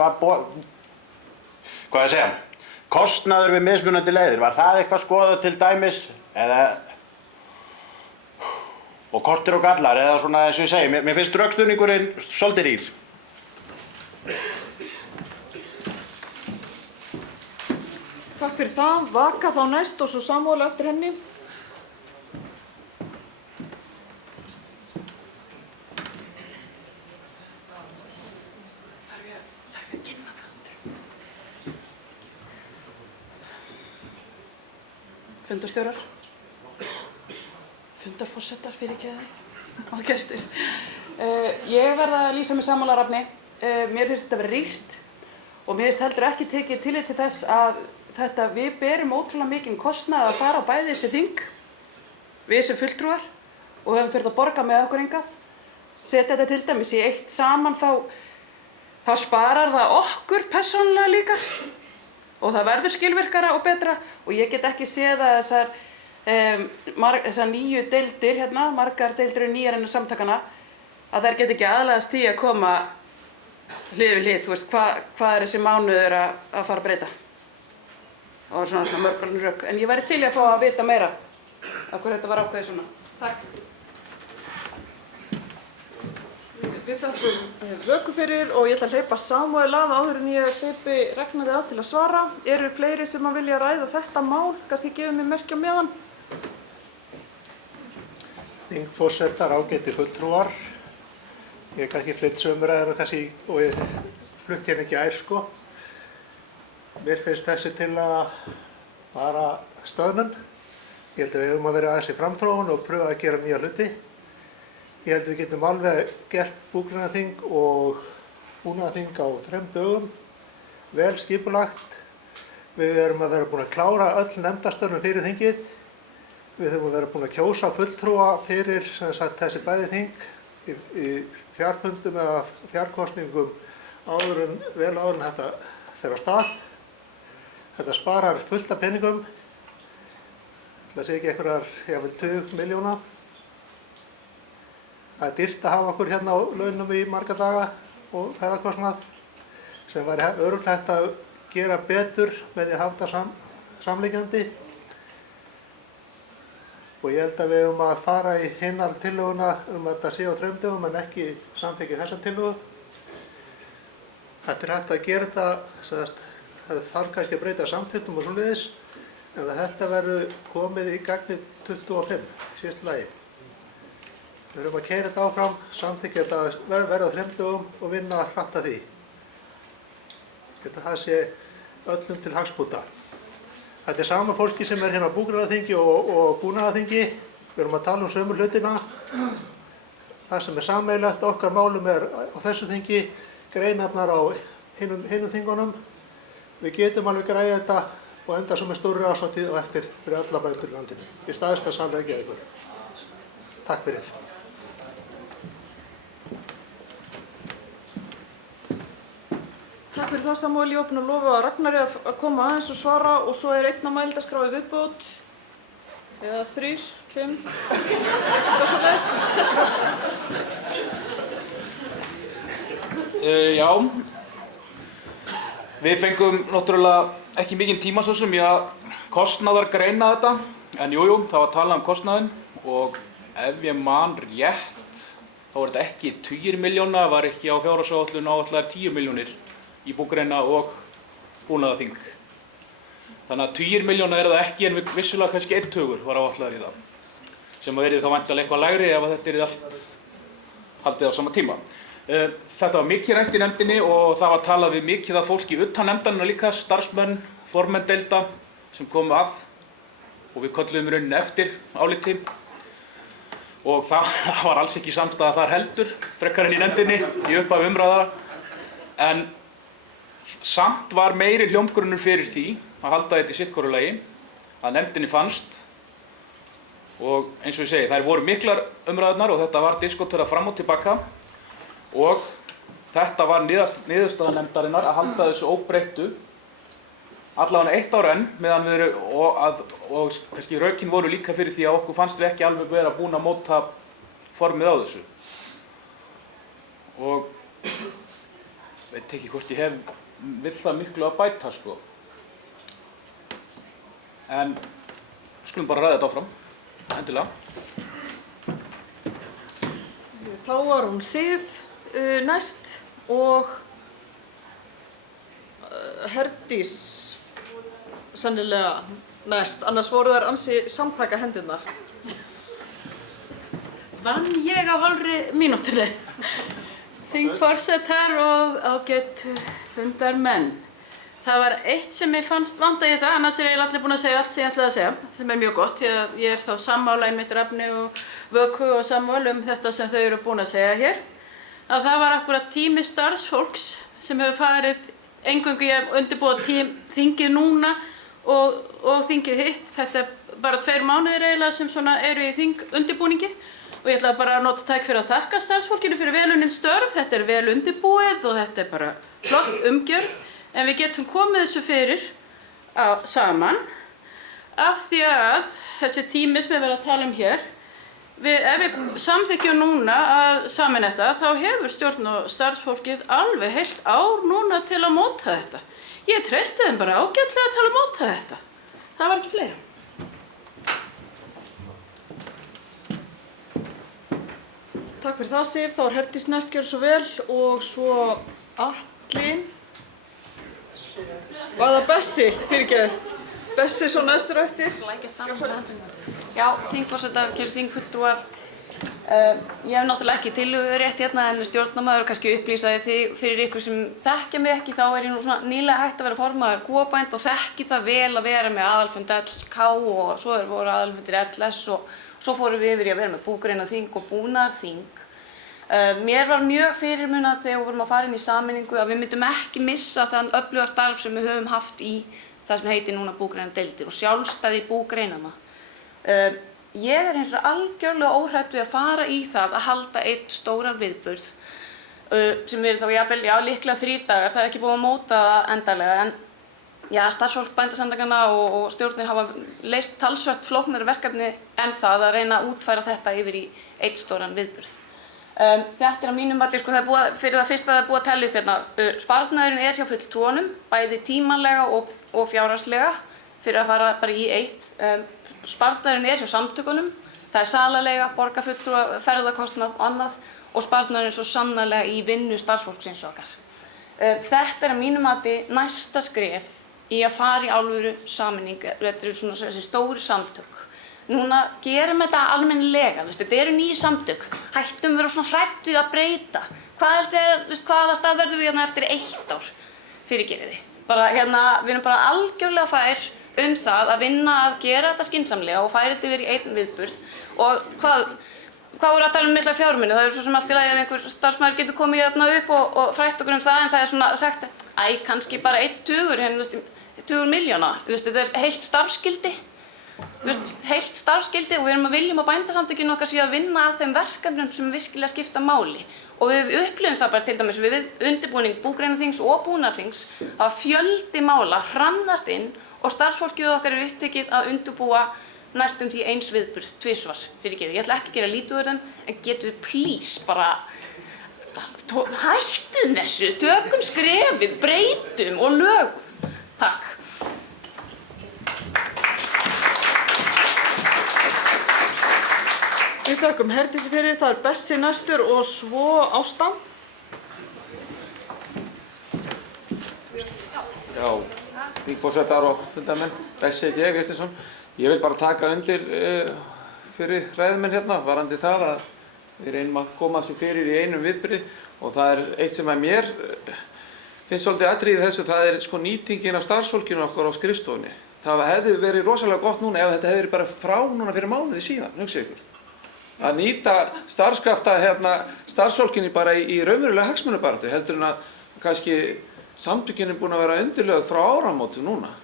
kostnaður við mismunandi leiðir, var það eitthvað skoðað til dæmis? Og kostir og gallar, eða svona eins og ég segi, mér finnst rökstuðningurinn svolítið rýr. Takk fyrir það. Vaka þá næst og svo Samúel eftir henni. Fundarstjórar, fundarforsetar, fyrirgefðu og gestir. Ég verð að lýsa mig sammála Rafni. Mér finnst þetta vera rýrt og mér finnst heldur ekki tekið tillit til þess að við berum ótrúlega mikinn kostnað að fara á bæði þessi þing, við sem fulltrúar og höfum fyrir að borga með okkur hingað. Setja þetta til dæmis í eitt saman þá sparar það okkur persónulega líka. Og það verður skilvirkara og betra og ég get ekki séð að þessar nýju deildir margar deildir eru nýjar innan samtakana, að þær get ekki aðlagast því að koma hlið við hlið, þú veist, hvað þessi mánuður að fara að breyta. Og svona mörgulinn rök. En ég væri til að fá að vita meira af hverju þetta var ákveðið svona. Takk. Við þakkum Vöku fyrir og ég ætla að hleypa Samúel að áður en ég hleypi Ragnari að til að svara. Eru fleiri sem vilja ræða þetta mál? Kannski gefið mér merki á meðan. Þingforsetar, ágæti fulltrúar. Ég hef kannski flytt sömur og ég flutti hérna ekki sko. Mér finnst þessi tillaga bara stöðnun. Ég held að við höfum að vera aðeins í framþróun og pröfa að gera nýja hluti. Ég held að við getum alveg gert búgreinaþing og búnaðarþing á 3 dögum, vel skipulagt. Við erum að vera búin að klára öll nefndastörfin fyrir þingið. Við höfum að vera búin að kjósa fulltrúa fyrir þessi bæði þing í fjarfundum eða fjarkosningum vel áður en þetta fer af stað. Þetta sparar fullt af peningum. Það sé ekki einhverjar, jafnvel 20 milljóna. Það dýrt að hafa okkur hérna á launum í marga daga og ferðakostnað sem væri örugglega hægt að gera betur með því að hafa þetta samliggjandi. Og ég held að við höfum að fara í hinnar tillöguna að þetta sé á 3 dögum en ekki samþykja þessa tillögu. Þetta hægt að gera þetta, það þarf kannski að breyta samþykktum og svoleiðis, en þetta verður komið í gagnið 25 síðustu lagi. Við höfum að keyra þetta áfram, samþykkja þetta verða á 3 dögum og vinna hratt að því. Ég held að það sé öllum til hagsbóta. Þetta er sama fólki sem hérna á búgreinaþingi og búnaðarþingi. Við erum að tala sömu hlutina. Það sem sameiginlegt okkar málum á þessu þingi, greinarnar á hinum þingunum. við getum alveg græðið þetta og enda svo með stórri árshátíð og eftir fyrir alla bændur í landinu. Í stærsta sal Reykjavíkur. Takk fyrir. Takk fyrir það, Samúel. Ég var búin að lofa að Ragnari að koma aðeins og svara og svo er einn á mælendaskrá í viðbót. Eða 3, 5, eitthvað svoleiðis. Já, við fengum náttúrulega ekki mikinn tíma svo sem í að kostnaðargreina þetta, en jújú, það var talað um kostnaðinn og ef ég man rétt, þá var þetta ekki 10 milljóna, var ekki á fjárhagsáætlun áætlaðar 10 milljónir í búgreina og búnaðarþing. Þannig að 10 milljóna það ekki, en vissulega kannski 1 tugur var áætlaður í það, sem verið þá væntanlega eitthvað lægri ef þetta allt haldið á sama tíma. Þetta var mikið rætt í nefndinni og það var talað við mikið af fólki utan nefndarinnar líka, starfsmenn, formenn deilda sem komu að og við kölluðum í rauninni eftir áliti. Og það var alls ekki samstaða þar heldur, frekar en í nefndinni, í upphafi umræða. En samt var meiri hljómgrunnur fyrir því að halda þetta í sitt hvoru lagi, að nefndinni fannst. Og eins og ég segi, þær voru miklar umræðurnar og þetta var diskuterað fram og tilbaka. Og þetta var niðurstaða nefndarinnar að halda þessu óbreyttu allavega 1 ár enn, meðan við og kannski rökin voru líka fyrir því að okkur fannst við ekki alveg vera búin að móta formið á þessu. Og veit ekki hvort ég hef við það miklu að bæta, sko. En skulum bara ræða þetta áfram, endilega. Þá var hún Sif næst og Herdís sennilega næst, annars voru þær ansi samtaka hendurnar. Vann ég á hálfri mínútunni. Þingforsetar og ágætt fundarmenn. Það var eitt sem ég fannst vanta í þetta, annars er ég allir búin að segja allt sem ég ætlaði að segja, sem er mjög gott, því að ég er þá sammála einmitt Rafni og Vöku og Samúel þetta sem þau eru búin að segja hér. Að það var akkúrat tími starfsfólks sem hefur farið eingöngu í að undirbúa þingið núna og þingið hitt. Þetta er bara 2 mánuðir eiginlega sem svona eru í þingundirbúningi. Og ég ætla bara að nota tækifæri að þakka starfsfólkinu fyrir vel unnin störf. Þetta er vel undirbúið og þetta er bara flott umgjörð. En við getum komið þessu fyrir saman af því að þessi tími sem við verðum að tala um hér, ef við samþykkjum núna að sameina þetta, þá hefur stjórn og starfsfólkið alveg heilt ár núna til að móta þetta. Ég treysti þeim bara ágætlega til að móta þetta. Það var ekki fleira. Takk fyrir það, Sif. Þá er Herdís næst, gjörðu svo vel, og svo Atli. Var það Bessi? Fyrirgeðu. Bessi svo næstur eftir. Já, þingforsetar, kæru þingfulltrúar. Ég hef náttúrulega ekki tillögurétt hérna en stjórnarmaður kannski upplýsaði þig fyrir ykkur sem þekkja mig ekki, þá er ég nú svona nýlega hægt að vera formaður kúabænd og þekki það vel að vera með aðalfund LK og svo voru aðalfundir LS og svo fórum við yfir í að vera með búgreinaþing og búnaðarþing. Mér var mjög fyrirmunað þegar við vorum að fara inn í sameiningu að við myndum ekki missa þann öfluga starf sem við höfum haft í það sem heitir núna búgreinadeildir og sjálfstæði búgreinanna. Ég er hins vegar algjörlega óhrædd við að fara í það að halda einn stóran viðburð sem verður þá jafnvel, líklega 3 dagar, það er ekki búið að móta það endanlega en starfsfólk Bændasamtakanna og stjórnir hafa leyst talsvert flóknari verkefni en það að reyna að útfæra þetta yfir í einn stóran viðburð. Þetta er að mínum mati, það er búið, fyrir það fyrsta það er búið að tella upp hérna, sparnaðurinn er hjá fulltrúanum, bæði tímanlega og fjárhagslega fyrir að fara bara í eitt. Sparnaðurinn er hjá samtökunum, það er salaleiga, borgarfulltrúa, ferðakostnað og annað og sparnaðurinn svo sannarlega í vinnu starfsfólksins okkar. Þetta er að mínum mati næsta skref í að fara í alvöru sameining, þetta eru svona þessi stóru samtök. Núna gerum þetta almennilega, þetta eru nýju samtök, hættum vera svona hrædd við að breyta. Hvaða stað verðum við hérna eftir 1 ár? Fyrirgefið þið. Við erum bara algjörlega fær það að vinna að gera þetta skynsamlega og færa þetta yfir í einn viðburð. Og hvað voru að tala um fjármuni? Það er svo sem allt í lagi að einhver starfsmaður getur komið hérna upp og frætt okkur það en það er svona sagt kannski bara 1 tugur, tugur milljóna, þetta er heilt starfsskildi. Heilt starfsskildi og við erum að viljum að bændasamtökin okkar séu að vinna að þeim verkefnum sem virkilega skipta máli. Og við upplifum það bara til dæmis við undirbúning búgreinaþings og búnaðarþings að fjöldi mála hrannast inn og starfsfólkið okkar er upptekið að undirbúa næstum því eins viðburð tvisvar fyrir geðu. Ég ætla ekki að gera lítið úr þeim, en getum við please bara hættum þessu, tökum skrefið, breytum og lögum. Takk. Við þökkum Herdísi fyrir, það er Bessi næstur og svo Ásta. Já, þingforsetar og fundarmenn, Bessi heiti ég, Kristinsson. Ég vil bara taka undir fyrir ræðumenn hérna, varandi það að við reynum að koma þessu fyrir í einum viðburði og það er eitt sem að mér finnst svolítið atriði þessu, það er sko nýtingin af starfsfólkinu okkar á skrifstofunni. Það hefði verið rosalega gott núna ef þetta hefði verið bara frá núna fyrir mánuði síðan, hugsið ykkur. Að nýta starfskrafta starfsfólkinni bara í raunverulega hagsmunabaráttu heldur en að kannski samtökin er búin að vera undirlögð frá áramótum núna.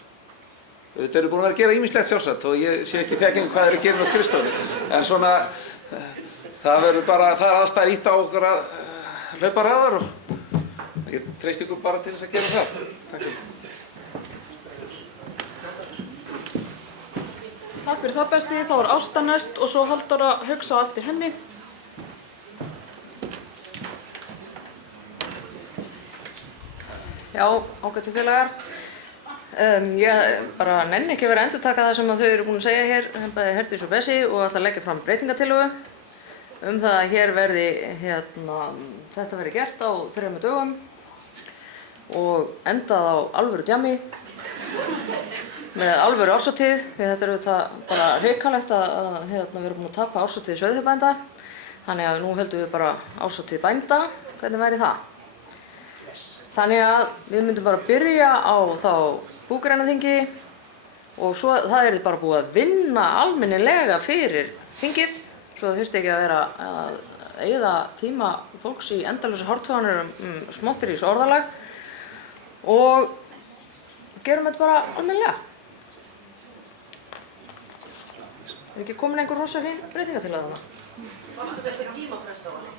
Þetta eru búin að vera að gera ýmislegt sjálfsagt og ég sé ekki þekking hvað þeir eru að gera á skrifstofunni. En svona, það er aðstæður ítt á okkur að hlaupa hraðar og ég treysti ykkur bara til þess að gera það. Takk fyrir. Takk fyrir það, Bessi. Þá var Ásta næst og svo Halldór að hugsa á eftir henni. Já, ágætu félagar. Ég bara nenni ekki verið að endurtaka það sem þau eru búin að segja hér, bæði Herdís og Bessi, og ætla að leggja fram breytingatillögu það að hér verði, þetta verði gert á 3 dögum og endað á alvöru djammi með alvöru árshátíð, því þetta er auðvitað bara hrikalegt að við erum búin að tapa árshátíð sauðfjárbænda, þannig að nú höldum við bara árshátíð bænda, hvernig væri það? Þannig að við myndum bara byrja á þá búgreinaþingi og svo það yrði bara búið að vinna almennilega fyrir þingið, svo það þurfti ekki að vera að eyða tíma fólks í endalausa hártoganir smottirís orðalag og gerum þetta bara almennilega. Er ekki komin einhver rosa fín breytingatillöga þarna? Varstu með eitthvað tímafrest á henni?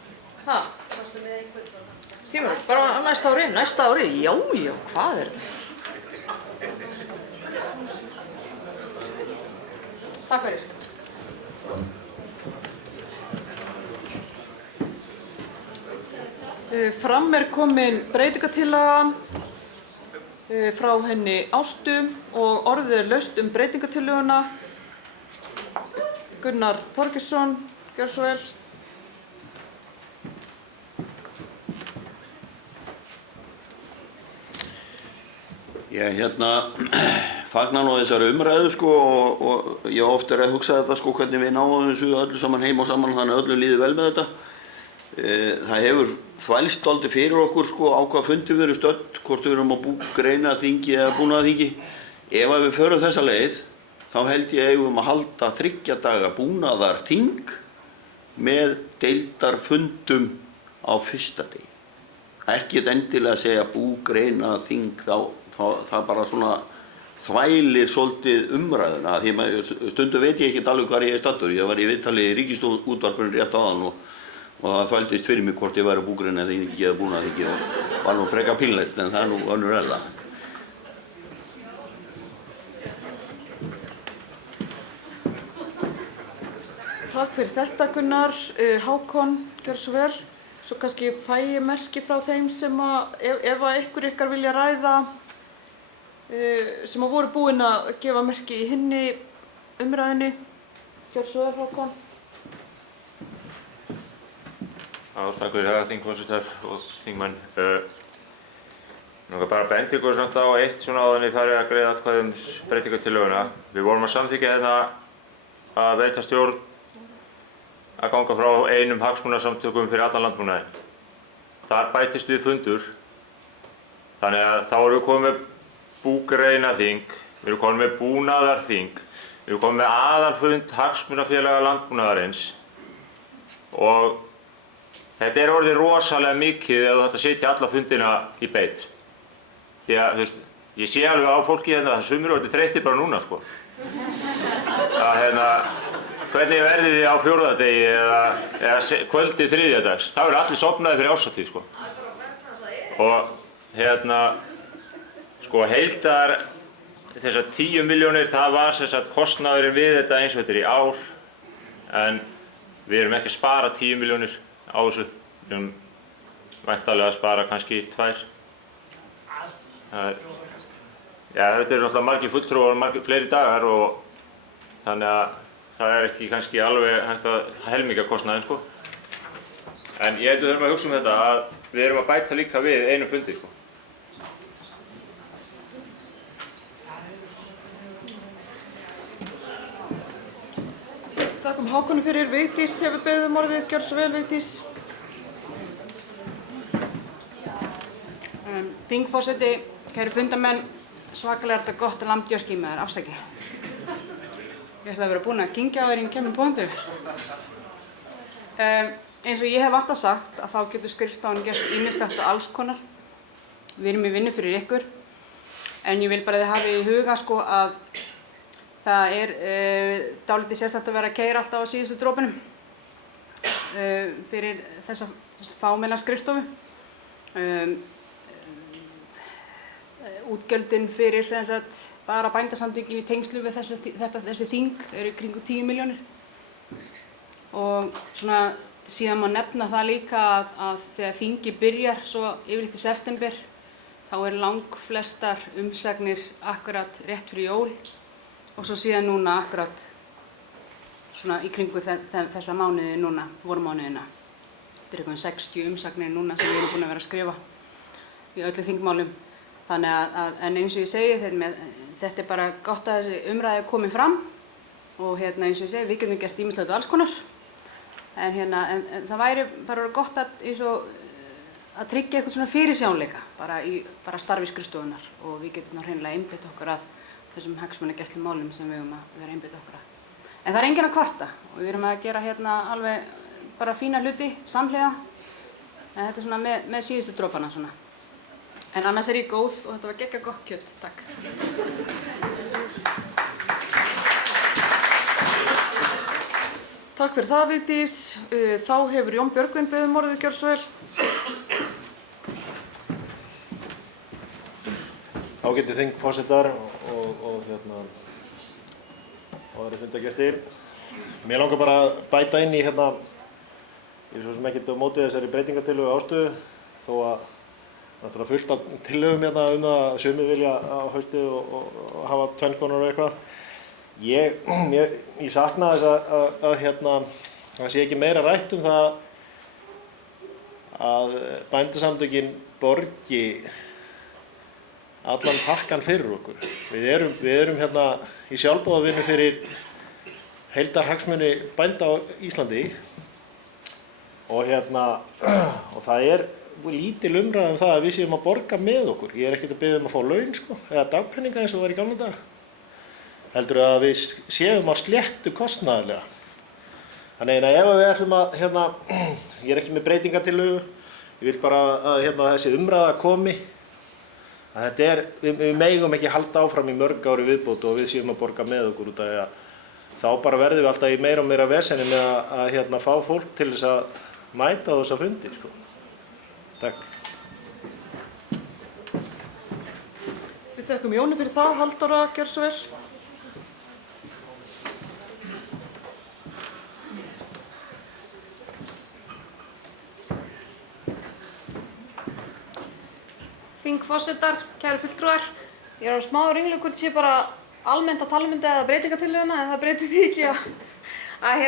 Ha? Varstu með eitthvað tímafrest? Bara á næsta ári? Já, hvað er þetta? Takk fyrir. Fram er komin breytingatillaga frá henni Ástu og orðið er laust breytingatillöguna. Gunnar Þorgeirsson, gjörðu svo vel. Ég fagna nú þessari umræðu sko og ég oft er að hugsa þetta sko hvernig við náum þessu öllu saman heim og saman þannig að öllum líði vel með þetta. Það hefur þvælst dálítið fyrir okkur sko á hvað fundi við erum stödd, hvort við erum á búgreinaþingi eða búnaðarþingi. Ef að við förum þessa leið þá held ég eigum að halda 3 daga búnaðarþing með deildarfundum á fyrsta degi. Ekkert endilega að segja búgreinaþing það bara svona þvælir svolítið umræðuna því stundum veit ég ekki alveg hvar ég er staddur. Ég var í viðtali í Ríkisútvarpinu rétt áðan og það þvældist fyrir mig hvort ég væri á búgreinaþingi eða búnaðarþingi og var nú frekar pínlegt en það er nú önnur eðla. Takk fyrir þetta Gunnar. Hákon, gjörðu svo vel. Svo kannski fæ ég merki frá þeim sem að ef að ykkur ykkar vilja ræða sem að voru búin að gefa merki í hinni umræðinni. Gjörðu svo vel, Hákon. Já, takk fyrir það, þingforsetar og þingmenn. Nú bara að benda ykkur samt á eitt svona áður en ég fari að greiða atkvæði breytingatillöguna. Við vorum að samþykkja hérna að veita stjórn að ganga frá einum hagsmunasamtökum fyrir allan landbúnaðinn. Þar bætist við fundur, þannig að þá erum við komið með búgreinaþing, við erum komið með búnaðarþing, við erum komið með aðalfund hagsmunafélaga landbúnaðarins og þetta er orðið rosalega mikið ef þú ætti að setja alla fundina í beit. Því að, þú veist, ég sé alveg á fólki hérna að sumir orðið þreyttir bara núna, sko. Að hvernig verðið þið á fjórðadegi eða kvöldið þriðjadags? Það verður allir sofnaði fyrir árshátíð, sko. Og sko heildar þessar 10 milljónir, það var sem sagt kostnaðurinn við þetta eins og þetta í ár. En við erum ekki að spara 10 milljónir á þessu. Við erum væntanlega að spara kannski 2. Þetta eru náttúrulega margir fulltrúar og margir fleiri dagar og þannig að það er ekki kannski alveg hægt að helminga kostnaðinn, sko. En ég held að við þurfum að hugsa þetta að við erum að bæta líka við einu fundi, sko. Þakkum Hákoni fyrir. Vigdís hefur beðið um orðið. Gjörðu svo vel, Vigdís. Þingforseti, kæru fundamenn, svakalega er þetta gott að lambdjörki með þér, afsakið. Ég ætla að vera búin að kyngja á þér í kemur bóndu. Eins og ég hef alltaf sagt að þá getur skrifstofan gert ýmislegt og alls konar. Við erum í vinnu fyrir ykkur, en ég vil bara að þið hafi í huga sko að það er dálítið sérstakt að vera að keyra alltaf á síðustu dropinum fyrir þessa fámenna skrifstofu. Útgjöldin fyrir sem sagt bara bændasamtökin í tengslu við þessi þing eru í kringum 10 milljónir. Og svona síðan má nefna það líka að þegar þingi byrjar svo yfirleitt í september þá eru langflestar umsagnir akkurat rétt fyrir jól og svo síðan núna akkurat svona í kringu þessa mánuði núna, vormánuðina. Þetta eru 60 umsagnir núna sem við erum búin að vera að skrifa í öllu þingmálum. Þannig að en eins og ég segi, þetta er bara gott að þessi umræði er komin fram og eins og ég segi, við getum gert ýmislegt og alls konar. En það væri bara gott að tryggja eitthvað svona fyrirsjáanleika bara starfi skrifstofunnar og við getum hreinlega einbeitt okkur að þessum hagsmunagæslu málum sem við að vera einbeitt okkur að. En það er enginn að kvarta og við erum að gera alveg bara fína hluti samhliða. En þetta er svona með síðustu dropana svona. En annars er ég góð og þetta var geggjað gott kjöt. Takk. Takk fyrir það, Vigdís. Þá hefur Jón Björgvin beðið um orðið. Gjörðu svo vel. Ágætu þingforsetar og aðrir fundargestir. Mér langar bara að bæta inn í ég er svo sem ekkert á móti þessari breytingartillögu Ástöðu þó að náttúrulega fullt af tillögum það að sumir vilja á haustið og hafa 2 krónur og eitthvað. Ég sakna þess að það sé ekki meira rætt um það að bændasamtökin borgi allan pakkan fyrir okkur. Við erum í sjálfboðavinnu fyrir heildarhagsmuni bænda á Íslandi og það er lítil umræða um það að við séum að borga með okkur. Ég er ekkert að biðja um að fá laun sko, eða dagpenninga eins og var í gamla daga. Heldur að við séum á sléttu kostnaðarlega. Þannig að ef við ætlum að ég er ekki með breytingartillögu, ég vil bara að þessi umræða komi. Að þetta er, við megum ekki halda áfram í mörg ári viðbót og við séum að borga með okkur út af að þá bara verðum við alltaf í meira og meira vesenni með að fá fólk til þess að mæta á þessa fundi sko. Takk. Við þökkum Jóni fyrir það. Halldóra, gjörðu svo vel. Þingforsetar, kæru fulltrúar. Ég er á smá ringlu hvort sé bara almennt að tala um þetta eða breytingartillöguna en það breytir því ekki að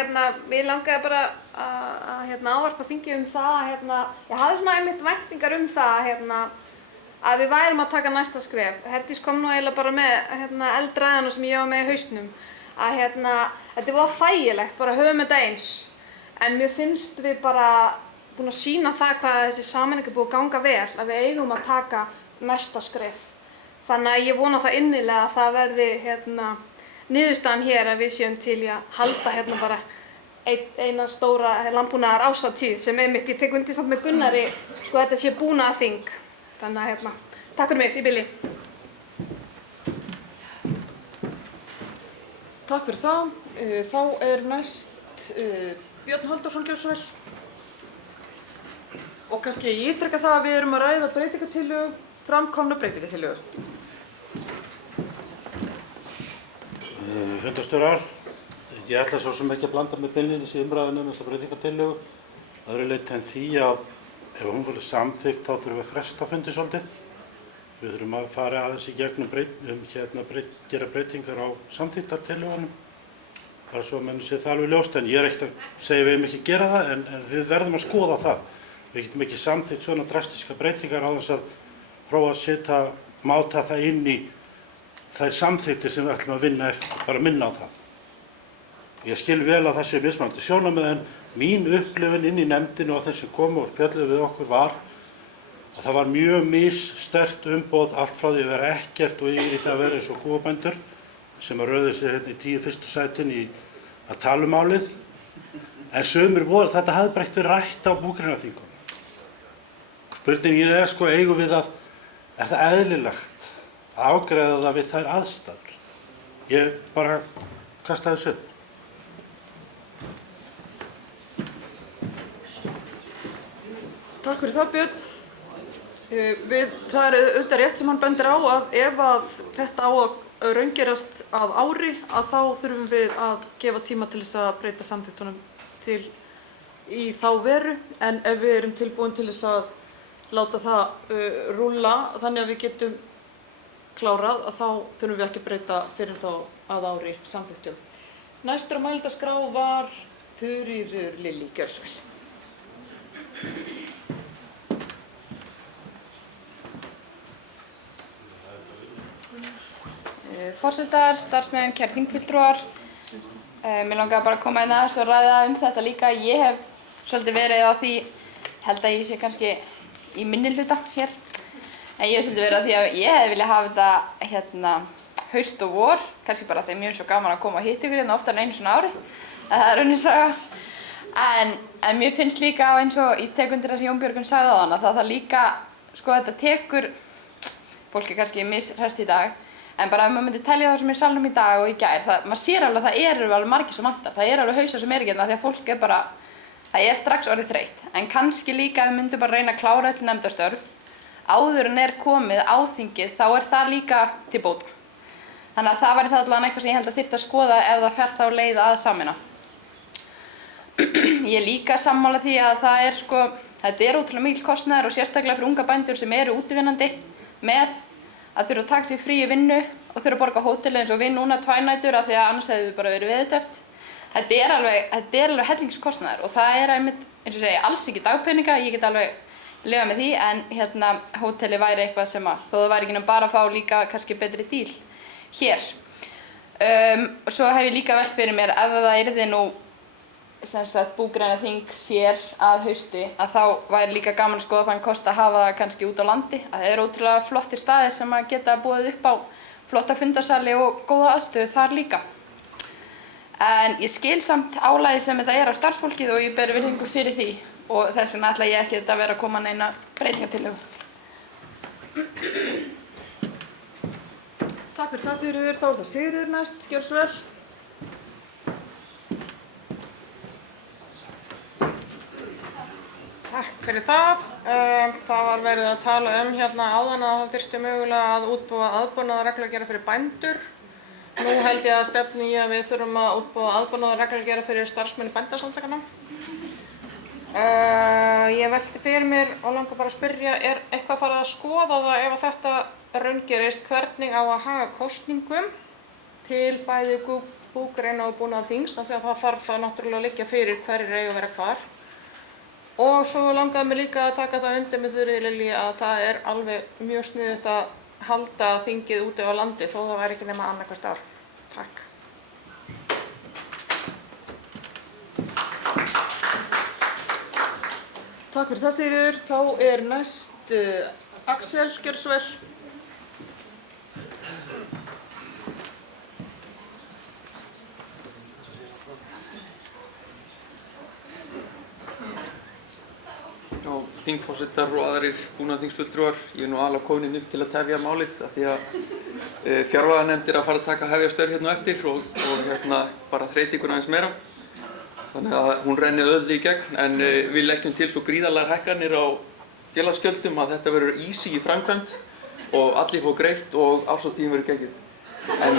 mér langaði bara að ávarpa þingið um það ég hafði svona einmitt væntingar um það að við værum að taka næsta skref. Herdís kom nú eiginlega bara með eldræðana sem ég var með í hausnum að þetta var þægilegt, bara höfum þetta eins en mér finnst við bara búin að sýna það hvað þessi sameining er búið að ganga vel að við eigum að taka næsta skref. Þannig að ég vona það innilega að það verði niðurstaðan hér að við séum til í að halda bara eina stóra landbúnaðar ásatíð sem einmitt ég tek undir samt með Gunnari sko þetta sé búnaðarþing. Þannig að Takk fyrir mig, í bili. Takk fyrir það. Þá er næst Björn Halldórsson, gjörðu svo vel. Og kannski ég ítreka það að við erum að ræða breytingartillögu, framkomna breytingartillögu. Fundarstjórar, ég ætla svo sem ekki að blanda með beinlínis í umræðinu um þessa breytingartillögu. Það er leitt en því að ef hún verður samþykkt þá þurfum við að fresta fundi svolítið. Við þurfum að fara aðeins í gegnum gera breytingar á samþykktartillögunum. Það er svo að menn sé það alveg ljóst, en ég er ekkert að segja við eigum ekki að gera það, en við verðum að skoða það. Við getum ekki samþykkt svona drastiska breytingar á þess að prófa að máta það inn í þær samþykktir sem við ætlum að vinna eftir, bara minna á það. Ég skil vel að það sé mismunandi sjónarmið, en mín upplifun inn í nefndinu og þeir sem komu og spjölluðu við okkur var að það var mjög missterkt umboð allt frá því að vera ekkert og í það að vera eins og kúabændur sem að röðu sér hérna í 10 fyrstu sætin í að tala um málið. En sumir voru, þetta hafði bara ekkert verið rætt á búgreinaþingunum. Spurningin er sko, eigum við að, er það eðlilegt að afgreiða það við þær aðstæður? Ég bara kasta þessu upp. Takk fyrir það, Björn. Það er auðvitað rétt sem hann bendir á að ef að þetta á að raungerast að ári, að þá þurfum við að gefa tíma til þess að breyta samþykktunum til í þá veru, en ef við erum tilbúin til þess að láta það rúlla þannig að við getum klárað, að þá þurfum við ekki að breyta fyrir þá að ári samþykktum. Næstur á mælendaskrá var Þuríður Lillý, gjörðu svo vel. Forsetar, starfsmenn, kæru þingfulltrúar. Mér langar bara að koma inn aðeins og ræða þetta líka. Ég hef svolítið verið á því, held að ég sé kannski í minnihluta hér, en ég hef svolítið verið á því að ég hefði viljað hafa þetta haust og vor, kannski bara þegar mér er svo gaman að koma og hitta ykkur hérna oftar en einu svona ári. Það er önnur saga. En mér finnst líka á eins og ég tek undir það sem Jón Björgvin sagði áðan, að það líka, sko þetta tekur, fólk er kannski mishrest í dag, en bara ef maður myndi telja það sem er í salnum í dag og í gær, maður sér alveg að það eru alveg margir sem vantar. Það eru alveg hausar sem eru ekki hérna því að fólk er bara, það er strax orðið þreytt. En kannski líka ef við myndum bara reyna að klára öll nefndastörf, áður en er komið á þingið, þá er það líka til bóta. Þannig að það væri þá allavega eitthvað sem ég held að þyrfti að skoða ef það fer þá leið að sameina. Ég er líka sammála því að það er sko, þetta er ótrúlega mikil kostnaður og sérstaklega fyrir unga bændur sem eru útivinnandi með að þurfa að taka sér frí í vinnu og þurfa að borga hóteli eins og við núna 2 nætur af því að annars hefði við bara verið veðurteppt. Þetta er alveg hellingskostnaður og það er einmitt, eins og segja, alls ekki dagpeninga, ég get alveg lifað með því, en hóteli væri eitthvað sem að, þó það væri ekki bara að fá líka kannski betri díl hér. Og svo hef ég líka velt fyrir mér ef það yrði nú búgreinaþing sér að hausti, að þá væri líka gaman að skoða þann kost að hafa það kannski út á landi. Það er ótrúlega flottir staðir sem að geta boðið upp á flotta fundarsali og góða aðstöðu þar líka. En ég skil samt álagið sem þetta er á starfsfólkið og ég ber virðingu fyrir því og þess vegna ætla ég ekki að vera að koma neina breytingartillögu. Takk fyrir það, Þuríður. Þá er það Sigríður næst, gjörðu svo vel. Takk fyrir það. Það var verið að tala hérna áðan að það þyrfti mögulega að útbúa aðbúnaðarreglugerð fyrir bændur. Nú held ég að stefni í að við þurfum að útbúa aðbúnaðarreglugerð fyrir starfsmenn bændasamtakanna. Ég velti fyrir mér og langar bara að spyrja, er eitthvað farið að skoða það ef þetta raungerist, hvernig á að haga kosningum til bæði búgreina og búnaðarþings, af því að það þarf þá náttúrulega að liggja fyrir hverjir eiga að vera hvar. Og svo langaði mig líka að taka það undir með Þuríði Lillý að það er alveg mjög sniðugt að halda þingið úti á landi þó það væri ekki nema annað hvert ár. Takk. Takk fyrir það, Sigríður. Þá er næst Axel, gjörðu svo vel. þingforsetar og aðrir búnaðarþingsfulltrúar. Ég er nú alveg komin upp til að tefja málið af því að fjárlaganefnd að fara að taka hefja störf hérna á eftir og bara þreyta ykkur aðeins meira. Þannig að hún renni öll í gegn en við leggjum til svo gríðarlegar hækkanir á félagsgjöldum að þetta verður easy í framkvæmd og allir fá greitt og árshátíðin verður geggjuð. En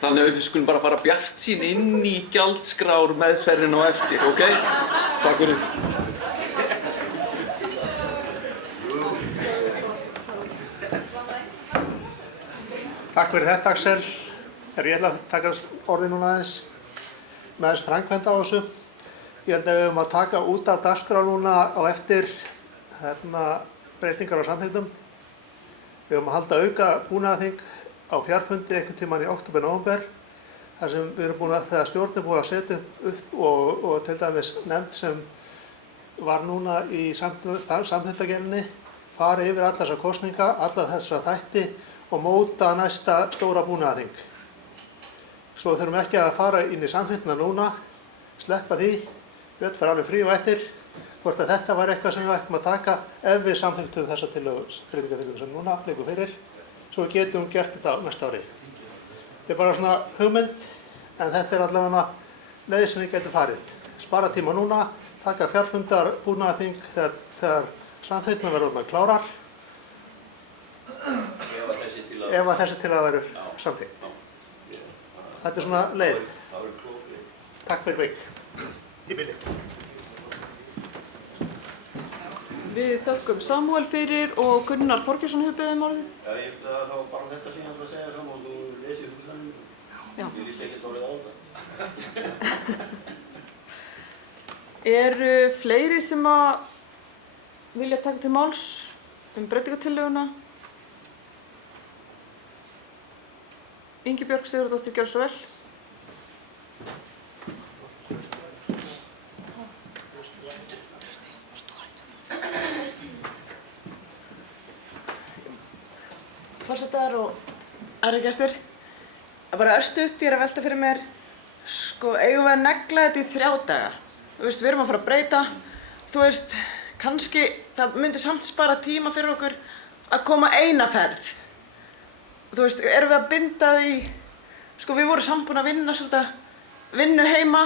þannig að við skulum bara fara bjartsýn inn í gjaldskrár meðferðin á eftir, ok? Takk fyrir. Takk fyrir þetta, Axel. Ég ætla að taka orðið núna aðeins með þess framkvæmd á þessu. Ég held að við höfum að taka út af dagskrá núna á eftir breytingar á samþykktum. Við höfum að halda auka búnaðarþing á fjarfundi einhvern tímann í október-nóvember þar sem við erum búin að, þegar stjórn er búin að setja upp og til dæmis nefnd sem var núna í samþykktagerðinni fara yfir alla þessar kosninga, alla þessar þætti og móta næsta stóra búnaðarþing. Svo þurfum ekki að fara inn í samþykktina núna, sleppa því, Björn fer alveg frí og eftir, hvort að þetta var eitthvað sem við ættum að taka ef við samþykktum þessa breytingartillögu sem núna liggur fyrir, svo við getum gert þetta á næsta ári. Þetta er bara svona hugmynd, en þetta er allavega leið sem við getum farið. Spara tíma núna, taka fjarfundar búnaðarþing þegar samþykktina verður orðnar klárar, ef að þessi til að verður samþykkt. Þetta er svona leið. Takk fyrir mig. Í bili. Við þökkum Samúel fyrir og Gunnar Þorgeirsson hefur beðið orðið. Já, ég held að það var bara þetta sem ég ætla að segja saman og þú lesið húsnæðinu. Já. Ég líst ekkert orðið á þetta. Eru fleiri sem að vilja taka til máls breytingartillöguna? Ingibjörg Sigurðardóttir, gjörðu svo vel. Forsetar og aðrir gestir. Bara örstutt, ég er að velta fyrir mér, eigum við að negla þetta í 3 daga? Við erum að fara að breyta. Kannski það myndi samt spara tíma fyrir okkur að koma eina ferð. Erum við að binda því, við vorum samt búin að vinna svolítið vinnu heima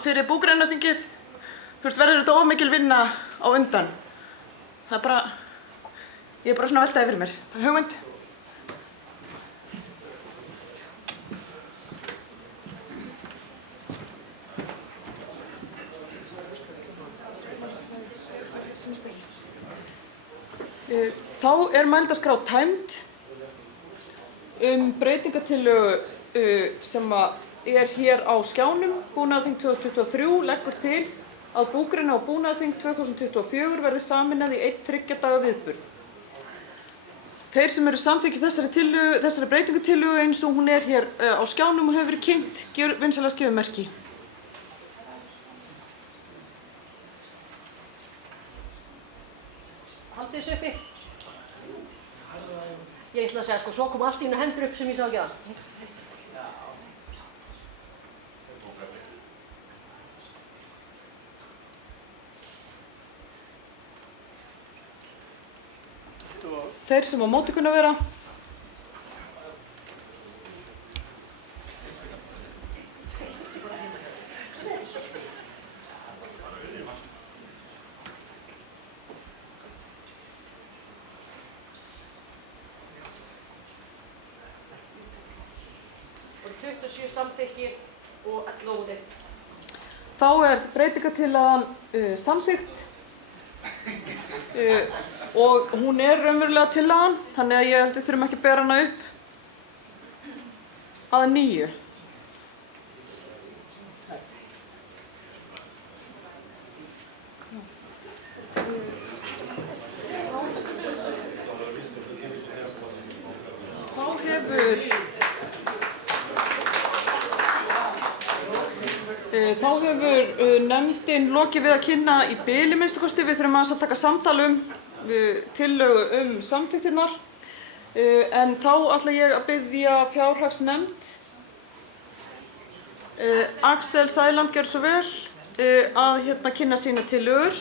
fyrir búgreinaþingið. Verður þetta of mikil vinna á undan? Það er bara, ég er bara svona að velta því fyrir mér. Hugmynd? Þá er mælendaskrá tæmd. Breytingartillögu sem er hér á skjánum, Búnaðarþing 2023, leggur til að búgreina og Búnaðarþing 2024 verði sameinað í einn 3 daga viðburð. Þeir sem eru samþykkir þessari breytingartillögu eins og hún er hér á skjánum og hefur verið kynnt, vinsamlegast gefið merki. Haldið þessu uppi. Ég ætla að segja, svo kom allt í einu hendur upp sem ég sá ekki að. Þeir sem á móti kunna vera. Og 27 samþykkir og 11 móti. Þá er breytingartillagan samþykkt og hún er raunverulega tillagan, þannig að ég held við þurfum ekki að bera hana upp að nýju. Þá hefur nefndin lokið við að kynna í bili minnstu kosti. Við þurfum að taka samtal tillögu samþykktirnar. En þá ætla ég að biðja fjárhagsnefnd. Axel Sæland, gjörðu svo vel. að kynna sína tillögur